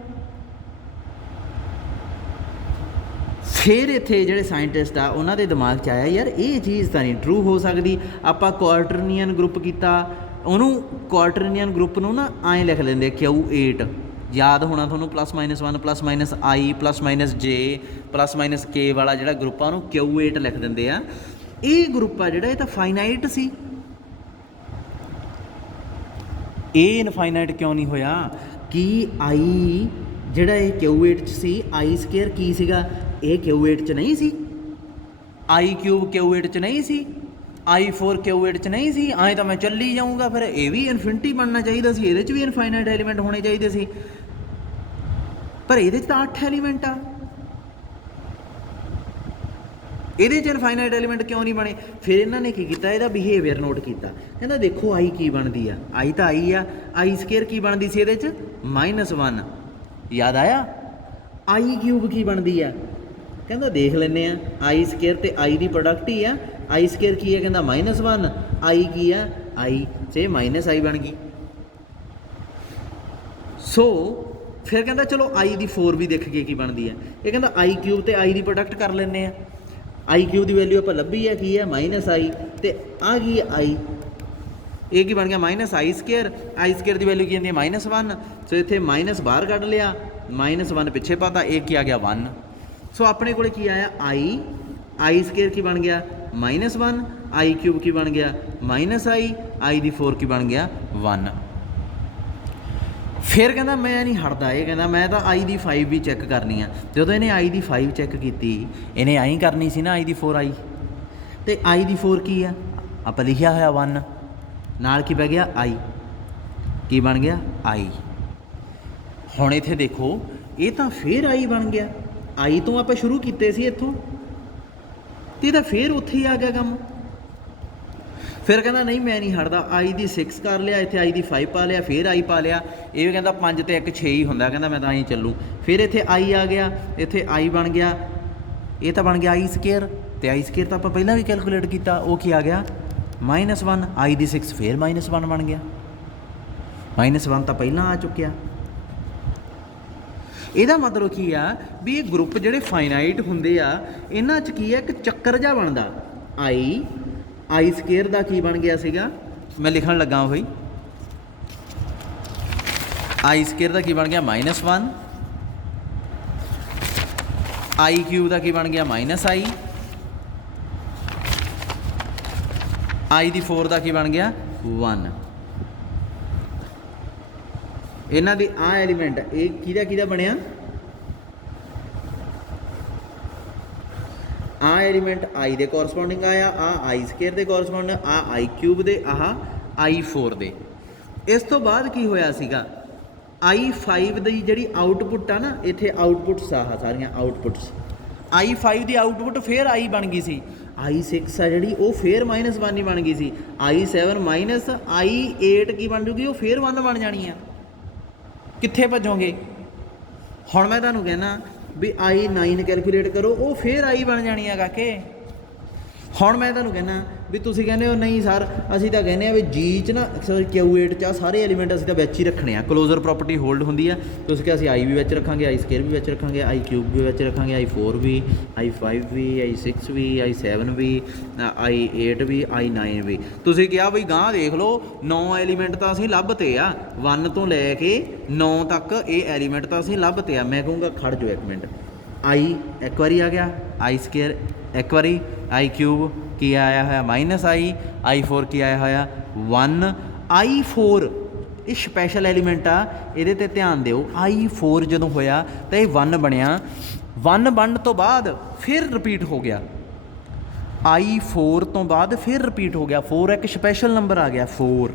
ਫਿਰ ਇੱਥੇ ਜਿਹੜੇ ਸਾਇੰਟਿਸਟ ਆ ਉਹਨਾਂ ਦੇ ਦਿਮਾਗ 'ਚ ਆਇਆ ਯਾਰ ਇਹ ਚੀਜ਼ ਤਾਂ ਨਹੀਂ ਟਰੂ ਹੋ ਸਕਦੀ। ਆਪਾਂ ਕੁਆਟਰਨੀਅਨ ਗਰੁੱਪ ਕੀਤਾ, ਉਹਨੂੰ ਕੁਆਟਰਨੀਅਨ ਗਰੁੱਪ ਨੂੰ ਨਾ ਐਂ ਲਿਖ ਲੈਂਦੇ Q8, ਯਾਦ ਹੋਣਾ ਤੁਹਾਨੂੰ +-1 +-i +-j +-k ਵਾਲਾ ਜਿਹੜਾ ਗਰੁੱਪ ਆ ਉਹਨੂੰ Q8 ਲਿਖ ਦਿੰਦੇ ਆ। ਇਹ ਗਰੁੱਪ ਆ ਜਿਹੜਾ ਇਹ ਤਾਂ ਫਾਈਨਾਈਟ ਸੀ, ਇਹ ਇਨਫਾਈਨਾਈਟ ਕਿਉਂ ਨਹੀਂ ਹੋਇਆ ਕਿ i ਜਿਹੜਾ ਇਹ Q8 'ਚ ਸੀ, i ਸਕੇਅਰ ਕੀ ਸੀਗਾ, ਇਹ Q8 'ਚ ਨਹੀਂ ਸੀ, i ਕਿਊਬ Q8 'ਚ ਨਹੀਂ ਸੀ, i4 Q8 'ਚ ਨਹੀਂ ਸੀ। ਐਂ ਤਾਂ ਮੈਂ ਚੱਲੀ ਜਾਊਂਗਾ, ਫਿਰ ਇਹ ਵੀ ਇਨਫਿਨਿਟੀ ਬਣਨਾ ਚਾਹੀਦਾ ਸੀ, ਇਹਦੇ 'ਚ ਵੀ ਇਨਫਾਈਨਾਈਟ ਐਲੀਮੈਂਟ ਹੋਣੇ ਚਾਹੀਦੇ ਸੀ, ਪਰ ਇਹਦੇ 'ਚ ਤਾਂ 8 ਐਲੀਮੈਂਟ ਆ, ਇਹਦੇ 'ਚ ਇਨਫਾਈਨਾਈਟ ਐਲੀਮੈਂਟ ਕਿਉਂ ਨਹੀਂ ਬਣੇ। ਫਿਰ ਇਹਨਾਂ ਨੇ ਕੀ ਕੀਤਾ, ਇਹਦਾ ਬਿਹੇਵੀਅਰ ਨੋਟ ਕੀਤਾ, ਕਹਿੰਦਾ ਦੇਖੋ i ਕੀ ਬਣਦੀ ਆ, i ਤਾਂ i ਆ, i ਸਕੇਅਰ ਕੀ ਬਣਦੀ ਸੀ ਇਹਦੇ 'ਚ -1, ਯਾਦ ਆਇਆ। i ਕਿਊਬ ਕੀ ਬਣਦੀ ਆ, ਕਹਿੰਦਾ ਦੇਖ ਲੈਂਦੇ ਆ, i ਸਕੇਅਰ ਤੇ i ਦੀ ਪ੍ਰੋਡਕਟ ਹੀ ਆ, i ਸਕੇਅਰ ਕੀ ਹੈ, ਕਹਿੰਦਾ -1, i ਕੀ ਆ, i ਤੇ -i ਬਣ ਗਈ। ਸੋ ਫਿਰ ਕਹਿੰਦਾ ਚਲੋ i ਦੀ 4 ਵੀ ਦੇਖ ਕੇ ਕੀ ਬਣਦੀ ਹੈ, ਇਹ ਕਹਿੰਦਾ i ਕਿਊਬ ਤੇ i ਦੀ ਪ੍ਰੋਡਕਟ ਕਰ ਲੈਂਦੇ ਆ, i ਕਿਊਬ ਦੀ ਵੈਲਿਊ ਆਪਾਂ ਲੱਭੀ ਹੈ ਕੀ ਹੈ -i, ਤੇ ਆ ਗਈ i, ਇਹ ਕੀ ਬਣ ਗਿਆ -i square, i square the value ਕੀ ਹੁੰਦੀ ਹੈ -1, ਸੋ ਇੱਥੇ ਮਾਈਨਸ ਬਾਹਰ ਕੱਢ ਲਿਆ, -1 ਪਿੱਛੇ ਪਾਤਾ, ਇਹ ਕੀ ਆ ਗਿਆ 1। ਸੋ ਆਪਣੇ ਕੋਲ ਕੀ ਆਇਆ i ਸਕੇਅਰ ਕੀ ਬਣ ਗਿਆ -1, i ਕਿਊਬ ਕੀ ਬਣ ਗਿਆ -i ਦੀ 4 ਕੀ ਬਣ ਗਿਆ 1। ਫਿਰ ਕਹਿੰਦਾ ਮੈਂ ਨਹੀਂ ਹਟਦਾ, ਇਹ ਕਹਿੰਦਾ ਮੈਂ ਤਾਂ i ਦੀ 5 ਵੀ ਚੈੱਕ ਕਰਨੀ ਆ। ਜਦੋਂ ਇਹਨੇ i ਦੀ 5 ਚੈੱਕ ਕੀਤੀ, ਇਹਨੇ ਆਈ ਕਰਨੀ ਸੀ ਨਾ i ਦੀ 4i, ਤੇ i ਦੀ 4 ਕੀ ਆ, ਆਪਾਂ ਲਿਖਿਆ ਹੋਇਆ 1, ਨਾਲ ਕੀ ਪੈ ਗਿਆ i, ਕੀ ਬਣ ਗਿਆ i। ਹੁਣ ਇੱਥੇ ਦੇਖੋ ਇਹ ਤਾਂ ਫਿਰ i ਬਣ ਗਿਆ, i ਤੋਂ ਆਪਾਂ ਸ਼ੁਰੂ ਕੀਤੇ ਸੀ ਇੱਥੋਂ, ਤੇ ਇਹ ਤਾਂ ਫਿਰ ਉੱਥੇ ਹੀ ਆ ਗਿਆ ਕੰਮ। ਫਿਰ ਕਹਿੰਦਾ ਨਹੀਂ ਮੈਂ ਨਹੀਂ ਹਟਦਾ, i ਦੀ 6 ਕਰ ਲਿਆ, ਇੱਥੇ i ਦੀ 5 ਪਾ ਲਿਆ, ਫਿਰ i ਪਾ ਲਿਆ, ਇਹ ਵੀ ਕਹਿੰਦਾ 5 ਤੇ 1 6 ਹੀ ਹੁੰਦਾ, ਕਹਿੰਦਾ ਮੈਂ ਤਾਂ ਐਂ ਚੱਲੂ। ਫਿਰ ਇੱਥੇ i ਆ ਗਿਆ, ਇੱਥੇ i ਬਣ ਗਿਆ, ਇਹ ਤਾਂ ਬਣ ਗਿਆ i ਸਕੇਅਰ, ਤੇ i ਸਕੇਅਰ ਤਾਂ ਆਪਾਂ ਪਹਿਲਾਂ ਵੀ ਕੈਲਕੂਲੇਟ ਕੀਤਾ, ਉਹ ਕੀ ਆ ਗਿਆ -1, i ਦੀ 6 ਫਿਰ -1 ਬਣ ਗਿਆ, -1 ਤਾਂ ਪਹਿਲਾਂ ਆ ਚੁੱਕਿਆ। ਇਹਦਾ ਮਤਲਬ ਕੀ ਆ ਵੀ ਇਹ ਗਰੁੱਪ ਜਿਹੜੇ ਫਾਈਨਾਈਟ ਹੁੰਦੇ ਆ, ਇਹਨਾਂ 'ਚ ਕੀ ਆ ਇੱਕ ਚੱਕਰ ਜਿਹਾ ਬਣਦਾ। i ਸਕੇਅਰ ਦਾ ਕੀ ਬਣ ਗਿਆ ਸੀਗਾ, ਮੈਂ ਲਿਖਣ ਲੱਗਾ ਹੋਈ, i ਸਕੇਅਰ ਦਾ ਕੀ ਬਣ ਗਿਆ -1, i ਕਿਊਬ ਦਾ ਕੀ ਬਣ ਗਿਆ -i, i ਦੀ 4 ਦਾ ਕੀ ਬਣ ਗਿਆ 1। ਇਹਨਾਂ ਦੀ ਆਹ ਐਲੀਮੈਂਟ ਇਹ ਕਿਹਦਾ ਬਣਿਆ, ਆਹ ਐਲੀਮੈਂਟ i ਦੇ ਕੋਰਸਪੋਂਡਿੰਗ ਆਇਆ, ਆਹ i ਸਕੇਅਰ ਦੇ ਕੋਰਸਪੋਂਡਿੰਗ, ਆਹ i ਕਿਊਬ ਦੇ, ਆਹ i4 ਦੇ। ਇਸ ਤੋਂ ਬਾਅਦ ਕੀ ਹੋਇਆ ਸੀਗਾ, i5 ਦੀ ਜਿਹੜੀ ਆਊਟਪੁੱਟ ਆ ਨਾ, ਇੱਥੇ ਆਊਟਪੁੱਟਸ ਆਹ ਸਾਰੀਆਂ ਆਊਟਪੁੱਟਸ, i5 ਦੀ ਆਊਟਪੁੱਟ ਫਿਰ i ਬਣ ਗਈ ਸੀ, i6 ਆ ਜਿਹੜੀ ਉਹ ਫਿਰ -1 ਹੀ ਬਣ ਗਈ ਸੀ, i7 -i8 ਕੀ ਬਣ ਜੂਗੀ, ਉਹ ਫਿਰ 1 ਬਣ ਜਾਣੀ ਆ। ਕਿੱਥੇ ਭੱਜੋਗੇ ਹੁਣ, ਮੈਂ ਤੁਹਾਨੂੰ ਕਹਿਣਾ ਵੀ i9 ਕੈਲਕੂਲੇਟ ਕਰੋ, ਉਹ ਫਿਰ i ਬਣ ਜਾਣੀ ਆ ਕਾਕੇ। ਹੁਣ ਮੈਂ ਤੁਹਾਨੂੰ ਕਹਿਣਾ ਵੀ ਤੁਸੀਂ ਕਹਿੰਦੇ ਹੋ ਨਹੀਂ ਸਰ ਅਸੀਂ ਤਾਂ ਕਹਿੰਦੇ ਆ ਵੀ ਜੀ 'ਚ ਨਾ Q8 'ਚ ਸਾਰੇ ਐਲੀਮੈਂਟ ਅਸੀਂ ਤਾਂ ਵਿੱਚ ਹੀ ਰੱਖਣੇ ਆ, ਕਲੋਜ਼ਰ ਪ੍ਰੋਪਰਟੀ ਹੋਲਡ ਹੁੰਦੀ ਆ। ਤੁਸੀਂ ਕਿ ਅਸੀਂ I ਵੀ ਵਿੱਚ ਰੱਖਾਂਗੇ, I² ਵੀ ਵਿੱਚ ਰੱਖਾਂਗੇ, I³ ਵੀ ਵਿੱਚ ਰੱਖਾਂਗੇ, I4 ਵੀ, I5 ਵੀ, I6 ਵੀ, I7 ਵੀ, I8 ਵੀ, I9 ਵੀ। ਤੁਸੀਂ ਕਿਹਾ ਬਈ ਗਾਂਹ ਦੇਖ ਲਓ 9 ਐਲੀਮੈਂਟ ਤਾਂ ਅਸੀਂ ਲੱਭਤੇ ਆ, 1 ਤੋਂ ਲੈ ਕੇ 9 ਤੱਕ ਇਹ ਐਲੀਮੈਂਟ ਤਾਂ ਅਸੀਂ ਲੱਭਤੇ ਆ। ਮੈਂ ਕਹੂੰਗਾ ਖੜ ਜਾਓ ਇੱਕ ਮਿੰਟ, I ਇੱਕ ਵਾਰੀ ਆ ਗਿਆ, I² ਇੱਕ ਵਾਰੀ, I³ ਕੀ ਆਇਆ ਹੋਇਆ -I, I4 ਕੀ ਆਇਆ ਹੋਇਆ 1, I4 ਇਹ ਸਪੈਸ਼ਲ ਐਲੀਮੈਂਟ ਆ, ਇਹਦੇ 'ਤੇ ਧਿਆਨ ਦਿਓ। I4 ਜਦੋਂ ਹੋਇਆ ਤਾਂ ਇਹ 1 ਬਣਿਆ, 1 ਬਣਨ ਤੋਂ ਬਾਅਦ ਫਿਰ ਰਿਪੀਟ ਹੋ ਗਿਆ, I4 ਤੋਂ ਬਾਅਦ ਫਿਰ ਰਿਪੀਟ ਹੋ ਗਿਆ, 4 ਇੱਕ ਸਪੈਸ਼ਲ ਨੰਬਰ ਆ ਗਿਆ 4।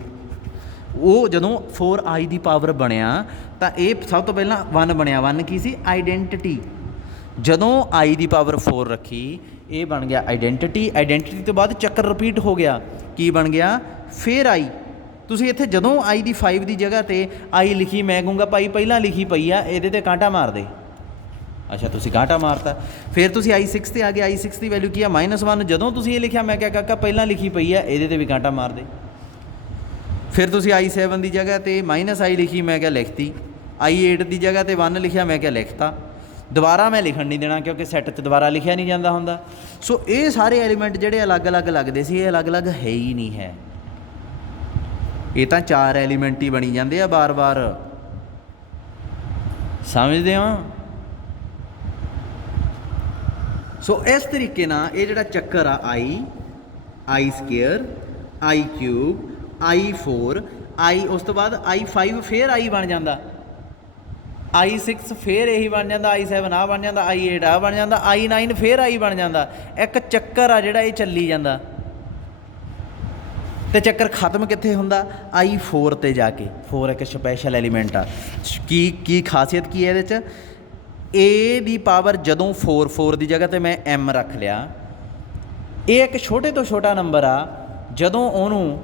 ਉਹ ਜਦੋਂ 4I ਦੀ ਪਾਵਰ ਬਣਿਆ ਤਾਂ ਇਹ ਸਭ ਤੋਂ ਪਹਿਲਾਂ 1 ਬਣਿਆ, 1 ਕੀ ਸੀ ਆਈਡੈਂਟਿਟੀ। ਜਦੋਂ I ਦੀ ਪਾਵਰ 4 ਰੱਖੀ ਇਹ ਬਣ ਗਿਆ ਆਈਡੈਂਟਿਟੀ, ਆਈਡੈਂਟਿਟੀ ਤੋਂ ਬਾਅਦ ਚੱਕਰ ਰਿਪੀਟ ਹੋ ਗਿਆ, ਕੀ ਬਣ ਗਿਆ ਫਿਰ I। ਤੁਸੀਂ ਇੱਥੇ ਜਦੋਂ I ਦੀ 5 ਦੀ ਜਗ੍ਹਾ 'ਤੇ I ਲਿਖੀ, ਮੈਂ ਕਹੂੰਗਾ ਭਾਈ ਪਹਿਲਾਂ ਲਿਖੀ ਪਈ ਆ ਇਹਦੇ 'ਤੇ ਕਾਂਟਾ ਮਾਰ ਦੇ। ਅੱਛਾ ਤੁਸੀਂ ਕਾਂਟਾ ਮਾਰਤਾ, ਫਿਰ ਤੁਸੀਂ I6 'ਤੇ ਆ ਗਏ, I6 ਦੀ ਵੈਲਿਊ ਕੀ ਆ -1। ਜਦੋਂ ਤੁਸੀਂ ਇਹ ਲਿਖਿਆ ਮੈਂ ਕਿਹਾ ਕਾਕਾ ਪਹਿਲਾਂ ਲਿਖੀ ਪਈ ਆ ਇਹਦੇ 'ਤੇ ਵੀ ਕਾਂਟਾ ਮਾਰ ਦੇ। ਫਿਰ ਤੁਸੀਂ I7 ਦੀ ਜਗ੍ਹਾ 'ਤੇ -I ਲਿਖੀ, ਮੈਂ ਕਿਹਾ ਲਿਖਤੀ। I8 ਦੀ ਜਗ੍ਹਾ 'ਤੇ 1 ਲਿਖਿਆ, ਮੈਂ ਕਿਹਾ ਲਿਖਤਾ। ਦੁਬਾਰਾ ਮੈਂ ਲਿਖਣ ਨਹੀਂ ਦੇਣਾ ਕਿਉਂਕਿ ਸੈੱਟ 'ਚ ਦੁਬਾਰਾ ਲਿਖਿਆ ਨਹੀਂ ਜਾਂਦਾ ਹੁੰਦਾ। ਸੋ ਇਹ ਸਾਰੇ ਐਲੀਮੈਂਟ ਜਿਹੜੇ ਅਲੱਗ-ਅਲੱਗ ਲੱਗਦੇ ਸੀ ਇਹ ਅਲੱਗ-ਅਲੱਗ ਹੈ ਹੀ ਨਹੀਂ ਹੈ, ਇਹ ਤਾਂ 4 ਐਲੀਮੈਂਟ ਹੀ ਬਣੀ ਜਾਂਦੇ ਆ ਬਾਰ-ਬਾਰ, ਸਮਝਦੇ ਹੋ। ਸੋ ਇਸ ਤਰੀਕੇ ਨਾਲ ਇਹ ਜਿਹੜਾ ਚੱਕਰ ਆ I² I³ I4 I, ਉਸ ਤੋਂ ਬਾਅਦ I5 ਫਿਰ I ਬਣ ਜਾਂਦਾ, I6 ਫਿਰ ਇਹੀ ਬਣ ਜਾਂਦਾ, I7 ਆ ਬਣ ਜਾਂਦਾ, I8 ਆ ਬਣ ਜਾਂਦਾ, I9 ਫਿਰ I ਬਣ ਜਾਂਦਾ। ਇੱਕ ਚੱਕਰ ਆ ਜਿਹੜਾ ਇਹ ਚੱਲੀ ਜਾਂਦਾ ਅਤੇ ਚੱਕਰ ਖ਼ਤਮ ਕਿੱਥੇ ਹੁੰਦਾ I4 'ਤੇ ਜਾ ਕੇ। 4 ਇੱਕ ਸਪੈਸ਼ਲ ਐਲੀਮੈਂਟ ਆ। ਕੀ ਖਾਸੀਅਤ ਕੀ ਹੈ ਇਹਦੇ 'ਚ, A ਦੀ ਪਾਵਰ ਜਦੋਂ 4 ਦੀ ਜਗ੍ਹਾ 'ਤੇ ਮੈਂ M ਰੱਖ ਲਿਆ, ਇਹ ਇੱਕ ਛੋਟੇ ਤੋਂ ਛੋਟਾ ਨੰਬਰ ਆ, ਜਦੋਂ ਉਹਨੂੰ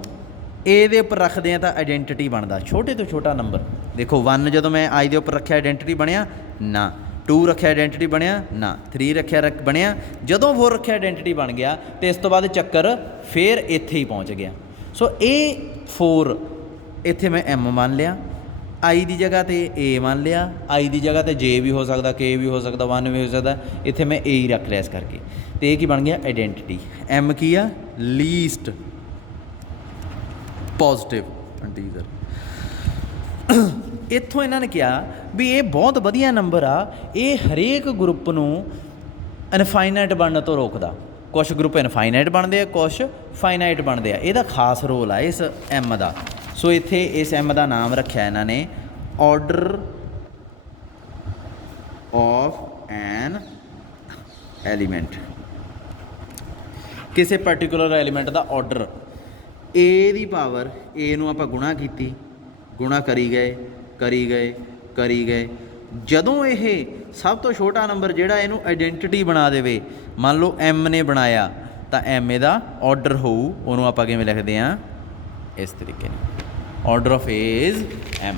A ਦੇ ਉੱਪਰ ਰੱਖਦੇ ਆ ਤਾਂ ਆਈਡੈਂਟਿਟੀ ਬਣਦਾ ਛੋਟੇ ਤੋਂ ਛੋਟਾ ਨੰਬਰ। ਦੇਖੋ 1 ਜਦੋਂ ਮੈਂ I ਦੇ ਉੱਪਰ ਰੱਖਿਆ ਆਈਡੈਂਟਿਟੀ ਬਣਿਆ ਨਾ, 2 ਰੱਖਿਆ ਆਈਡੈਂਟਿਟੀ ਬਣਿਆ ਨਾ, 3 ਰੱਖਿਆ ਬਣਿਆ। ਜਦੋਂ 4 ਰੱਖਿਆ ਆਈਡੈਂਟਿਟੀ ਬਣ ਗਿਆ ਅਤੇ ਇਸ ਤੋਂ ਬਾਅਦ ਚੱਕਰ ਫਿਰ ਇੱਥੇ ਹੀ ਪਹੁੰਚ ਗਿਆ। ਸੋ ਇਹ 4 ਇੱਥੇ ਮੈਂ M ਮੰਨ ਲਿਆ, I ਦੀ ਜਗ੍ਹਾ 'ਤੇ A ਮੰਨ ਲਿਆ, I ਦੀ ਜਗ੍ਹਾ 'ਤੇ J ਵੀ ਹੋ ਸਕਦਾ, K ਵੀ ਹੋ ਸਕਦਾ, 1 ਵੀ ਹੋ ਸਕਦਾ, ਇੱਥੇ ਮੈਂ A ਹੀ ਰੱਖ ਲਿਆ ਇਸ ਕਰਕੇ। ਅਤੇ ਇਹ ਕੀ ਬਣ ਗਿਆ ਆਈਡੈਂਟਿਟੀ। M ਕੀ ਆ ਲੀਸਟ ਪੋਜ਼ੀਟਿਵ ਇੰਟੀਜਰ। ਇੱਥੋਂ ਇਹਨਾਂ ਨੇ ਕਿਹਾ ਵੀ ਇਹ ਬਹੁਤ ਵਧੀਆ ਨੰਬਰ ਆ, ਇਹ ਹਰੇਕ ਗਰੁੱਪ ਨੂੰ ਇਨਫਾਈਨਾਈਟ ਬਣਨ ਤੋਂ ਰੋਕਦਾ। ਕੁਛ ਗਰੁੱਪ ਇਨਫਾਈਨਾਈਟ ਬਣਦੇ ਆ, ਕੁਛ ਫਾਈਨਾਈਟ ਬਣਦੇ ਆ, ਇਹਦਾ ਖਾਸ ਰੋਲ ਆ ਇਸ M ਦਾ। ਸੋ ਇੱਥੇ ਇਸ M ਦਾ ਨਾਮ ਰੱਖਿਆ ਇਹਨਾਂ ਨੇ ਆਰਡਰ ਆਫ ਐਨ ਐਲੀਮੈਂਟ। ਕਿਸੇ particular element the order, A the power A ਨੂੰ ਆਪਾਂ ਗੁਣਾ ਕੀਤੀ, ਗੁਣਾ ਕਰੀ ਗਏ ਕਰੀ ਗਏ ਕਰੀ ਗਏ, ਜਦੋਂ ਇਹ ਸਭ ਤੋਂ ਛੋਟਾ ਨੰਬਰ ਜਿਹੜਾ ਇਹਨੂੰ ਆਈਡੈਂਟਿਟੀ ਬਣਾ ਦੇਵੇ, ਮੰਨ ਲਓ M ਨੇ ਬਣਾਇਆ ਤਾਂ M ਇਹਦਾ ਆਰਡਰ ਹੋਊ, ਉਹਨੂੰ ਆਪਾਂ ਕਿਵੇਂ ਲਿਖਦੇ ਹਾਂ ਇਸ ਤਰੀਕੇ ਨਾਲ, order of A is M।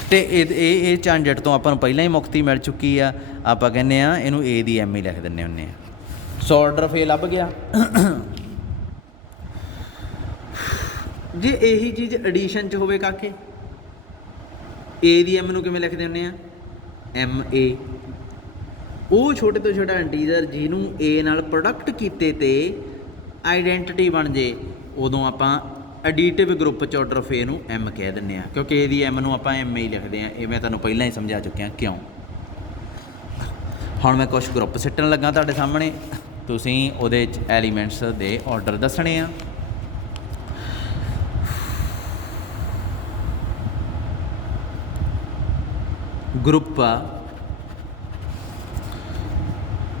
ਅਤੇ ਇਹ ਝੰਜਟ ਤੋਂ ਆਪਾਂ ਨੂੰ ਪਹਿਲਾਂ ਹੀ ਮੁਕਤੀ ਮਿਲ ਚੁੱਕੀ ਆ, ਆਪਾਂ ਕਹਿੰਦੇ ਹਾਂ ਇਹਨੂੰ A ਦੀ M ਹੀ ਲਿਖ ਦਿੰਦੇ ਹੁੰਦੇ ਹਾਂ। ਸੋ ਆਰਡਰ ਆਫ A ਲੱਭ ਗਿਆ। ਜੇ ਇਹੀ ਚੀਜ਼ ਐਡੀਸ਼ਨ 'ਚ ਹੋਵੇ ਕਾਕੇ, A ਦੀ M ਨੂੰ ਕਿਵੇਂ ਲਿਖਦੇ ਹੁੰਦੇ ਆ MA। ਉਹ ਛੋਟੇ ਤੋਂ ਛੋਟਾ ਇੰਟੀਜਰ ਜਿਹਨੂੰ A ਨਾਲ ਪ੍ਰੋਡਕਟ ਕੀਤੇ ਤੇ ਆਈਡੈਂਟਿਟੀ ਬਣ ਜੇ, ਉਦੋਂ ਆਪਾਂ ਐਡੀਟਿਵ ਗਰੁੱਪ 'ਚ ਆਰਡਰ ਆਫ A ਨੂੰ M ਕਹਿ ਦਿੰਦੇ ਹਾਂ, ਕਿਉਂਕਿ A ਦੀ M ਨੂੰ ਆਪਾਂ MA ਹੀ ਲਿਖਦੇ ਹਾਂ। ਇਹ ਮੈਂ ਤੁਹਾਨੂੰ ਪਹਿਲਾਂ ਹੀ ਸਮਝਾ ਚੁੱਕਿਆ ਕਿਉਂ। ਹੁਣ ਮੈਂ ਕੁਛ ਗਰੁੱਪ ਸਿੱਟਣ ਲੱਗਾ ਤੁਹਾਡੇ ਸਾਹਮਣੇ, ਤੁਸੀਂ ਉਹਦੇ 'ਚ ਐਲੀਮੈਂਟਸ ਦੇ ਆਰਡਰ ਦੱਸਣੇ ਆ। ਗਰੁੱਪ ਆ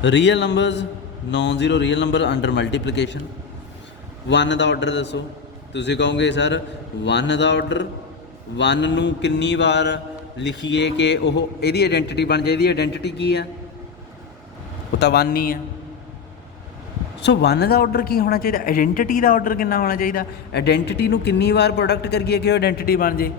real numbers, non zero real number under multiplication. 1 ਦਾ ਆਰਡਰ ਦੱਸੋ, ਤੁਸੀਂ ਕਹੋਗੇ ਸਰ 1 ਦਾ ਆਰਡਰ, 1 ਨੂੰ ਕਿੰਨੀ ਵਾਰ ਲਿਖੀਏ ਕਿ ਉਹ ਇਹਦੀ ਆਈਡੈਂਟਿਟੀ ਬਣ ਜਾਏ। ਇਹਦੀ ਆਈਡੈਂਟਿਟੀ ਕੀ ਆ, ਉਹ ਤਾਂ 1 ਹੀ ਆ। ਸੋ 1 ਦਾ ਆਰਡਰ ਕੀ ਹੋਣਾ ਚਾਹੀਦਾ, ਆਈਡੈਂਟਿਟੀ ਦਾ ਆਰਡਰ ਕਿੰਨਾ ਹੋਣਾ ਚਾਹੀਦਾ। ਆਈਡੈਂਟਿਟੀ ਨੂੰ ਕਿੰਨੀ ਵਾਰ ਪ੍ਰੋਡਕਟ ਕਰੀਏ ਕਿ ਉਹ ਆਈਡੈਂਟਿਟੀ ਬਣ ਜੇ,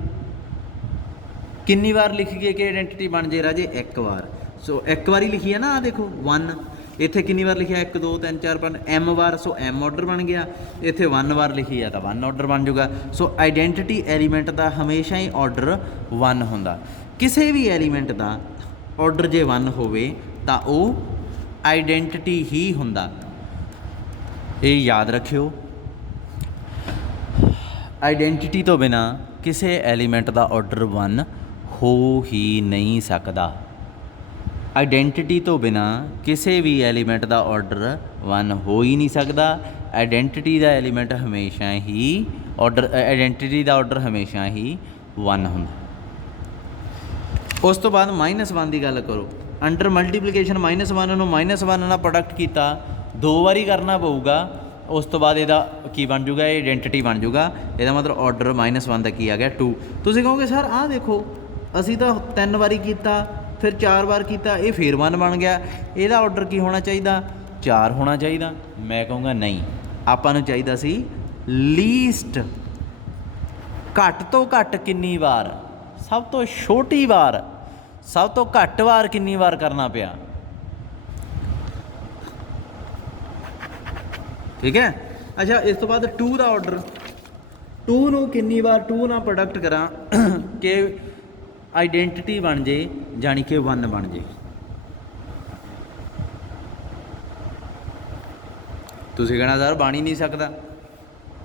ਕਿੰਨੀ ਵਾਰ ਲਿਖੀਏ ਕਿ ਆਈਡੈਂਟਿਟੀ ਬਣ ਜੇ ਰਾਜੇ, 1 ਵਾਰ। ਸੋ 1 ਵਾਰੀ ਲਿਖੀ ਹੈ ਨਾ, ਆਹ ਦੇਖੋ 1, ਇੱਥੇ ਕਿੰਨੀ ਵਾਰ ਲਿਖਿਆ 1 2 3 4 5 m ਵਾਰ, ਸੋ m ਆਰਡਰ ਬਣ ਗਿਆ। ਇੱਥੇ 1 ਵਾਰ ਲਿਖੀ ਆ ਤਾਂ 1 ਆਰਡਰ ਬਣ ਜਾਊਗਾ। ਸੋ ਆਈਡੈਂਟਿਟੀ ਐਲੀਮੈਂਟ ਦਾ ਹਮੇਸ਼ਾ ਹੀ ਆਰਡਰ 1 ਹੁੰਦਾ। ਕਿਸੇ ਵੀ ਐਲੀਮੈਂਟ ਦਾ ਆਰਡਰ ਜੇ 1 ਹੋਵੇ ਤਾਂ ਉਹ ਆਈਡੈਂਟਿਟੀ ਹੀ ਹੁੰਦਾ। ਇਹ ਯਾਦ ਰੱਖਿਓ, ਆਈਡੈਂਟਿਟੀ ਤੋਂ ਬਿਨਾ ਕਿਸੇ ਐਲੀਮੈਂਟ ਦਾ ਆਰਡਰ 1 ਹੋ ਹੀ ਨਹੀਂ ਸਕਦਾ। ਆਈਡੈਂਟਿਟੀ ਤੋਂ ਬਿਨਾ ਕਿਸੇ ਵੀ ਐਲੀਮੈਂਟ ਦਾ ਆਰਡਰ 1 ਹੋ ਹੀ ਨਹੀਂ ਸਕਦਾ। ਆਈਡੈਂਟਿਟੀ ਦਾ ਐਲੀਮੈਂਟ ਹਮੇਸ਼ਾ ਹੀ ਆਈਡੈਂਟਿਟੀ ਦਾ ਆਰਡਰ ਹਮੇਸ਼ਾ ਹੀ 1 ਹੁੰਦਾ। ਉਸ ਤੋਂ ਬਾਅਦ -1 ਦੀ ਗੱਲ ਕਰੋ। ਅੰਡਰ ਮਲਟੀਪਲੀਕੇਸ਼ਨ -1 ਨੂੰ -1 ਨਾਲ ਪ੍ਰੋਡਕਟ ਕੀਤਾ 2 ਵਾਰੀ ਕਰਨਾ ਪਊਗਾ। ਉਸ ਤੋਂ ਬਾਅਦ ਇਹਦਾ ਕੀ ਬਣ ਜੂਗਾ, ਇਹ ਆਈਡੈਂਟਿਟੀ ਬਣ ਜੂਗਾ। ਇਹਦਾ ਮਤਲਬ ਆਰਡਰ -1 ਦਾ ਕੀ ਆ ਗਿਆ 2। ਤੁਸੀਂ ਕਹੋਗੇ ਸਰ ਆਹ ਦੇਖੋ ਅਸੀਂ ਤਾਂ 3 ਵਾਰੀ ਕੀਤਾ, ਫਿਰ 4 ਵਾਰ ਕੀਤਾ, ਇਹ ਫਿਰ 1 ਬਣ ਗਿਆ, ਇਹਦਾ ਆਰਡਰ ਕੀ ਹੋਣਾ ਚਾਹੀਦਾ 4 ਹੋਣਾ ਚਾਹੀਦਾ। ਮੈਂ ਕਹੂੰਗਾ ਨਹੀਂ, ਆਪਾਂ ਨੂੰ ਚਾਹੀਦਾ ਸੀ ਲੀਸਟ, ਘੱਟ ਤੋਂ ਘੱਟ ਕਿੰਨੀ ਵਾਰ, ਸਭ ਤੋਂ ਛੋਟੀ ਵਾਰ, ਸਭ ਤੋਂ ਘੱਟ ਵਾਰ ਕਿੰਨੀ ਵਾਰ ਕਰਨਾ ਪਿਆ। ਠੀਕ ਹੈ। ਅੱਛਾ, ਇਸ ਤੋਂ ਬਾਅਦ 2 ਦਾ ਆਰਡਰ, 2 ਨੂੰ ਕਿੰਨੀ ਵਾਰ 2 ਨਾਲ ਪ੍ਰੋਡਕਟ ਕਰਾਂ ਕਿ ਆਈਡੈਂਟਿਟੀ ਬਣ ਜੇ, ਜਾਣੀ ਕਿ 1 ਬਣ ਜੇ। ਤੁਸੀਂ ਕਹਿਣਾ ਸਰ ਬਣ ਹੀ ਨਹੀਂ ਸਕਦਾ,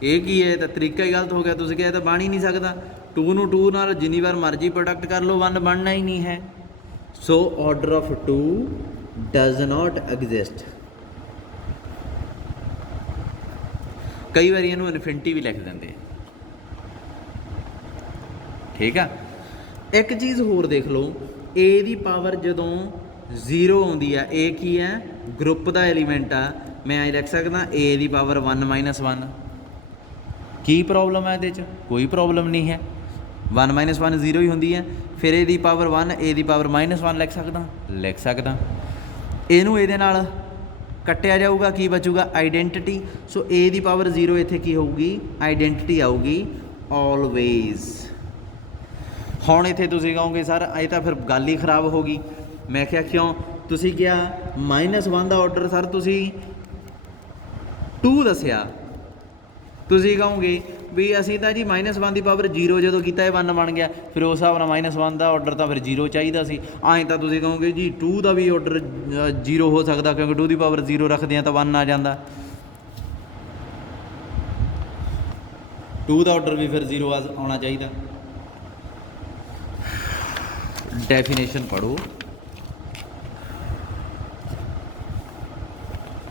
ਇਹ ਕੀ ਹੈ, ਤਾਂ ਤਰੀਕਾ ਹੀ ਗਲਤ ਹੋ ਗਿਆ। ਤੁਸੀਂ ਕਿਹਾ ਤਾਂ ਬਣ ਹੀ ਨਹੀਂ ਸਕਦਾ। 2 ਨੂੰ 2 ਨਾਲ ਜਿੰਨੀ ਵਾਰ ਮਰਜ਼ੀ ਪ੍ਰੋਡਕਟ ਕਰ ਲਓ 1 ਬਣਨਾ ਹੀ ਨਹੀਂ ਹੈ। So order of 2 does not exist. ਕਈ ਵਾਰੀ ਇਹਨੂੰ ਇਨਫਿਨਿਟੀ ਵੀ ਲਿਖ ਦਿੰਦੇ ਆ। ਠੀਕ ਆ। ਇੱਕ ਚੀਜ਼ ਹੋਰ ਦੇਖ ਲਓ, a ਦੀ ਪਾਵਰ ਜਦੋਂ 0 ਆਉਂਦੀ ਆ, a ਕੀ ਹੈ ਗਰੁੱਪ ਦਾ ਐਲੀਮੈਂਟ ਆ, ਮੈਂ ਐਂ ਲਿਖ ਸਕਦਾ a the power 1 -1। Ki problem ਹੈ ਇਹਦੇ 'ਚ? ਕੋਈ ਪ੍ਰੋਬਲਮ ਨਹੀਂ ਹੈ। 1 -1 0 ਹੀ ਹੁੰਦੀ ਹੈ। ਫਿਰ a the power 1, a the power -1 ਲਿਖ ਸਕਦਾ। ਇਹਨੂੰ ਇਹਦੇ ਨਾਲ ਕੱਟਿਆ ਜਾਊਗਾ, ਕੀ ਬਚੂਗਾ identity. So a the power 0 ਇੱਥੇ ਕੀ ਹੋਊਗੀ ਆਈਡੈਂਟਿਟੀ ਆਊਗੀ ਆਲਵੇਜ਼। ਹੁਣ ਇੱਥੇ ਤੁਸੀਂ ਕਹੋਗੇ ਸਰ ਇਹ ਤਾਂ ਫਿਰ ਗੱਲ ਹੀ ਖਰਾਬ ਹੋ ਗਈ। ਮੈਂ ਕਿਹਾ ਕਿਉਂ? ਤੁਸੀਂ ਕਿਹਾ -1 ਦਾ ਆਰਡਰ ਸਰ ਤੁਸੀਂ 2 ਦੱਸਿਆ। ਤੁਸੀਂ ਕਹੋਗੇ ਵੀ ਅਸੀਂ ਤਾਂ ਜੀ -1 ਦੀ ਪਾਵਰ 0 ਜਦੋਂ ਕੀਤਾ ਇਹ 1 ਬਣ ਗਿਆ, ਫਿਰ ਉਸ ਹਿਸਾਬ ਨਾਲ -1 ਦਾ ਆਰਡਰ ਤਾਂ ਫਿਰ 0 ਚਾਹੀਦਾ ਸੀ। ਐਂ ਤਾਂ ਤੁਸੀਂ ਕਹੋਗੇ ਜੀ 2 ਦਾ ਵੀ ਆਰਡਰ 0 ਹੋ ਸਕਦਾ, ਕਿਉਂਕਿ 2 ਦੀ ਪਾਵਰ 0 ਰੱਖਦੇ ਹਾਂ ਤਾਂ 1 ਆ ਜਾਂਦਾ। 2 ਦਾ ਆਰਡਰ ਵੀ ਫਿਰ 0 ਆਉਣਾ ਚਾਹੀਦਾ। ਡੈਫੀਨੇਸ਼ਨ ਪੜ੍ਹੋ,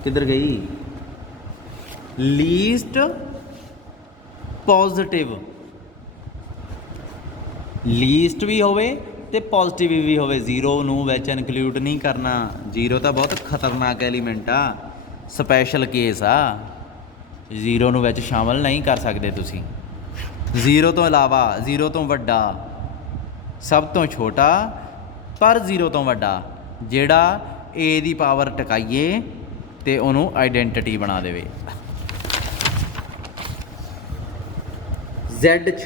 ਕਿੱਧਰ ਗਈ? ਲੀਸਟ ਪੋਜ਼ਿਟਿਵ, ਲੀਸਟ ਵੀ ਹੋਵੇ ਤੇ ਪੋਜ਼ਿਟਿਵ ਵੀ ਹੋਵੇ, 0 ਨੂੰ ਵਿੱਚ ਇਨਕਲੂਡ ਨਹੀਂ ਕਰਨਾ। 0 ਤਾਂ ਬਹੁਤ ਖਤਰਨਾਕ ਐਲੀਮੈਂਟ ਆ, ਸਪੈਸ਼ਲ ਕੇਸ ਆ, 0 ਨੂੰ ਵਿੱਚ ਸ਼ਾਮਲ ਨਹੀਂ ਕਰ ਸਕਦੇ ਤੁਸੀਂ। 0 ਤੋਂ ਇਲਾਵਾ, 0 ਤੋਂ ਵੱਡਾ, ਸਭ ਤੋਂ ਛੋਟਾ ਪਰ 0 ਤੋਂ ਵੱਡਾ, ਜਿਹੜਾ a ਦੀ ਪਾਵਰ ਟਿਕਾਈਏ ਤੇ ਉਹਨੂੰ ਆਈਡੈਂਟਿਟੀ ਬਣਾ ਦੇਵੇ। Z 'ਚ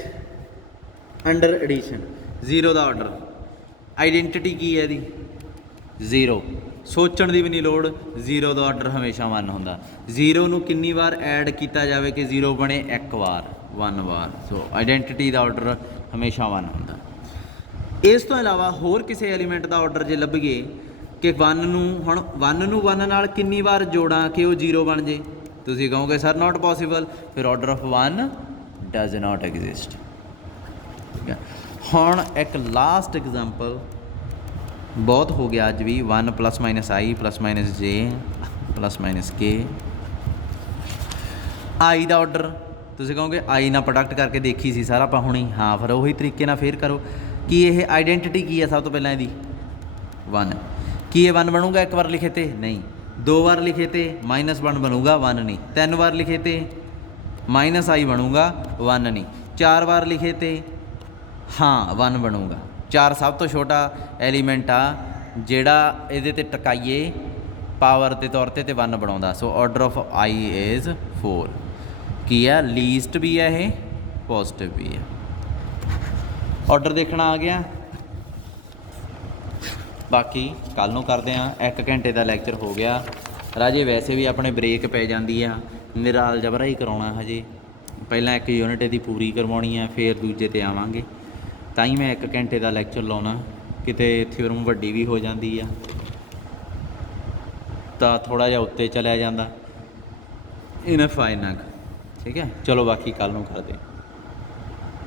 ਅੰਡਰ ਐਡੀਸ਼ਨ 0 ਦਾ ਆਰਡਰ, ਆਈਡੈਂਟਿਟੀ ਕੀ ਹੈ ਇਹਦੀ 0, ਸੋਚਣ ਦੀ ਵੀ ਨਹੀਂ ਲੋੜ। 0 ਦਾ ਆਰਡਰ ਹਮੇਸ਼ਾ 1 ਹੁੰਦਾ। 0 ਨੂੰ ਕਿੰਨੀ ਵਾਰ ਐਡ ਕੀਤਾ ਜਾਵੇ ਕਿ 0 ਬਣੇ? 1 ਵਾਰ, 1 ਵਾਰ। ਸੋ ਆਈਡੈਂਟਿਟੀ ਦਾ ਆਰਡਰ ਹਮੇਸ਼ਾ 1 ਹੁੰਦਾ। ਇਸ ਤੋਂ ਇਲਾਵਾ ਹੋਰ ਕਿਸੇ ਐਲੀਮੈਂਟ ਦਾ ਆਰਡਰ ਜੇ ਲੱਭੀਏ ਕਿ 1 ਨੂੰ, ਹੁਣ 1 ਨੂੰ 1 ਨਾਲ ਕਿੰਨੀ ਵਾਰ ਜੋੜਾਂ ਕਿ ਉਹ 0 ਬਣ ਜੇ? ਤੁਸੀਂ ਕਹੋਗੇ ਸਰ ਨਾਟ ਪੋਸੀਬਲ। ਫਿਰ order of 1 does not exist. ਠੀਕ ਹੈ। ਹੁਣ ਇੱਕ ਲਾਸਟ ਐਗਜ਼ਾਮਪਲ, ਬਹੁਤ ਹੋ ਗਿਆ ਅੱਜ ਵੀ। 1 ± i ± j ± k। i the order ਤੁਸੀਂ ਕਹੋਗੇ i ਨਾਲ ਪ੍ਰੋਡਕਟ ਕਰਕੇ ਦੇਖੀ ਸੀ ਸਰ ਆਪਾਂ ਹੁਣੀ। ਹਾਂ, ਫਿਰ ਉਹੀ ਤਰੀਕੇ ਨਾਲ ਫੇਰ ਕਰੋ। ਕੀ ਇਹ ਆਈਡੈਂਟਿਟੀ ਕੀ ਹੈ? ਸਭ ਤੋਂ ਪਹਿਲਾਂ ਇਹਦੀ 1। ਕੀ ਇਹ 1 ਬਣੂਗਾ 1 ਵਾਰ ਲਿਖੇ ਤੇ? ਨਹੀਂ। 2 ਵਾਰ ਲਿਖੇ ਤੇ -1 ਬਣੂਗਾ, 1 ਨਹੀਂ। 3 ਵਾਰ ਲਿਖੇ ਤੇ -i ਬਣੂਗਾ, 1 ਨਹੀਂ। 4 ਵਾਰ ਲਿਖੇ ਤੇ ਹਾਂ 1 ਬਣੂਗਾ। 4 ਸਭ ਤੋਂ ਛੋਟਾ ਐਲੀਮੈਂਟ ਆ ਜਿਹੜਾ ਇਹਦੇ 'ਤੇ ਟਿਕਾਈਏ ਪਾਵਰ ਦੇ ਤੌਰ 'ਤੇ 1 ਬਣਾਉਂਦਾ। So order of i is 4। ਕੀ ਆ? ਲੀਸਟ ਵੀ ਹੈ ਇਹ, ਪੋਜ਼ਿਟਿਵ ਵੀ ਹੈ। ਆਰਡਰ ਦੇਖਣਾ ਆ ਗਿਆ। ਬਾਕੀ ਕੱਲ੍ਹ ਨੂੰ ਕਰਦੇ ਹਾਂ। 1 ਘੰਟੇ ਦਾ ਲੈਕਚਰ ਹੋ ਗਿਆ। ਰਾਜੇ ਵੈਸੇ ਵੀ ਆਪਣੇ ਬ੍ਰੇਕ ਪੈ ਜਾਂਦੀ ਆ, ਮੇਰਾ ਅਲਜਬਰਾ ਹੀ ਕਰਾਉਣਾ ਹਜੇ, ਪਹਿਲਾਂ ਇੱਕ ਯੂਨਿਟ ਇਹਦੀ ਪੂਰੀ ਕਰਵਾਉਣੀ ਆ, ਫਿਰ ਦੂਜੇ 'ਤੇ ਆਵਾਂਗੇ। ਤਾਂ ਹੀ ਮੈਂ 1 ਘੰਟੇ ਦਾ ਲੈਕਚਰ ਲਾਉਣਾ, ਕਿਤੇ ਥਿਊਰਮ ਵੱਡੀ ਵੀ ਹੋ ਜਾਂਦੀ ਆ ਤਾਂ ਥੋੜ੍ਹਾ ਜਿਹਾ ਉੱਤੇ ਚਲਿਆ ਜਾਂਦਾ, ਇਨਫ ਆ ਇੰਨਾ ਕੁ। ਠੀਕ ਹੈ, ਚਲੋ ਬਾਕੀ ਕੱਲ੍ਹ ਨੂੰ ਕਰਦੇ।